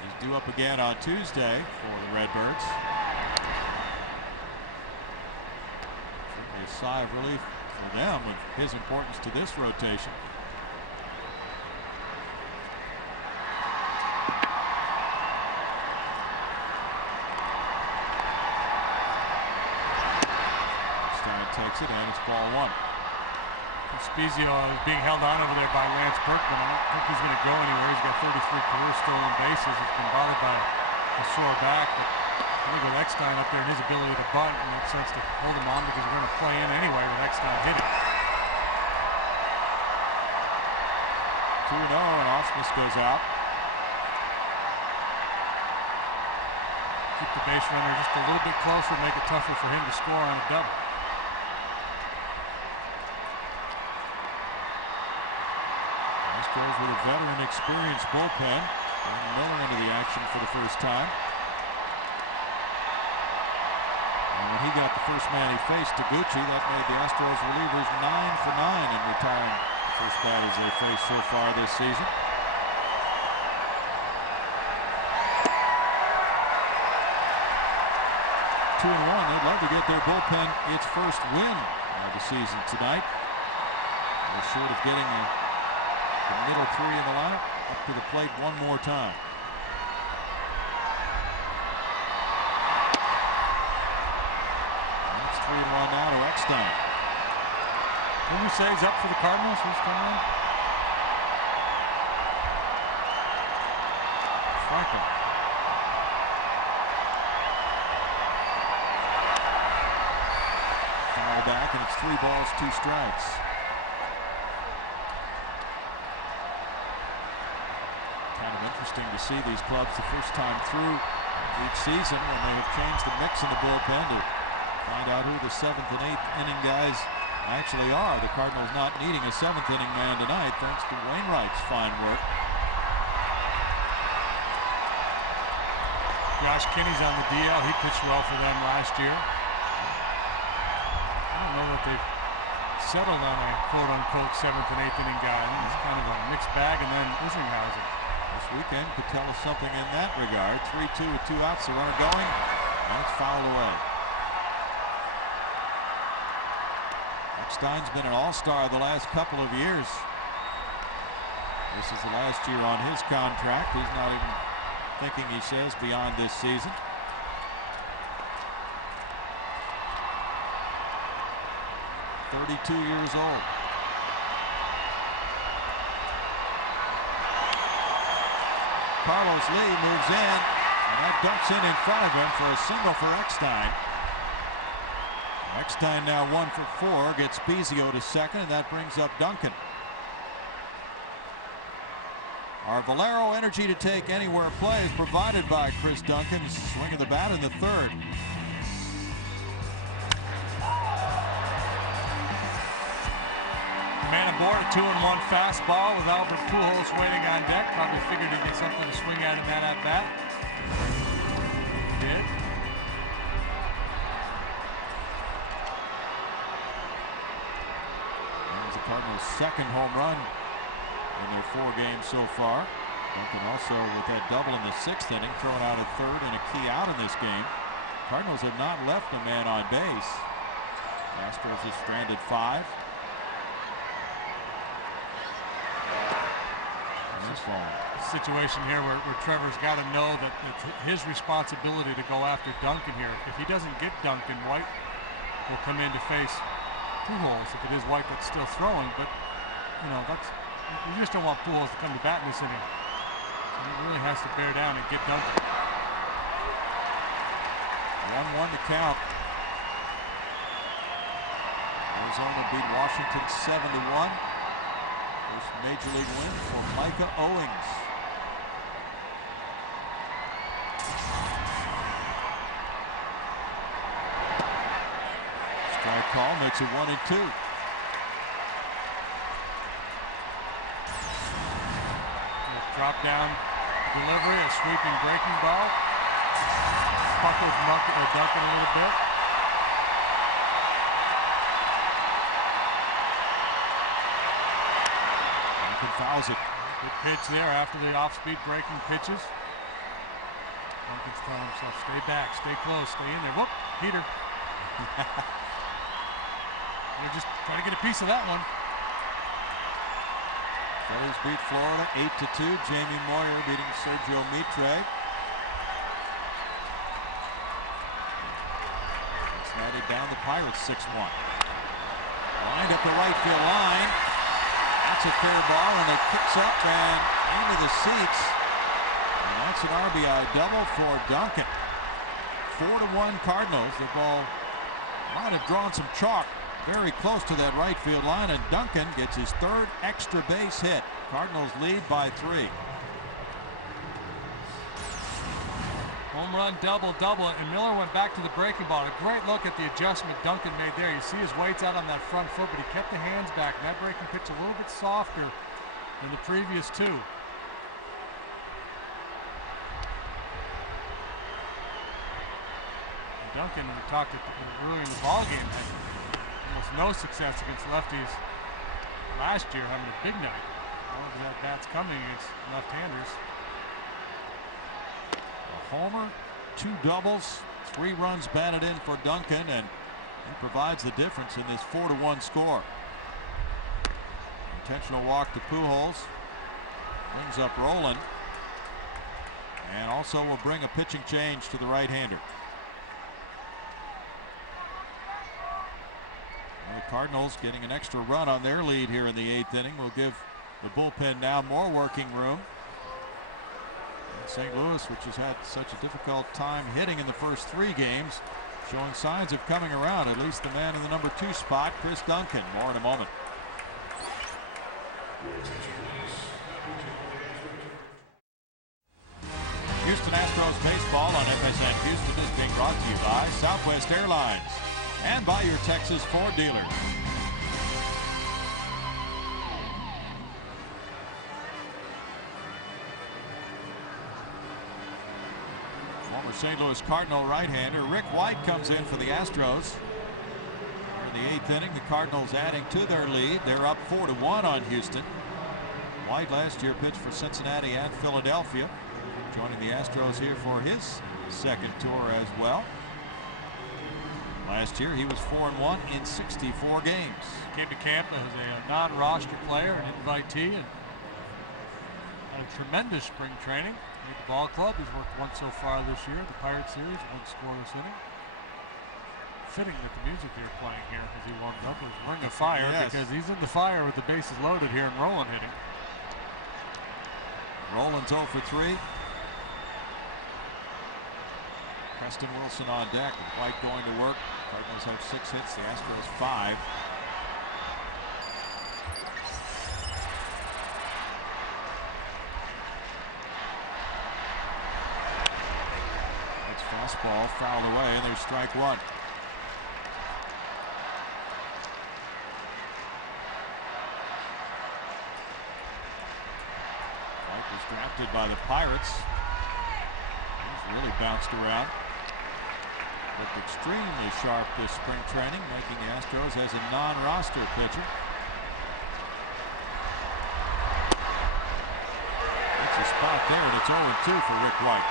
He's due up again on Tuesday for the Redbirds. A sigh of relief for them with his importance to this rotation. Stein takes it, and it's ball 1. Spezio is being held on over there by Lance Berkman. I don't think he's going to go anywhere. He's got 33 career stolen bases. He's been bothered by a sore back. But I think with Eckstein up there and his ability to bunt, it makes sense to hold him on because we're going to play in anyway with Eckstein hitting. 2-0, and Ausmus goes out. Keep the base runner just a little bit closer, make it tougher for him to score on a double. Astros with a veteran, experienced bullpen. Bringing Miller into the action for the first time. And when he got the first man he faced, Taguchi, that made the Astros relievers 9 for 9 in retiring the first batters they faced so far this season. Two and 1. They'd love to get their bullpen its first win of the season tonight. They're short of getting the middle 3 in the lineup up to the plate one more time. That's 3-1 now to Eckstein. Who we say is up for the Cardinals? Who's coming in? Franklin. Foul back, and it's 3 balls, 2 strikes. Kind of interesting to see these clubs the first time through each season when they have changed the mix in the bullpen to find out who the 7th and 8th inning guys actually are. The Cardinals not needing a 7th inning man tonight thanks to Wainwright's fine work. Josh Kinney's on the DL. He pitched well for them last year. I don't know that they've settled on a quote-unquote 7th and 8th inning guy. I think it's kind of a mixed bag, and then Isringhausen. This weekend could tell us something in that regard. 3-2 with 2 outs, the runner going, and it's fouled away. Eckstein's been an all-star the last couple of years. This is the last year on his contract. He's not even thinking, he says, beyond this season. "32 years old. Carlos Lee moves in, and that ducks in front of him for a single for Eckstein. Eckstein now 1 for 4, gets Spezio to second, and that brings up Duncan. Our Valero energy to take anywhere play is provided by Chris Duncan, swinging the bat in the third. Man aboard, a 2-1 fastball with Albert Pujols waiting on deck. Probably figured he'd get something to swing at in that at-bat. He did. The Cardinals' second home run in their 4 games so far. Duncan also with that double in the 6th inning, throwing out a third and a key out in this game. Cardinals have not left a man on base. Astros has stranded 5. Situation here where Trevor's got to know that it's his responsibility to go after Duncan here. If he doesn't get Duncan, White will come in to face Pujols if it is White that's still throwing. But you know, you just don't want Pujols to come to bat in this inning. So he really has to bear down and get Duncan. 1-1 to count. Arizona beat Washington 7-1. First major league win for Micah Owings. Strike call makes it 1-2. Drop down delivery, a sweeping breaking ball. Buckles Duncan a little bit. Duncan fouls it. Good pitch there after the off-speed breaking pitches. Duncan's telling himself, stay back, stay close, stay in there. Whoop, Peter. They're just trying to get a piece of that one. Phillies beat Florida 8-2. Jamie Moyer beating Sergio Mitre. Cincinnati down the Pirates 6-1. Lined up the right field line. That's a fair ball, and it kicks up and into the seats. And that's an RBI double for Duncan. 4-1 Cardinals. The ball might have drawn some chalk very close to that right field line, and Duncan gets his 3rd extra base hit. Cardinals lead by 3. Home run, double, and Miller went back to the breaking ball. A great look at the adjustment Duncan made there. You see his weight's out on that front foot, but he kept the hands back. And that breaking pitch a little bit softer than the previous 2. And Duncan, we talked early in the ball game, had almost no success against lefties last year, having a big night. All of that bat's coming against left-handers. A homer, 2 doubles, 3 runs batted in for Duncan, and he provides the difference in this 4-1 score. Intentional walk to Pujols. Brings up Roland. And also will bring a pitching change to the right-hander. The Cardinals getting an extra run on their lead here in the 8th inning will give the bullpen now more working room. And St. Louis, which has had such a difficult time hitting in the first 3 games, showing signs of coming around, at least the man in the number 2 spot, Chris Duncan. More in a moment. Houston Astros baseball on FSN Houston is being brought to you by Southwest Airlines and by your Texas Ford dealers. Former St. Louis Cardinal right-hander Rick White comes in for the Astros. In the 8th inning, the Cardinals adding to their lead. They're up 4-1 on Houston. White last year pitched for Cincinnati and Philadelphia, joining the Astros here for his 2nd tour as well. Last year, he was 4-1 in 64 games. Came to camp as a non-roster player, an invitee, and had a tremendous spring training. Made the ball club. He's worked once so far this year, the Pirate Series, 1 scoreless inning. Fitting that the music they're playing here as he warmed up was Ring of Fire, yes, because he's in the fire with the bases loaded here and Roland hitting. Roland's 0 for 3. Preston Wilson on deck. White going to work. Cardinals have 6 hits. The Astros 5. That's fastball fouled away, and there's strike 1. White was drafted by the Pirates. He's really bounced around. Looked extremely sharp this spring training, making the Astros as a non-roster pitcher. That's a spot there, and it's 0-2 for Rick White.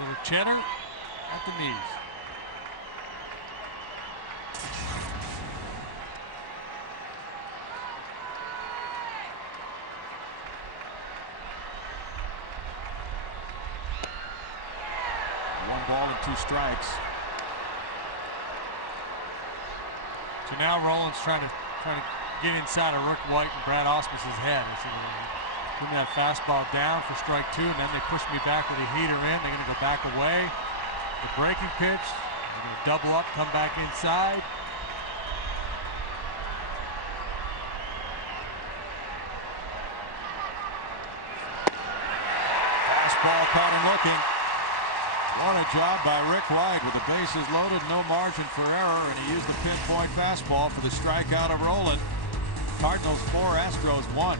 Little cheddar at the knees. Ball and 2 strikes. So now Rollins trying to get inside of Rick White and Brad Ausmus's head. He said, give me that fastball down for strike 2, and then they push me back with a heater in. They're going to go back away. The breaking pitch. They're going to double up, come back inside. Fastball caught and looking. What a job by Rick White with the bases loaded, no margin for error, and he used the pinpoint fastball for the strikeout of Roland. Cardinals 4, Astros 1.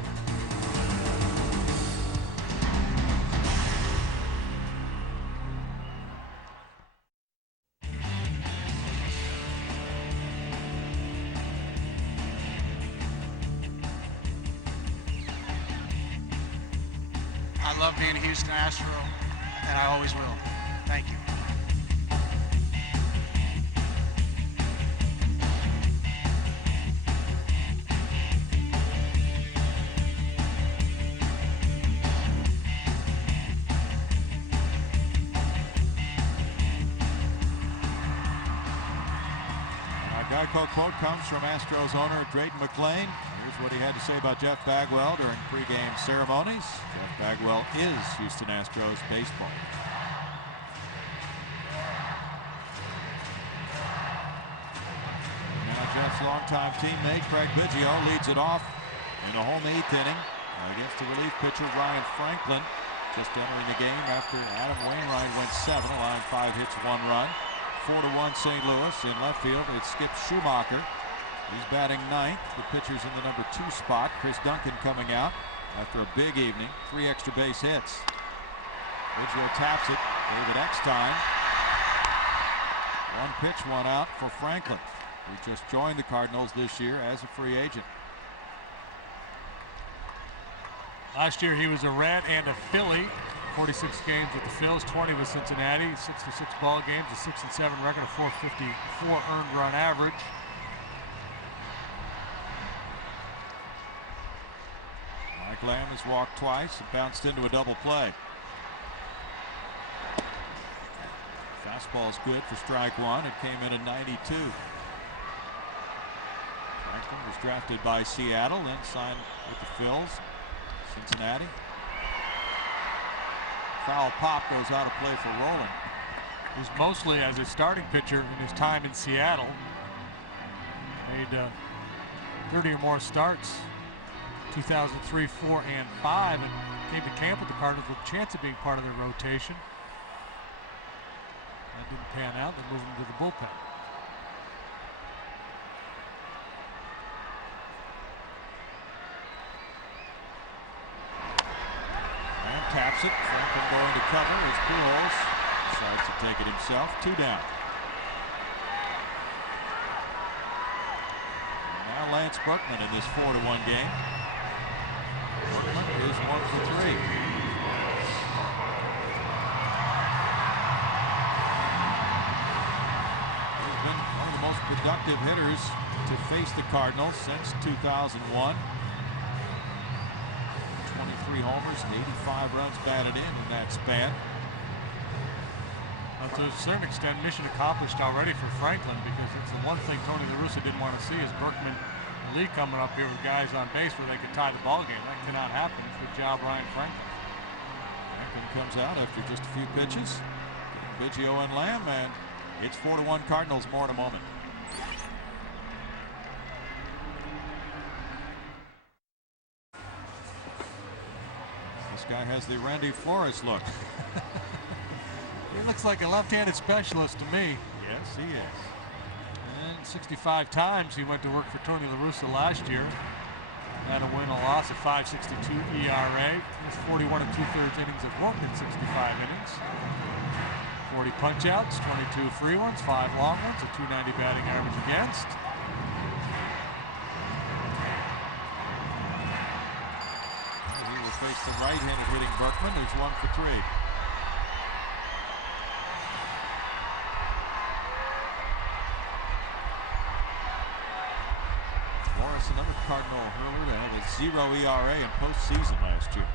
I love being a Houston Astro, and I always will. Thank you. Our Geico quote comes from Astros owner Drayton McClain. Here's what he had to say about Jeff Bagwell during pregame ceremonies. Jeff Bagwell is Houston Astros baseball. Jeff's longtime teammate Craig Biggio leads it off in a home 8th inning against the relief pitcher Ryan Franklin, just entering the game after Adam Wainwright went 7, allowing 5 hits, 1 run. 4-1 St. Louis. In left field, it's Skip Schumacher. He's batting 9th. The pitcher's in the number 2 spot. Chris Duncan coming out after a big evening. 3 extra base hits. Biggio taps it. Gave it X time. 1 pitch, 1 out for Franklin, who just joined the Cardinals this year as a free agent. Last year he was a Red and a Philly. 46 games with the Phils, 20 with Cincinnati, 66 ball games, a 6-7 record, a 454 earned run average. Mike Lamb has walked twice and bounced into a double play. Fastball's good for strike 1. It came in at 92. Franklin was drafted by Seattle, then signed with the Phils. Cincinnati. Foul pop goes out of play for Roland. He was mostly as a starting pitcher in his time in Seattle. Made 30 or more starts, 2003, 4, and 5, and came to camp with the Cardinals with a chance of being part of their rotation. That didn't pan out. They moved him to the bullpen. Taps it. Franklin going to cover as Pujols decides to take it himself. 2 down. And now Lance Berkman in this 4-1 game. Berkman is 1 for 3. He's been one of the most productive hitters to face the Cardinals since 2001. 23 homers and 85 runs batted in that span. Well, to a certain extent, mission accomplished already for Franklin, because it's the one thing Tony La Russa didn't want to see is Berkman lead coming up here with guys on base where they could tie the ball game. That cannot happen. Good job, Ryan Franklin. Franklin comes out after just a few pitches. Biggio and Lamb, and it's 4-1 Cardinals. More in a moment. This guy has the Randy Flores look. He looks like a left-handed specialist to me. Yes, he is. And 65 times he went to work for Tony La Russa last year. Had a win, a loss, a 5.62 ERA. He's 41 2/3 innings of work in 65 innings. 40 punch-outs, 22 free ones, 5 long ones, a 290 batting average against. He will face the right-handed hitting Berkman, who's 1 for 3. Morris, another Cardinal hurler that had a 0 ERA in postseason last year.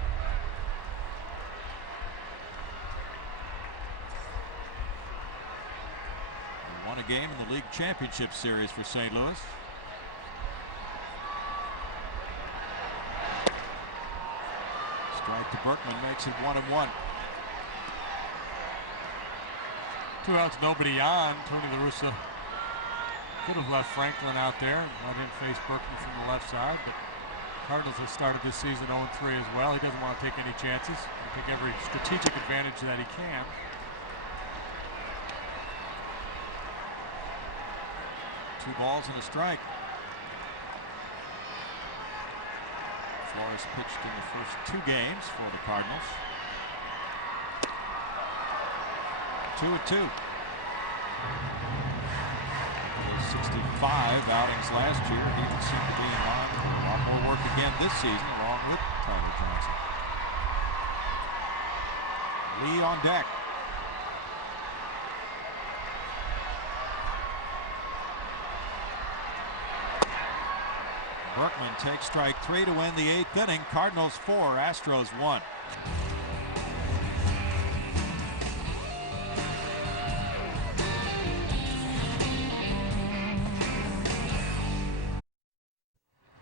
They won a game in the league championship series for St. Louis. Strike to Berkman makes it 1-1. 2 outs, nobody on. Tony La Russa could have left Franklin out there and let him face Berkman from the left side, but Cardinals have started this season 0-3 as well. He doesn't want to take any chances. He'll take every strategic advantage that he can. Two balls and a strike. Flores pitched in the first 2 games for the Cardinals. 2-2. 65 outings last year. He would seem to be in line. A lot more work again this season, along with Tyler Johnson. Lee on deck. Berkman takes strike 3 to win the 8th inning. Cardinals 4, Astros 1.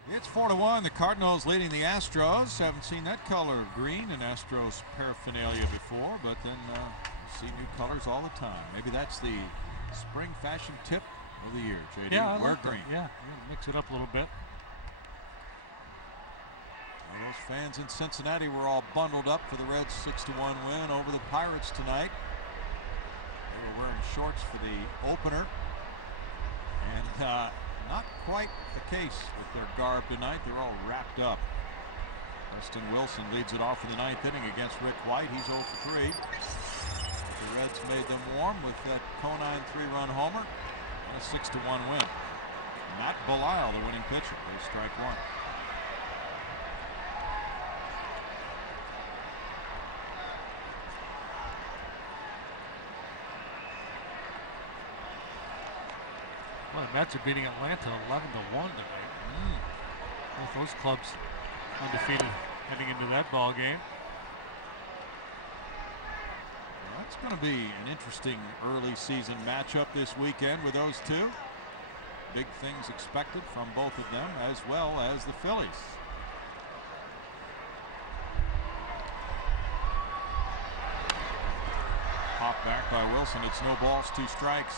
It's 4-1. The Cardinals leading the Astros. Haven't seen that color of green in Astros paraphernalia before, but then you see new colors all the time. Maybe that's the spring fashion tip of the year, JD. Yeah, I wear like green. That. Yeah, mix it up a little bit. Well, those fans in Cincinnati were all bundled up for the Reds' 6-1 win over the Pirates tonight. They were wearing shorts for the opener, and not quite the case with their garb tonight. They're all wrapped up. Preston Wilson leads it off in the 9th inning against Rick White. He's 0 for 3. The Reds made them warm with that Conine 3-run homer and a 6-1 win. Matt Belisle, the winning pitcher. They strike 1. Well, the Mets are beating Atlanta 11-1 tonight. Both those clubs undefeated heading into that ball game. Well, that's going to be an interesting early season matchup this weekend with those two. Big things expected from both of them, as well as the Phillies. Popped back by Wilson. It's no balls, 2 strikes.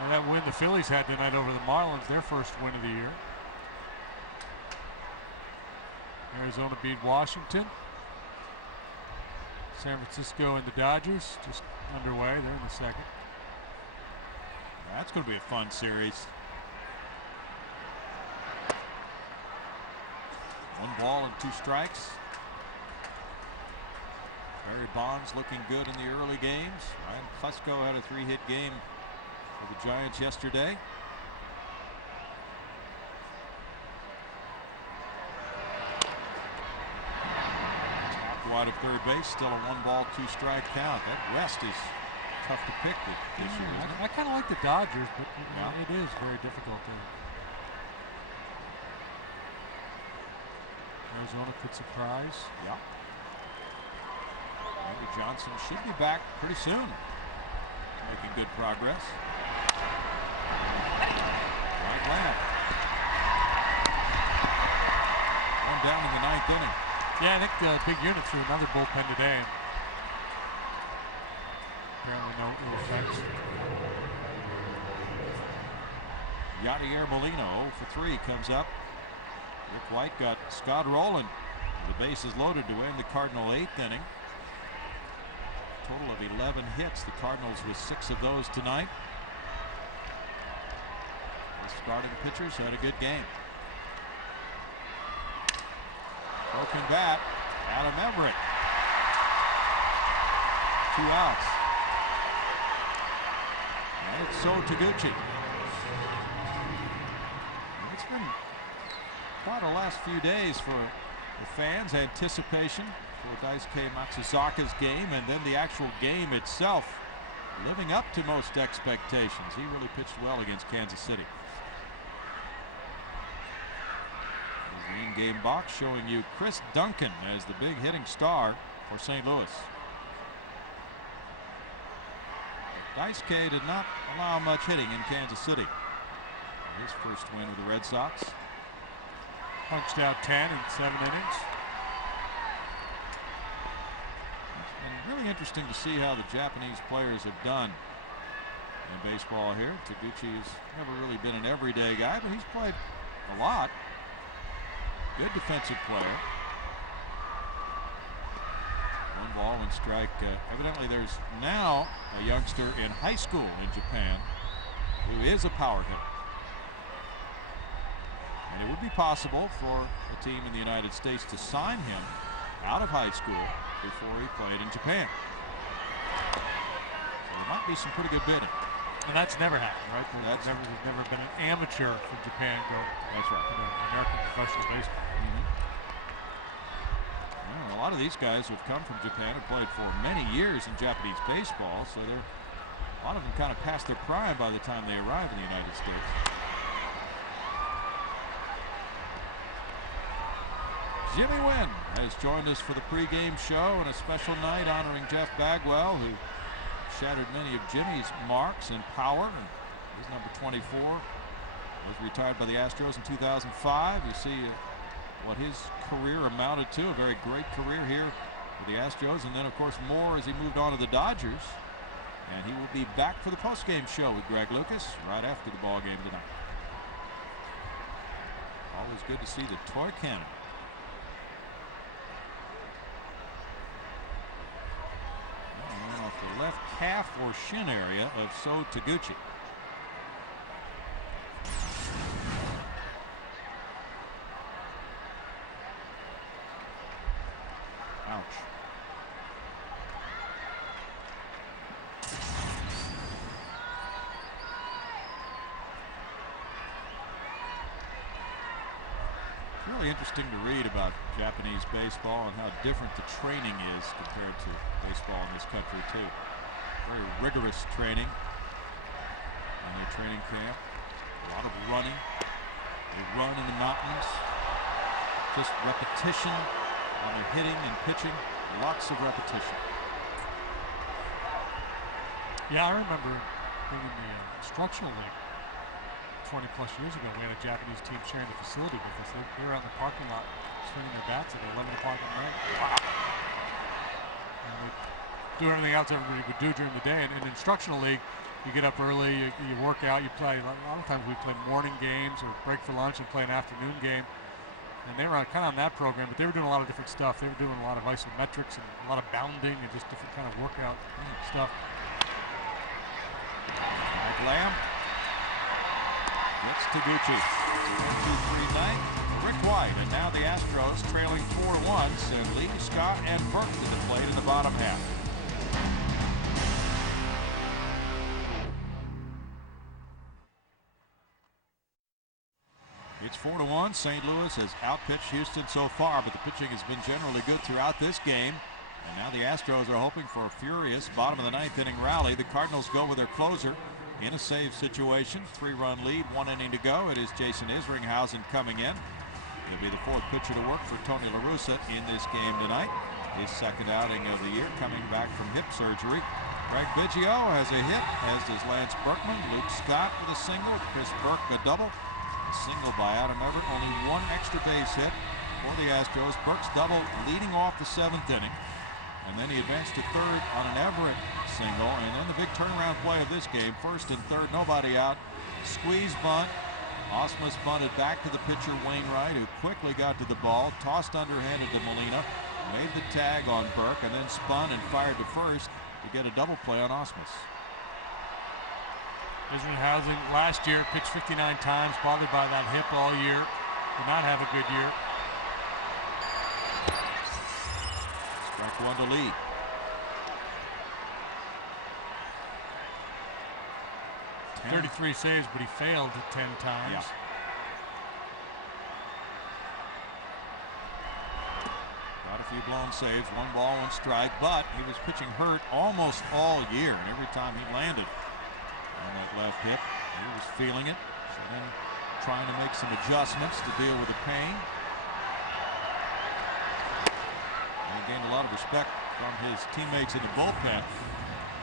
And that win the Phillies had tonight over the Marlins, their first win of the year. Arizona beat Washington. San Francisco and the Dodgers just underway. They're in the 2nd. That's going to be a fun series. 1 ball and 2 strikes. Barry Bonds looking good in the early games. Ryan Klesko had a 3-hit game for the Giants yesterday. Tapped wide of third base, still a 1 ball, 2 strike count. That West is tough to pick this year, isn't it? I kind of like the Dodgers, but it is very difficult to. Arizona could surprise. Yeah. Randy Johnson should be back pretty soon. Making good progress. Right Lamb. one down in the 9th inning. Yeah, I think Big Unit threw another bullpen today. And apparently no effects. Yadier Molina, 0 for 3, comes up. Rick White got Scott Rowland. The bases loaded to end the Cardinal 8th inning. Total of 11 hits. The Cardinals with 6 of those tonight. The starting pitchers had a good game. Broken bat, Adam Wainwright. 2 outs. And it's So Taguchi. It's been quite a last few days for the fans. Anticipation for Daisuke Matsuzaka's game, and then the actual game itself living up to most expectations. He really pitched well against Kansas City. The in-game box showing you Chris Duncan as the big hitting star for St. Louis. Daisuke did not allow much hitting in Kansas City. His first win with the Red Sox. Punched out 10 in 7 innings. It's been really interesting to see how the Japanese players have done in baseball here. Taguchi has never really been an everyday guy, but he's played a lot. Good defensive player. 1 ball, 1 strike. Evidently there's now a youngster in high school in Japan who is a power hitter. And it would be possible for a team in the United States to sign him out of high school before he played in Japan. So there might be some pretty good bidding. And that's never happened, right? There's never been an amateur from Japan go. That's right. In American professional baseball. Well, a lot of these guys who've come from Japan have played for many years in Japanese baseball, so a lot of them kind of past their prime by the time they arrive in the United States. Jimmy Wynn has joined us for the pregame show and a special night honoring Jeff Bagwell, who shattered many of Jimmy's marks in power. He's number 24. Was retired by the Astros in 2005. You see what his career amounted to, a very great career here with the Astros, and then of course more as he moved on to the Dodgers. And he will be back for the postgame show with Greg Lucas right after the ball game tonight. Always good to see the toy cannon. And off the left calf or shin area of So Taguchi. Ouch. It's really interesting to read about Japanese baseball and how different the training is compared to baseball in this country too. Very rigorous training in their training camp. A lot of running. They run in the mountains. Just repetition on their hitting and pitching. Lots of repetition. Yeah, I remember being in the instructional league 20 plus years ago. We had a Japanese team sharing the facility with us. They were out in the parking lot swinging their bats at 11 o'clock at night. Wow. And we'd do everything else everybody would do during the day. And in the instructional league, you get up early, you work out, you play. A lot of times we play morning games or break for lunch and play an afternoon game. And they were kind of on that program, but they were doing a lot of different stuff. They were doing a lot of isometrics and a lot of bounding and just different kind of workout stuff. Lamb gets Taguchi. 1-2-3 ninth. Rick White, and now the Astros trailing 4-1, send Lee, Scott, and Burke to the plate in the bottom half. It's 4-1. St. Louis has outpitched Houston so far, but the pitching has been generally good throughout this game. And now the Astros are hoping for a furious bottom of the 9th inning rally. The Cardinals go with their closer in a save situation. 3-run lead, 1 inning to go. It is Jason Isringhausen coming in. He'll be the 4th pitcher to work for Tony La Russa in this game tonight. His 2nd outing of the year, coming back from hip surgery. Greg Biggio has a hit, as does Lance Berkman. Luke Scott with a single. Chris Burke a double. A single by Adam Everett. Only 1 extra base hit for the Astros. Burke's double leading off the 7th inning. And then he advanced to third on an Everett single. And then the big turnaround play of this game. First and third, nobody out. Squeeze bunt. Osmus bunted back to the pitcher Wainwright, who quickly got to the ball, tossed underhanded to Molina, made the tag on Burke, and then spun and fired to first to get a double play on Osmus. Isringhausen last year pitched 59 times, bothered by that hip all year. Did not have a good year. Strike one to lead. Ten. 33 saves, but he failed 10 times. Yeah. Got a few blown saves, 1 ball, 1 strike, but he was pitching hurt almost all year, and every time he landed on that left hip, he was feeling it. So then trying to make some adjustments to deal with the pain. And he gained a lot of respect from his teammates in the bullpen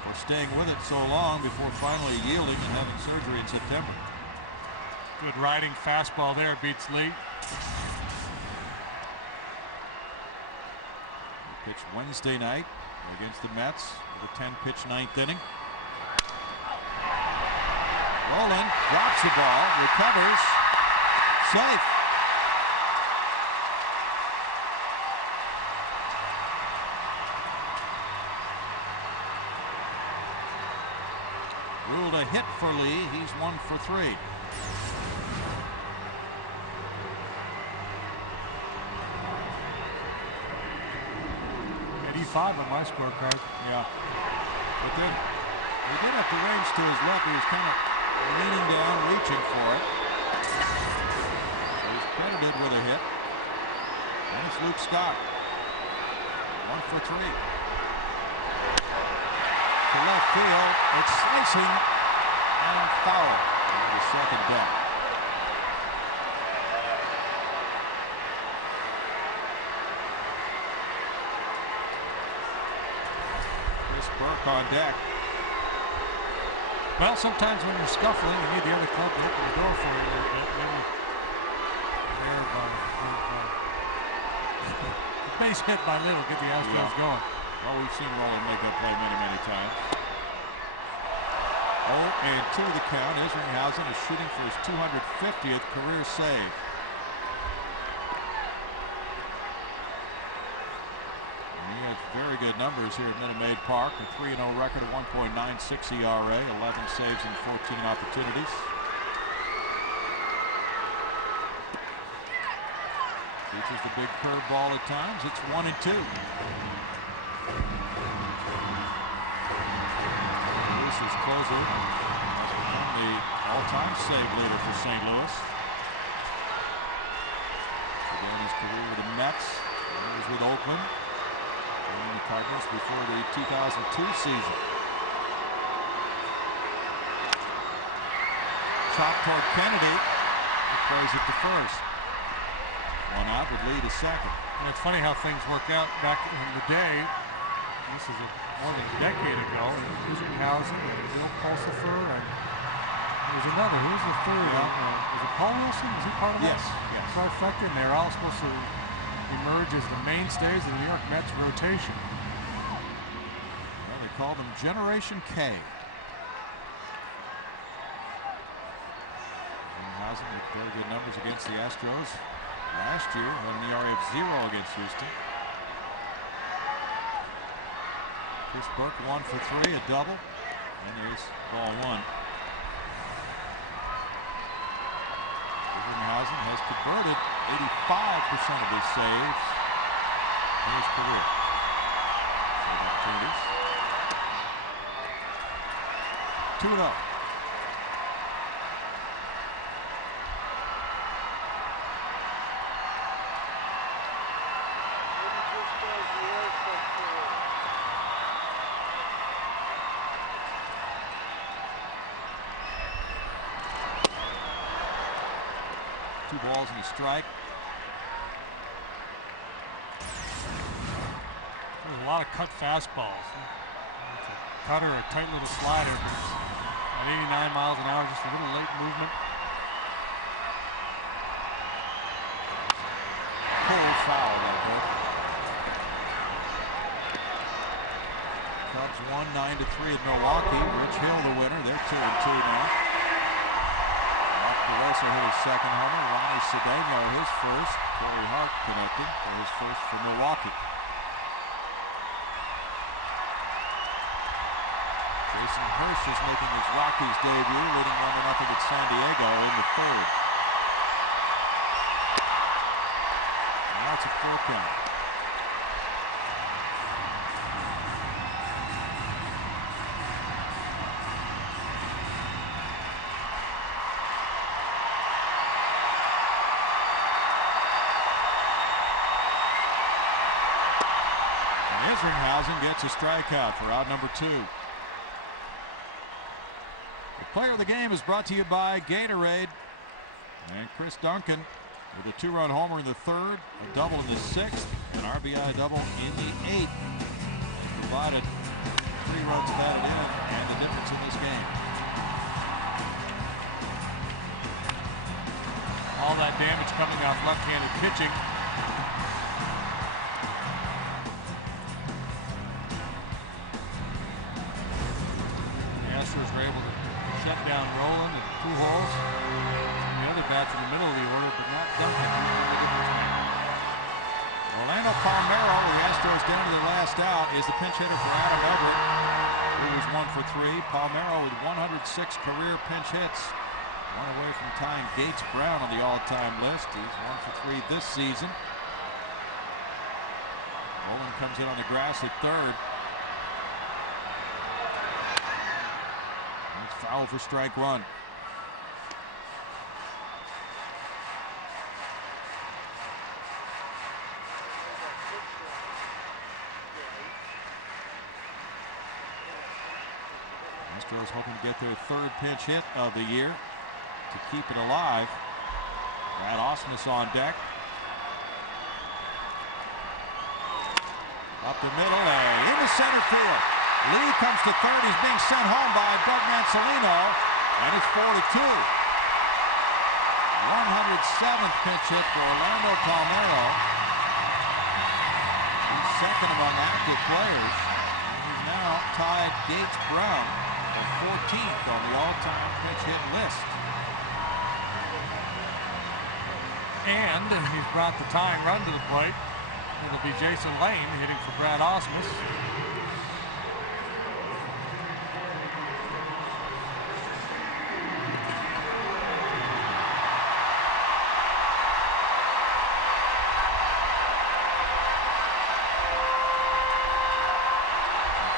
for staying with it so long before finally yielding and having surgery in September. Good riding fastball there, beats Lee. He pitched Wednesday night against the Mets with a 10-pitch 9th inning. Rowland drops the ball, recovers, safe. Ruled a hit for Lee. He's 1 for 3. 85 on my scorecard. Yeah. But then he did have the range to his left. He was kind of leaning down, reaching for it. So he's credited with a hit. And it's Luke Scott. 1 for 3. To left field. It's slicing and foul. On the second deck. Burke on deck. Well, sometimes when you're scuffling, you need the other club to open the door for you a little bit. Maybe there by the base hit by Little get the Astros going. Well, we've seen Rowland make that play many, many times. 0-2 the count. Isringhausen is shooting for his 250th career save. Very good numbers here at Minute Maid Park. A 3-0 record, a 1.96 ERA, 11 saves and 14 opportunities. Features the big curveball at times. It's 1-2. Lewis's closer has become the all-time save leader for St. Louis. Began his career with the Mets. He was with Oakland. And the Cardinals before the 2002 season. Chop toward Kennedy. He plays it to first. 1 out would lead to second. And it's funny how things work out back in the day. This is more than a decade ago. Isringhausen and Bill Pulsifer, and there was another. Who was the third? Was it Paul Wilson? Was he part of that? Yes. Trifecta, and they're all supposed to emerge as the mainstays of the New York Mets rotation. Well, they call them Generation K. Isringhausen with very good numbers against the Astros last year, had an ERA of 0 against Houston. Chris Burke 1 for 3, a double, and there's ball 1. Isringhausen has converted 85% of his saves in his career. Opportunities. 2-0. Two balls and a strike. There's a lot of cut fastballs. It's a cutter, a tight little slider, but it's at 89 miles an hour, just a little late movement. Pulled foul, I think. Cubs won 9-3 at Milwaukee. Rich Hill the winner. They're 2-2 now. Mark DeRosa hit his second homer. Ronnie Cedeno his first. Corey Hart connecting for his first for Milwaukee. Jason Hurst is making his Rockies debut, leading 1-0 at San Diego in the third. And that's a full count. Isringhausen gets a strikeout for out number 2. The player of the game is brought to you by Gatorade. And Chris Duncan with a 2-run homer in the third, a double in the sixth, an RBI double in the eighth. He provided 3 runs batted in and the difference in this game. All that damage coming off left-handed pitching. Astros were able to shut down Roland and Pujols. The other bats in the middle of the order, but not Duncan. Orlando Palmeiro, the Astros down to the last out, is the pinch hitter for Adam Everett, who was 1 for 3. Palmeiro with 106 career pinch hits. One away from tying Gates Brown on the all-time list. He's 1 for 3 this season. Roland comes in on the grass at third. Foul for strike 1. Astros hoping to get their 3rd pinch hit of the year to keep it alive. Brad Ausmus on deck. Up the middle and into center field. Lee comes to third. He's being sent home by Doug Mansolino, and it's 4-2. 107th pinch hit for Orlando Palmeiro. He's second among active players, and he's now tied Gates Brown at 14th on the all-time pinch hit list. And he's brought the tying run to the plate. It'll be Jason Lane hitting for Brad Ausmus.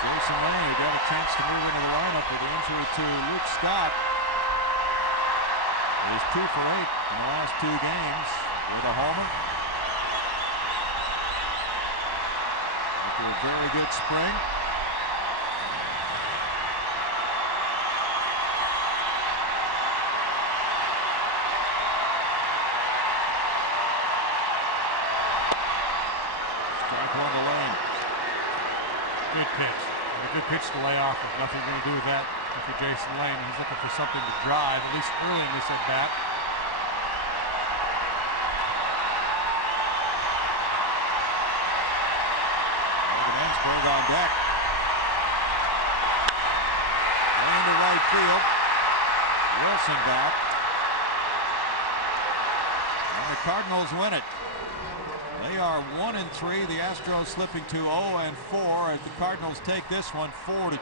Jason Lane, who got a chance to move into the lineup with the injury to Luke Scott, is 2 for 8 in the last 2 games with a homer. After a very good spring. Strike 1 to Lane. Good pitch. A good pitch to lay off. There's nothing going to do with that for Jason Lane. He's looking for something to drive, at least early in this at-bat. Ensberg on deck. Way into right field. Wilson back. And the Cardinals win it. They are 1-3. The Astros slipping to 0-4 as the Cardinals take this one 4-2.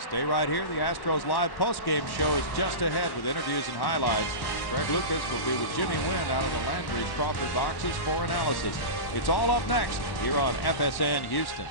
Stay right here. The Astros live postgame show is just ahead with interviews and highlights. Greg Lucas will be with Jimmy Wynn out of the Landry's Crawford boxes for analysis. It's all up next here on FSN Houston.